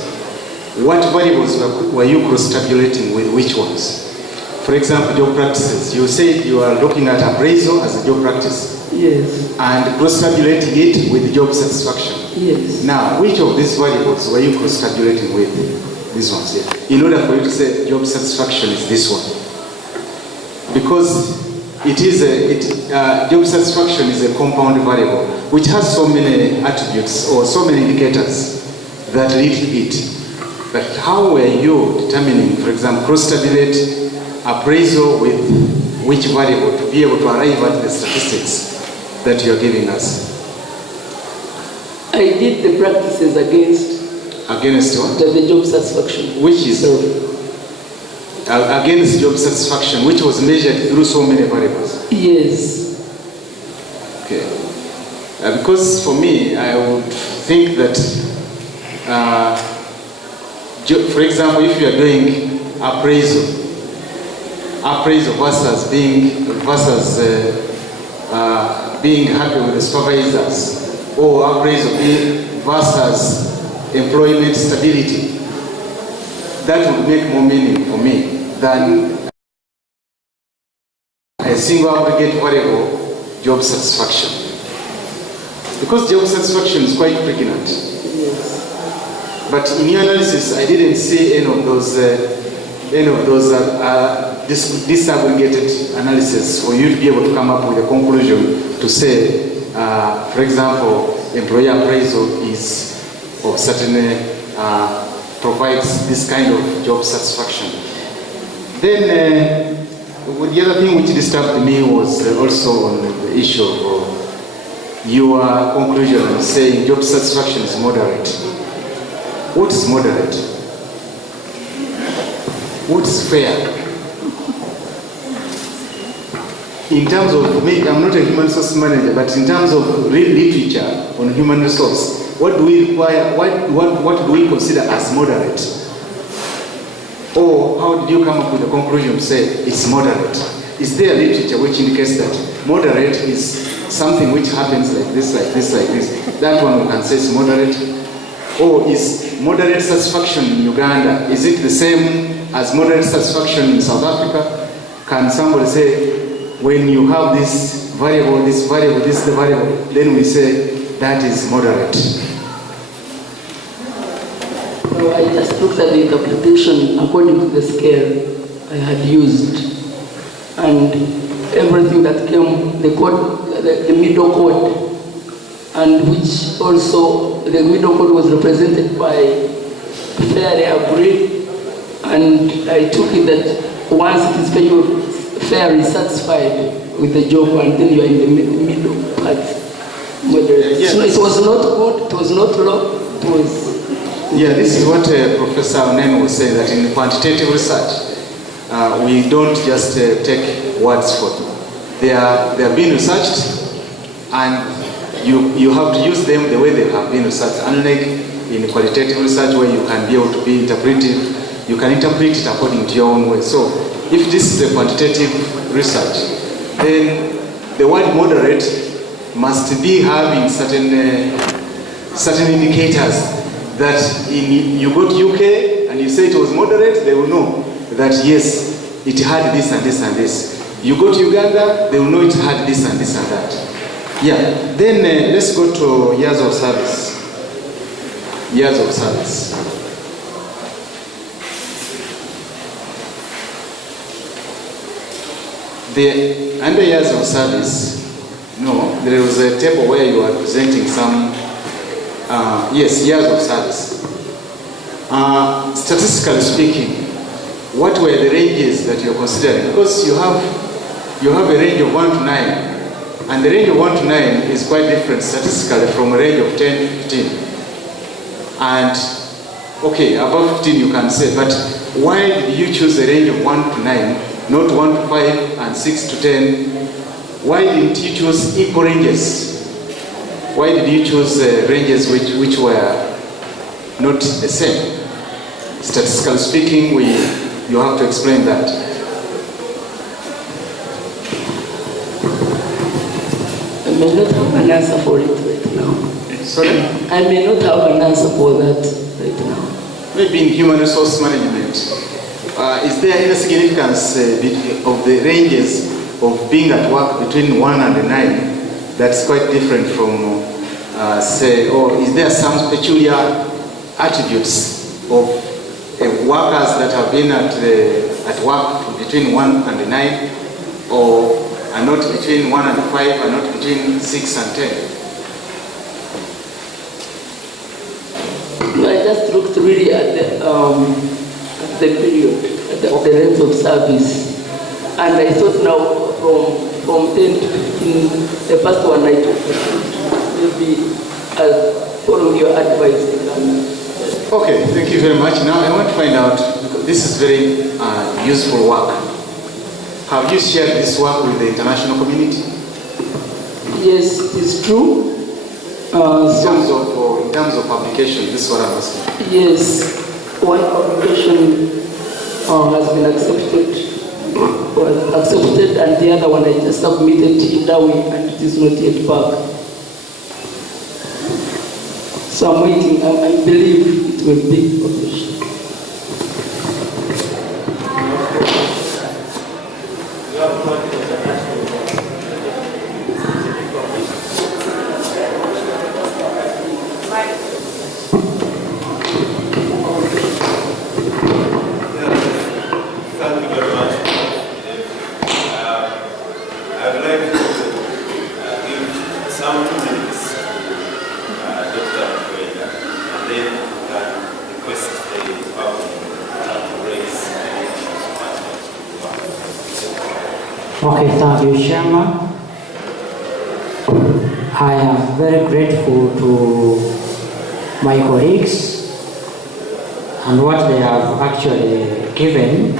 What variables were you cross-tabulating with which ones? For example, job practices. You said you are looking at appraisal as a job practice. Yes. And cross-tabulating it with job satisfaction. Yes. Now, which of these variables were you cross-tabulating with? These ones here. In order for you to say job satisfaction is this one. Because it is job satisfaction is a compound variable which has so many attributes or so many indicators that lead to it. But how were you determining, for example, cross-tabulate appraisal with which variable to be able to arrive at the statistics that you're giving us? I did the practices against what? The job satisfaction. Which is against job satisfaction, which was measured through so many variables. Yes. Okay. Because for me, I would think that, for example, if you are doing appraisal versus being happy with the supervisors, or appraisal versus employment stability, that would make more meaning for me than a single aggregate variable, job satisfaction. Because job satisfaction is quite pregnant. Yes. But in your analysis, I didn't see any of those disaggregated analysis for you to be able to come up with a conclusion to say, for example, employer appraisal is of certain provides this kind of job satisfaction. Then the other thing which disturbed me was also on the issue of your conclusion saying job satisfaction is moderate. What is moderate? What is fair? In terms of, I'm not a human resource manager, but in terms of real literature on human resource, what do we require, what do we consider as moderate? Or how did you come up with a conclusion to say it's moderate? is there literature which indicates that moderate is something which happens like this, like this, like this? That one we can say is moderate. Or is moderate satisfaction in Uganda, is it the same as moderate satisfaction in South Africa? Can somebody say, when you have this variable, this variable, this the variable, then we say that is moderate? So I just looked at the interpretation according to the scale I had used, and everything that came, the code, the middle code, and which also the middle code was represented by fairly agreed, and I took it that once it is fairly satisfied with the job, and then you are in the middle part. Yes. So it was not good, it was not low, it was... Yeah, this is what Professor Onen was saying, that in quantitative research, we don't just take words for them. They are being researched, and you have to use them the way they have been researched. Unlike in qualitative research where you can be able to be interpretive, you can interpret it according to your own way. So if this is a quantitative research, then the word moderate must be having certain indicators that you go to UK and you say it was moderate, they will know that yes, it had this and this and this. You go to Uganda, they will know it had this and this and that. Yeah, then let's go to years of service. Years of service. Under years of service, no, there was a table where you are presenting some, yes, years of service. Statistically speaking, what were the ranges that you're considering? Because you have a range of 1 to 9. And the range of 1 to 9 is quite different statistically from a range of 10 to 15. And, okay, above 15 you can say, but why did you choose a range of 1 to 9, not 1 to 5 and 6 to 10? Why didn't you choose equal ranges? Why did you choose ranges which were not the same? Statistically speaking, you have to explain that. I may not have an answer for it right now. Sorry? I may not have an answer for that right now. Maybe in human resource management, is there any significance of the ranges of being at work between 1 and 9 that's quite different from, say, or is there some peculiar attributes of workers that have been at work between 1 and 9, or are not between 1 and 5, and not between 6 and 10? No, I just looked really at the period, at the length of service, and I thought now from 10 to 15, the first one I took maybe following your advice. Okay, thank you very much. Now I want to find out, because this is very useful work. Have you shared this work with the international community? Yes, it is true. In terms of publication, this is what I'm asking. Yes, one publication has been accepted, and the other one I just submitted in that way, and it is not yet back. So I'm waiting. I believe it will be published. Okay, thank you, Chairman. I am very grateful to my colleagues, and what they have actually given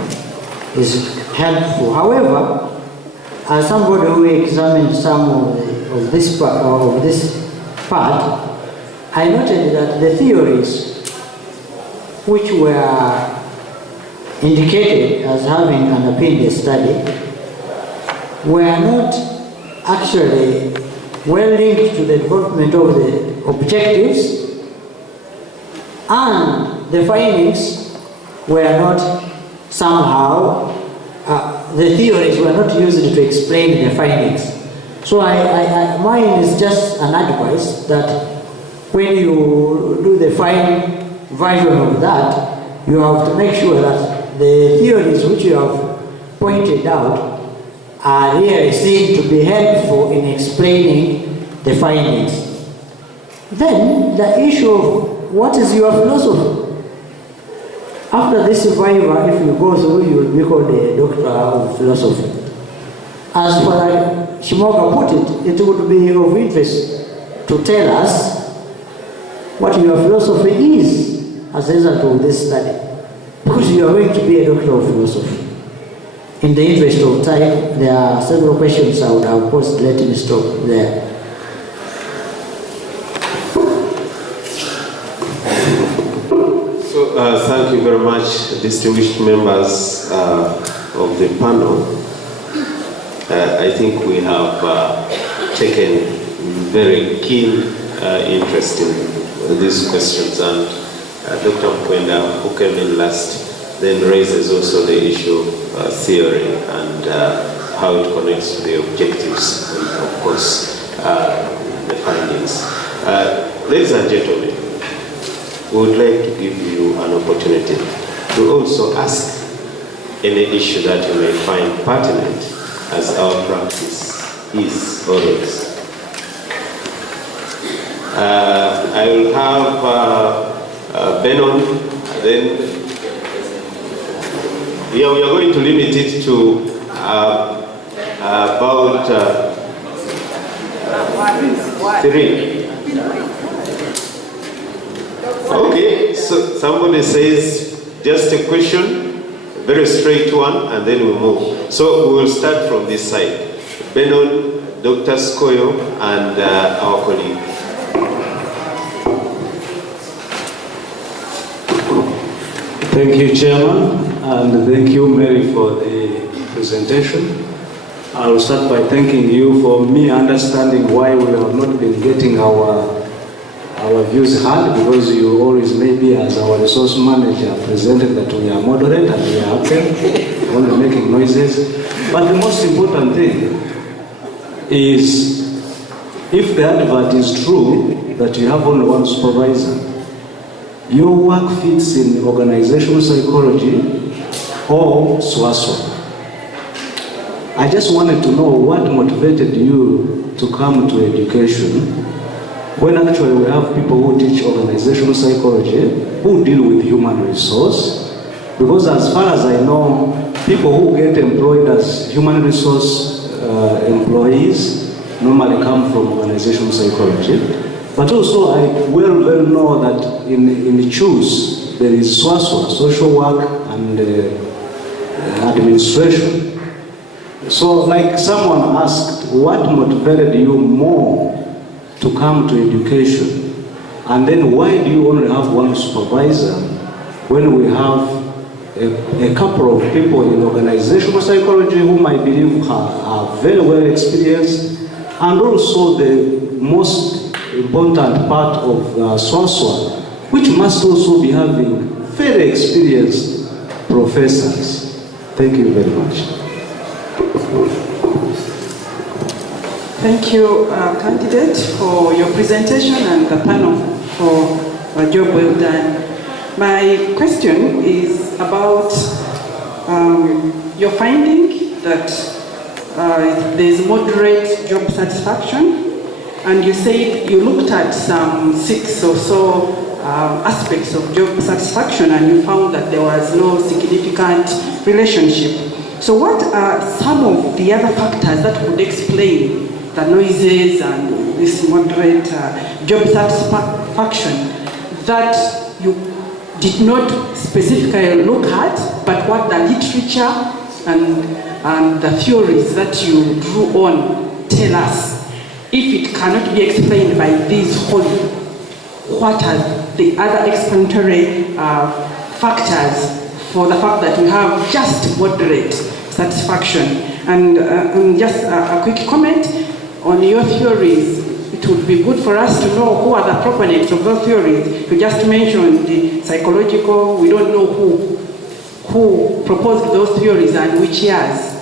is helpful. However, as somebody who examined some of this part, I noted that the theories which were indicated as having underpinned the study were not actually well linked to the development of the objectives, and the findings were not somehow, the theories were not used to explain the findings. So mine is just an advice that when you do the fine version of that, you have to make sure that the theories which you have pointed out are really seen to be helpful in explaining the findings. Then the issue of what is your philosophy? After this survivor, if you go through, you will be called a doctor of philosophy. As Father Shimoga put it, it would be of interest to tell us what your philosophy is as a result of this study, because you are going to be a doctor of philosophy. In the interest of time, there are several questions I would have posed. Let me stop there. Thank you very much, distinguished members of the panel. I think we have taken very keen interest in these questions, and Dr. Mkwenda, who came in last, then raises also the issue of theory and how it connects to the objectives and, of course, the findings. Ladies and gentlemen, we would like to give you an opportunity to also ask any issue that you may find pertinent, as our practice is always. I will have Benon, then we are going to limit it to about 3. Okay, so somebody says just a question, a very straight one, and then we move. So we will start from this side. Benon, Dr. Skoyo, and our colleague. Thank you, Chairman, and thank you, Mary, for the presentation. I will start by thanking you for me understanding why we have not been getting our views heard, because you always, maybe as our resource manager, presented that we are moderate and we are absent, only making noises. But the most important thing is, if the advert is true that you have only one supervisor, your work fits in organizational psychology or SWASO. I just wanted to know what motivated you to come to education, when actually we have people who teach organizational psychology, who deal with human resource. Because as far as I know, people who get employed as human resource employees normally come from organizational psychology. But also I well know that in CHOOS there is SWASO, social work and administration. So like someone asked, what motivated you more to come to education? And then why do you only have one supervisor when we have a couple of people in organizational psychology whom I believe are very well experienced, and also the most important part of SWASO, which must also be having very experienced professors. Thank you very much. Thank you, candidate, for your presentation and the panel for a job well done. My question is about your finding that there is moderate job satisfaction, and you said you looked at some 6 or so aspects of job satisfaction, and you found that there was no significant relationship. So what are some of the other factors that would explain the noises and this moderate job satisfaction that you did not specifically look at, but what the literature and the theories that you drew on tell us? If it cannot be explained by these wholly, what are the other explanatory factors for the fact that we have just moderate satisfaction? And just a quick comment on your theories. It would be good for us to know who are the proponents of those theories. You just mentioned the psychological, we don't know who proposed those theories and which years.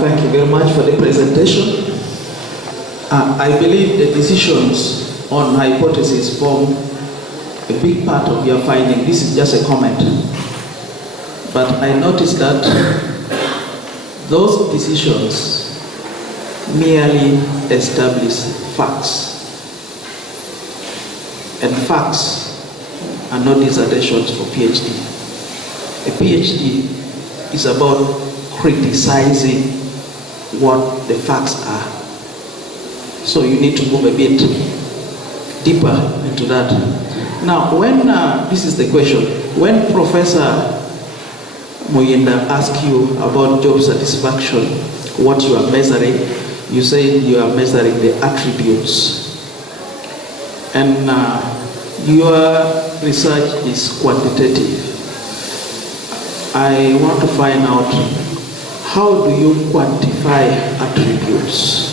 Thank you very much for the presentation. I believe the decisions on hypotheses form a big part of your finding. This is just a comment. But I noticed that those decisions merely establish facts. And facts are not dissertations for PhD. A PhD is about criticizing what the facts are. So you need to move a bit deeper into that. Now, when, this is the question, when Professor Muyinda asked you about job satisfaction, what you are measuring, you say you are measuring the attributes. And your research is quantitative. I want to find out, how do you quantify attributes?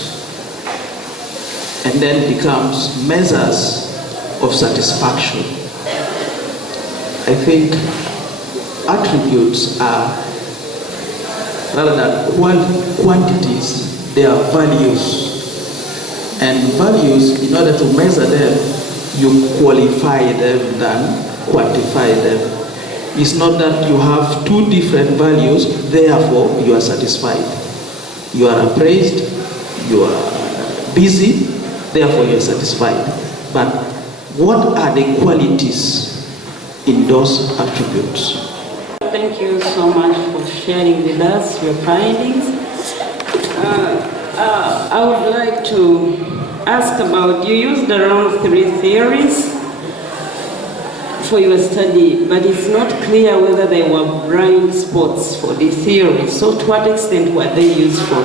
And then becomes measures of satisfaction. I think attributes are, rather than quantities, they are values. And values, in order to measure them, you qualify them than quantify them. It's not that you have two different values, therefore you are satisfied. You are appraised, you are busy, therefore you are satisfied. But what are the qualities in those attributes? Thank you so much for sharing with us your findings. I would like to ask about, you used around 3 theories for your study, but it's not clear whether they were blind spots for the theories. So to what extent were they useful?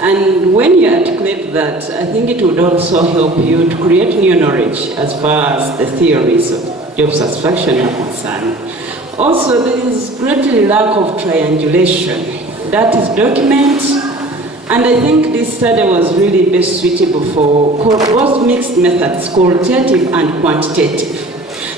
And when you articulate that, I think it would also help you to create new knowledge as far as the theories of job satisfaction are concerned. Also, there is greatly lack of triangulation. That is document, and I think this study was really best suitable for both mixed methods, qualitative and quantitative.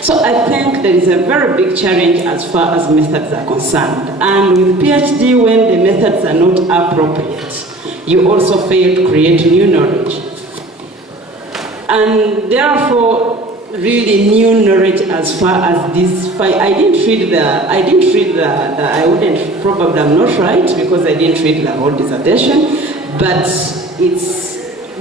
So I think there is a very big challenge as far as methods are concerned. And with PhD, when the methods are not appropriate, you also fail to create new knowledge. And therefore, really new knowledge as far as this, I didn't read I wouldn't, probably I'm not right because I didn't read the whole dissertation, but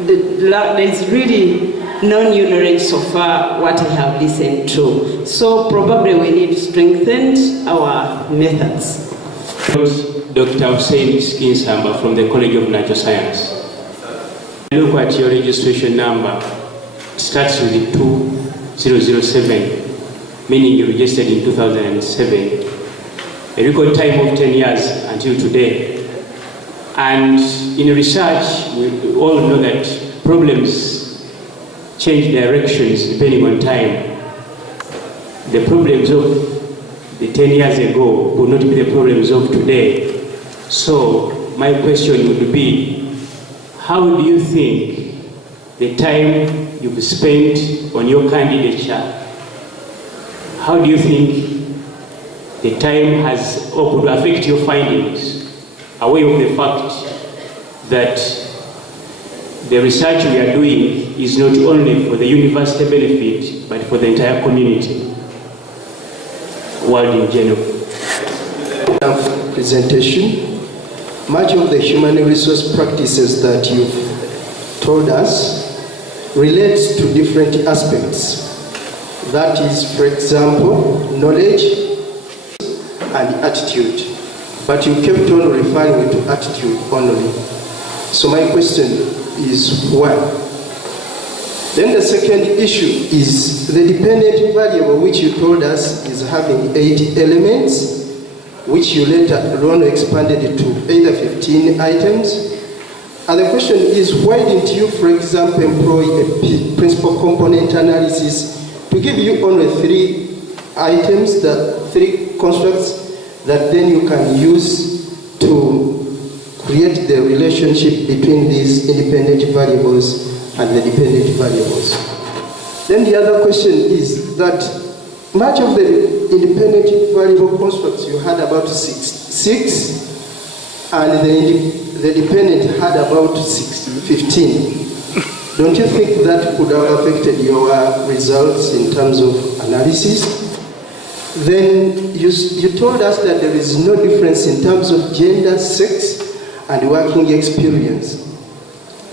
there's really no new knowledge so far what I have listened to. So probably we need to strengthen our methods. Dr. Hussein Skinsamba from the College of Natural Science. Look at your registration number. It starts with 2007, meaning you registered in 2007. A record time of 10 years until today. And in research, we all know that problems change directions depending on time. The problems of the 10 years ago would not be the problems of today. So my question would be, how do you think the time you've spent on your candidature, how do you think the time has or could affect your findings, away of the fact that the research we are doing is not only for the university benefit, but for the entire community, world in general? Presentation. Much of the human resource practices that you've told us relates to different aspects. That is, for example, knowledge and attitude. But you kept on referring to attitude only. So my question is why? Then the second issue is the dependent variable, which you told us is having 8 elements, which you later on expanded to either 15 items. And the question is, why didn't you, for example, employ a principal component analysis to give you only 3 items, the 3 constructs that then you can use to create the relationship between these independent variables and the dependent variables. Then the other question is that much of the independent variable constructs you had about 6, and the dependent had about 15. Don't you think that could have affected your results in terms of analysis? Then you told us that there is no difference in terms of gender, sex, and working experience.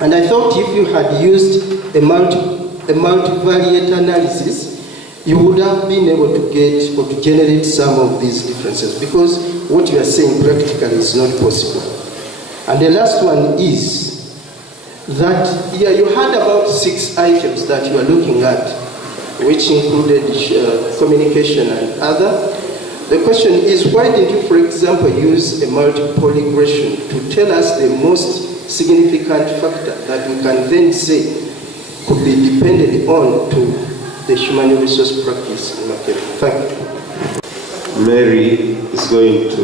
And I thought if you had used a multivariate analysis, you would have been able to get or to generate some of these differences, because what you are saying practically is not possible. And the last one is that, you had about 6 items that you are looking at, which included communication and other. The question is, why didn't you, for example, use a multiple regression to tell us the most significant factor that we can then say could be depended on to the human resource practice in Makerere? Thank you. Mary is going to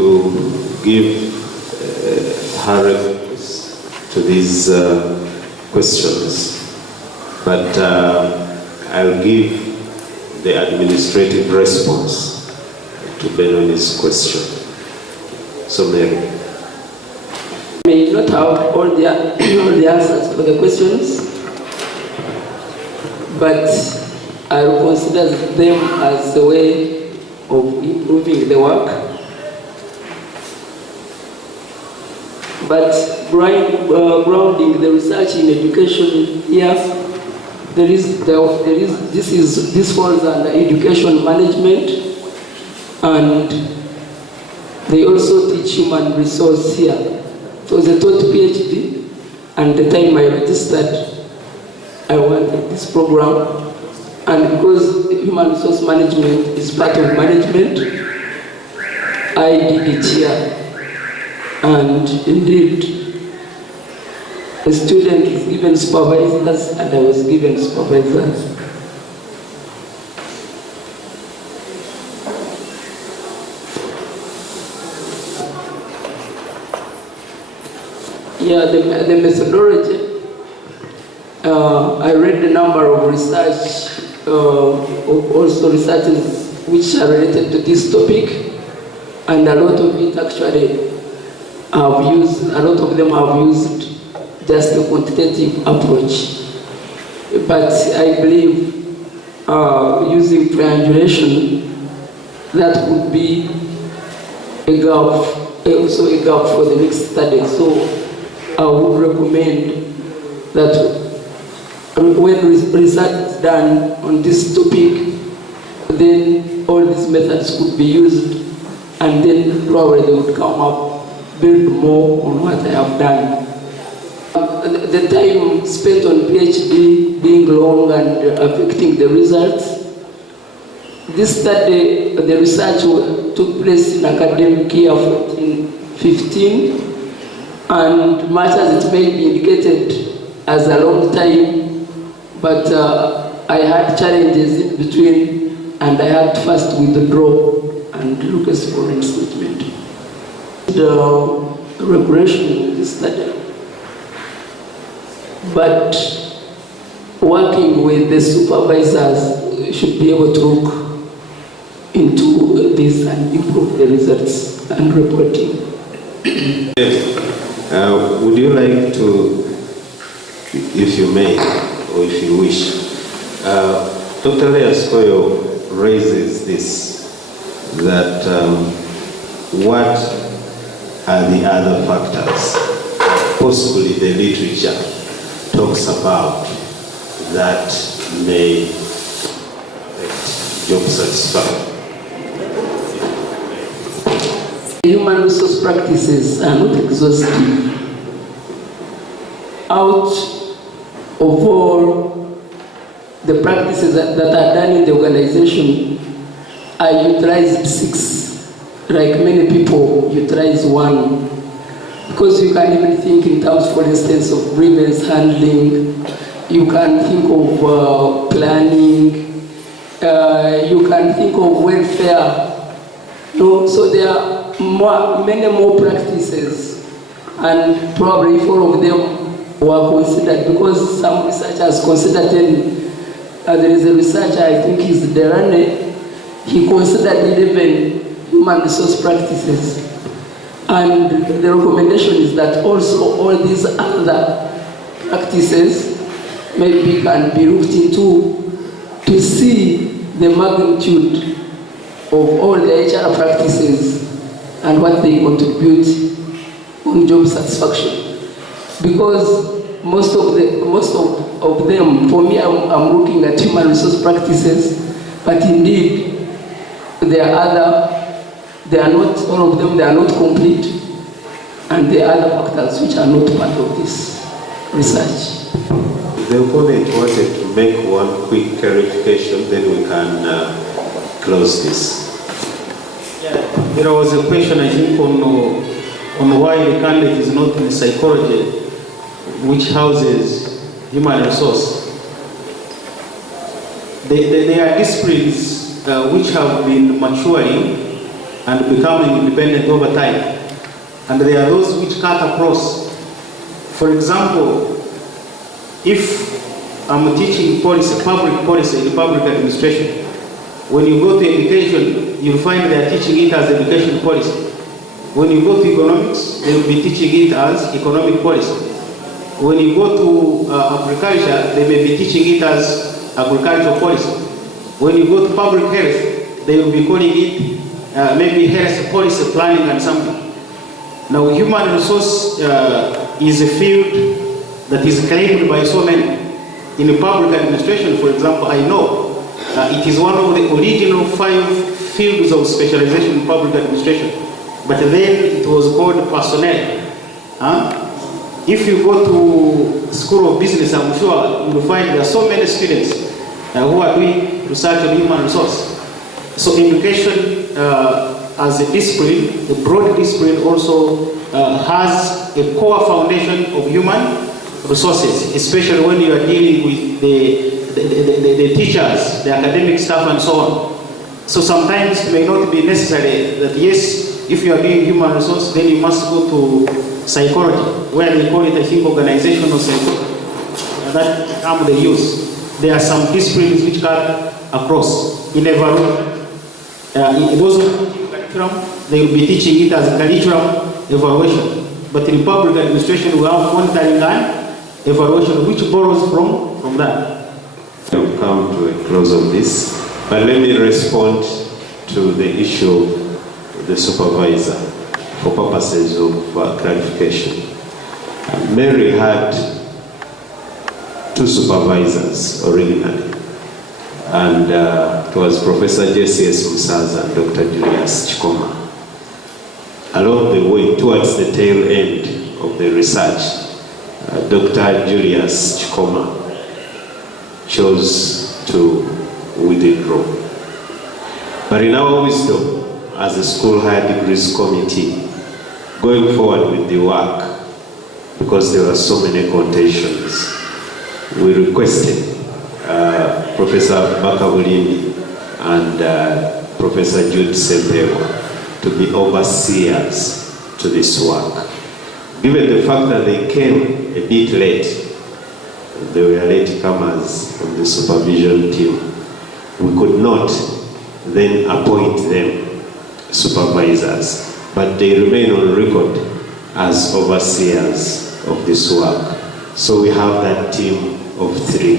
give her response to these questions, but I'll give the administrative response to Benoni's question. So Mary. I may not have all the answers for the questions, but I will consider them as a way of improving the work. But grounding the research in education here, this falls under education management, and they also teach human resource here. So they taught PhD, and the time I registered, I wanted this program, and because human resource management is part of management, I did it here. And indeed, a student is given supervisors, and I was given supervisors. Yeah, the methodology, I read the number of research, also researches which are related to this topic, and a lot of it actually have used, a lot of them have used just a quantitative approach. But I believe using triangulation, that would be a gap, also a gap for the next study. So I would recommend that when research is done on this topic, then all these methods could be used, and then probably they would come up, build more on what I have done. The time spent on PhD being long and affecting the results, this study, the research took place in academic year 14-15, and much as it may be indicated as a long time, but I had challenges in between, and I had to first withdraw and look at foreign statement. The regression in this study, but working with the supervisors should be able to look into this and improve the results and reporting. Would you like to, if you may, or if you wish, Dr. Leaskoyo raises this, that what are the other factors, possibly the literature talks about, that may affect job satisfaction? Human resource practices are not exhaustive. Out of all the practices that are done in the organization, I utilized 6. Like many people, utilize 1. Because you can even think in terms, for instance, of grievance handling, you can think of planning, you can think of welfare. So there are many more practices, and probably 4 of them were considered, because some researchers considered 10. There is a researcher, I think he's Derane, he considered 11 human resource practices. And the recommendation is that also all these other practices maybe can be looked into to see the magnitude of all the HR practices and what they contribute on job satisfaction. Because most of them, for me, I'm looking at human resource practices, but indeed there are not, all of them, they are not complete, and there are other factors which are not part of this research. The opponent wanted to make one quick clarification, then we can close this. There was a question, I think, on why the candidate is not in psychology, which houses human resource. There are disciplines which have been maturing and becoming independent over time. And there are those which cut across. For example, if I'm teaching policy, public policy in public administration, when you go to education, you'll find they are teaching it as education policy. When you go to economics, they will be teaching it as economic policy. When you go to agriculture, they may be teaching it as agricultural policy. When you go to public health, they will be calling it maybe health policy planning and something. Now, human resource is a field that is claimed by so many. In public administration, for example, I know it is one of the original 5 fields of specialization in public administration. But then it was called personnel. If you go to School of Business, I'm sure you will find there are so many students who are doing research on human resource. So education as a discipline, a broad discipline, also has a core foundation of human resources, especially when you are dealing with the teachers, the academic staff, and so on. So sometimes it may not be necessary that, yes, if you are doing human resource, then you must go to psychology, where they call it, I think, organizational psychology. That term they use. There are some disciplines which cut across. In evaluation, in those curriculum, they will be teaching it as a curriculum evaluation. But in public administration, we have monitoring and evaluation, which borrows from that. We'll come to a close of this, but let me respond to the issue of the supervisor for purposes of clarification. Mary had 2 supervisors originally, and it was Professor J.C.S. Musaza and Dr. Julius Chikoma. Along the way, towards the tail end of the research, Dr. Julius Chikoma chose to withdraw. But in our wisdom, as a school higher degrees committee, going forward with the work, because there were so many contentions, we requested Professor Bakabulini and Professor Jude Sempewa to be overseers to this work. Given the fact that they came a bit late, they were late comers on the supervision team, we could not then appoint them supervisors, but they remain on record as overseers of this work. So we have that team of 3.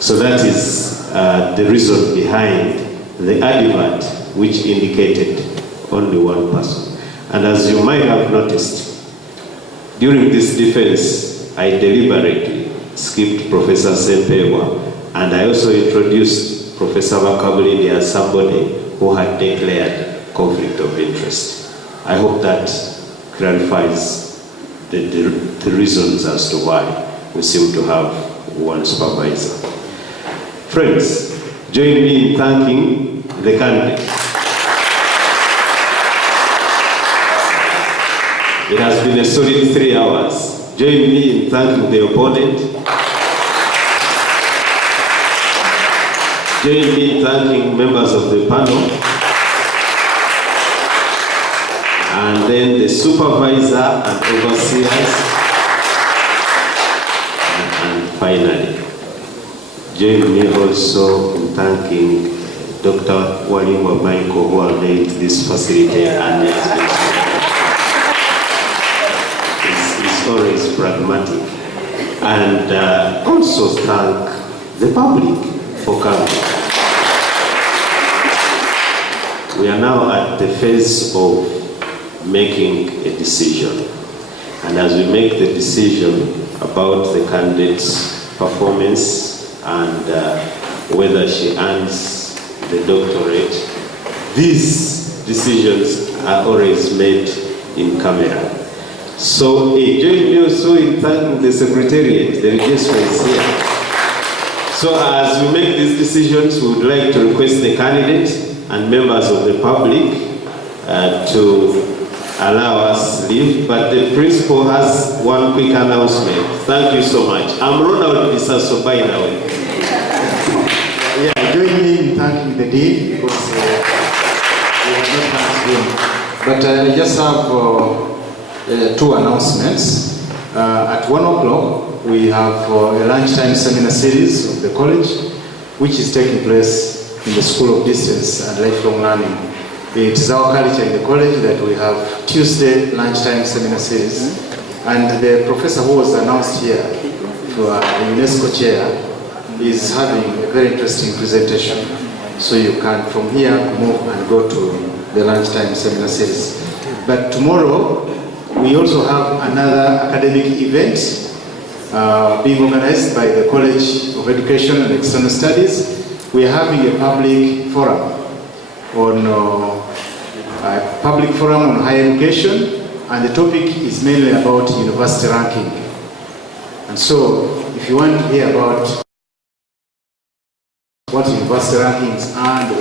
So that is the reason behind the advert, which indicated only 1 person. And as you might have noticed, during this defense, I deliberately skipped Professor Sempewa, and I also introduced Professor Bakabulini as somebody who had declared conflict of interest. I hope that clarifies the reasons as to why we seem to have 1 supervisor. Friends, join me in thanking the candidate. It has been a solid 3 hours. Join me in thanking the opponent. Join me in thanking members of the panel. And then the supervisor and overseers. And finally, join me also in thanking Dr. Walingwa Michael, who have made this facility and it's always pragmatic. And also thank the public for coming. We are now at the phase of making a decision. And as we make the decision about the candidate's performance and whether she earns the doctorate, these decisions are always made in camera. So join me also in thanking the Secretariat, the registrar is here. So as we make these decisions, we would like to request the candidate and members of the public to allow us leave, but the principal has one quick announcement. Thank you so much. I'm Ronald Bisaso, by the way. Yeah, join me in thanking the Dean because we have not thanked him. But I just have two announcements. At 1 o'clock, we have a lunchtime seminar series of the college, which is taking place in the School of Distance and Lifelong Learning. It is our culture in the college that we have Tuesday lunchtime seminar series. And the professor who was announced here for the UNESCO chair is having a very interesting presentation. So you can from here move and go to the lunchtime seminar series. But tomorrow we also have another academic event being organized by the College of Education and External Studies. We are having a public forum on higher education, and the topic is mainly about university ranking. And so, if you want to hear about what university rankings and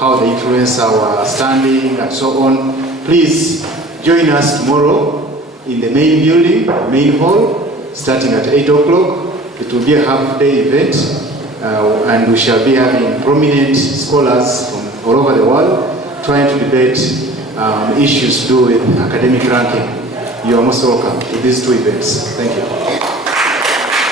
how they influence our standing and so on, please join us tomorrow in the main building, main hall, starting at 8 o'clock. It will be a half-day event, and we shall be having prominent scholars from all over the world trying to debate issues to do with academic ranking. You are most welcome to these two events. Thank you.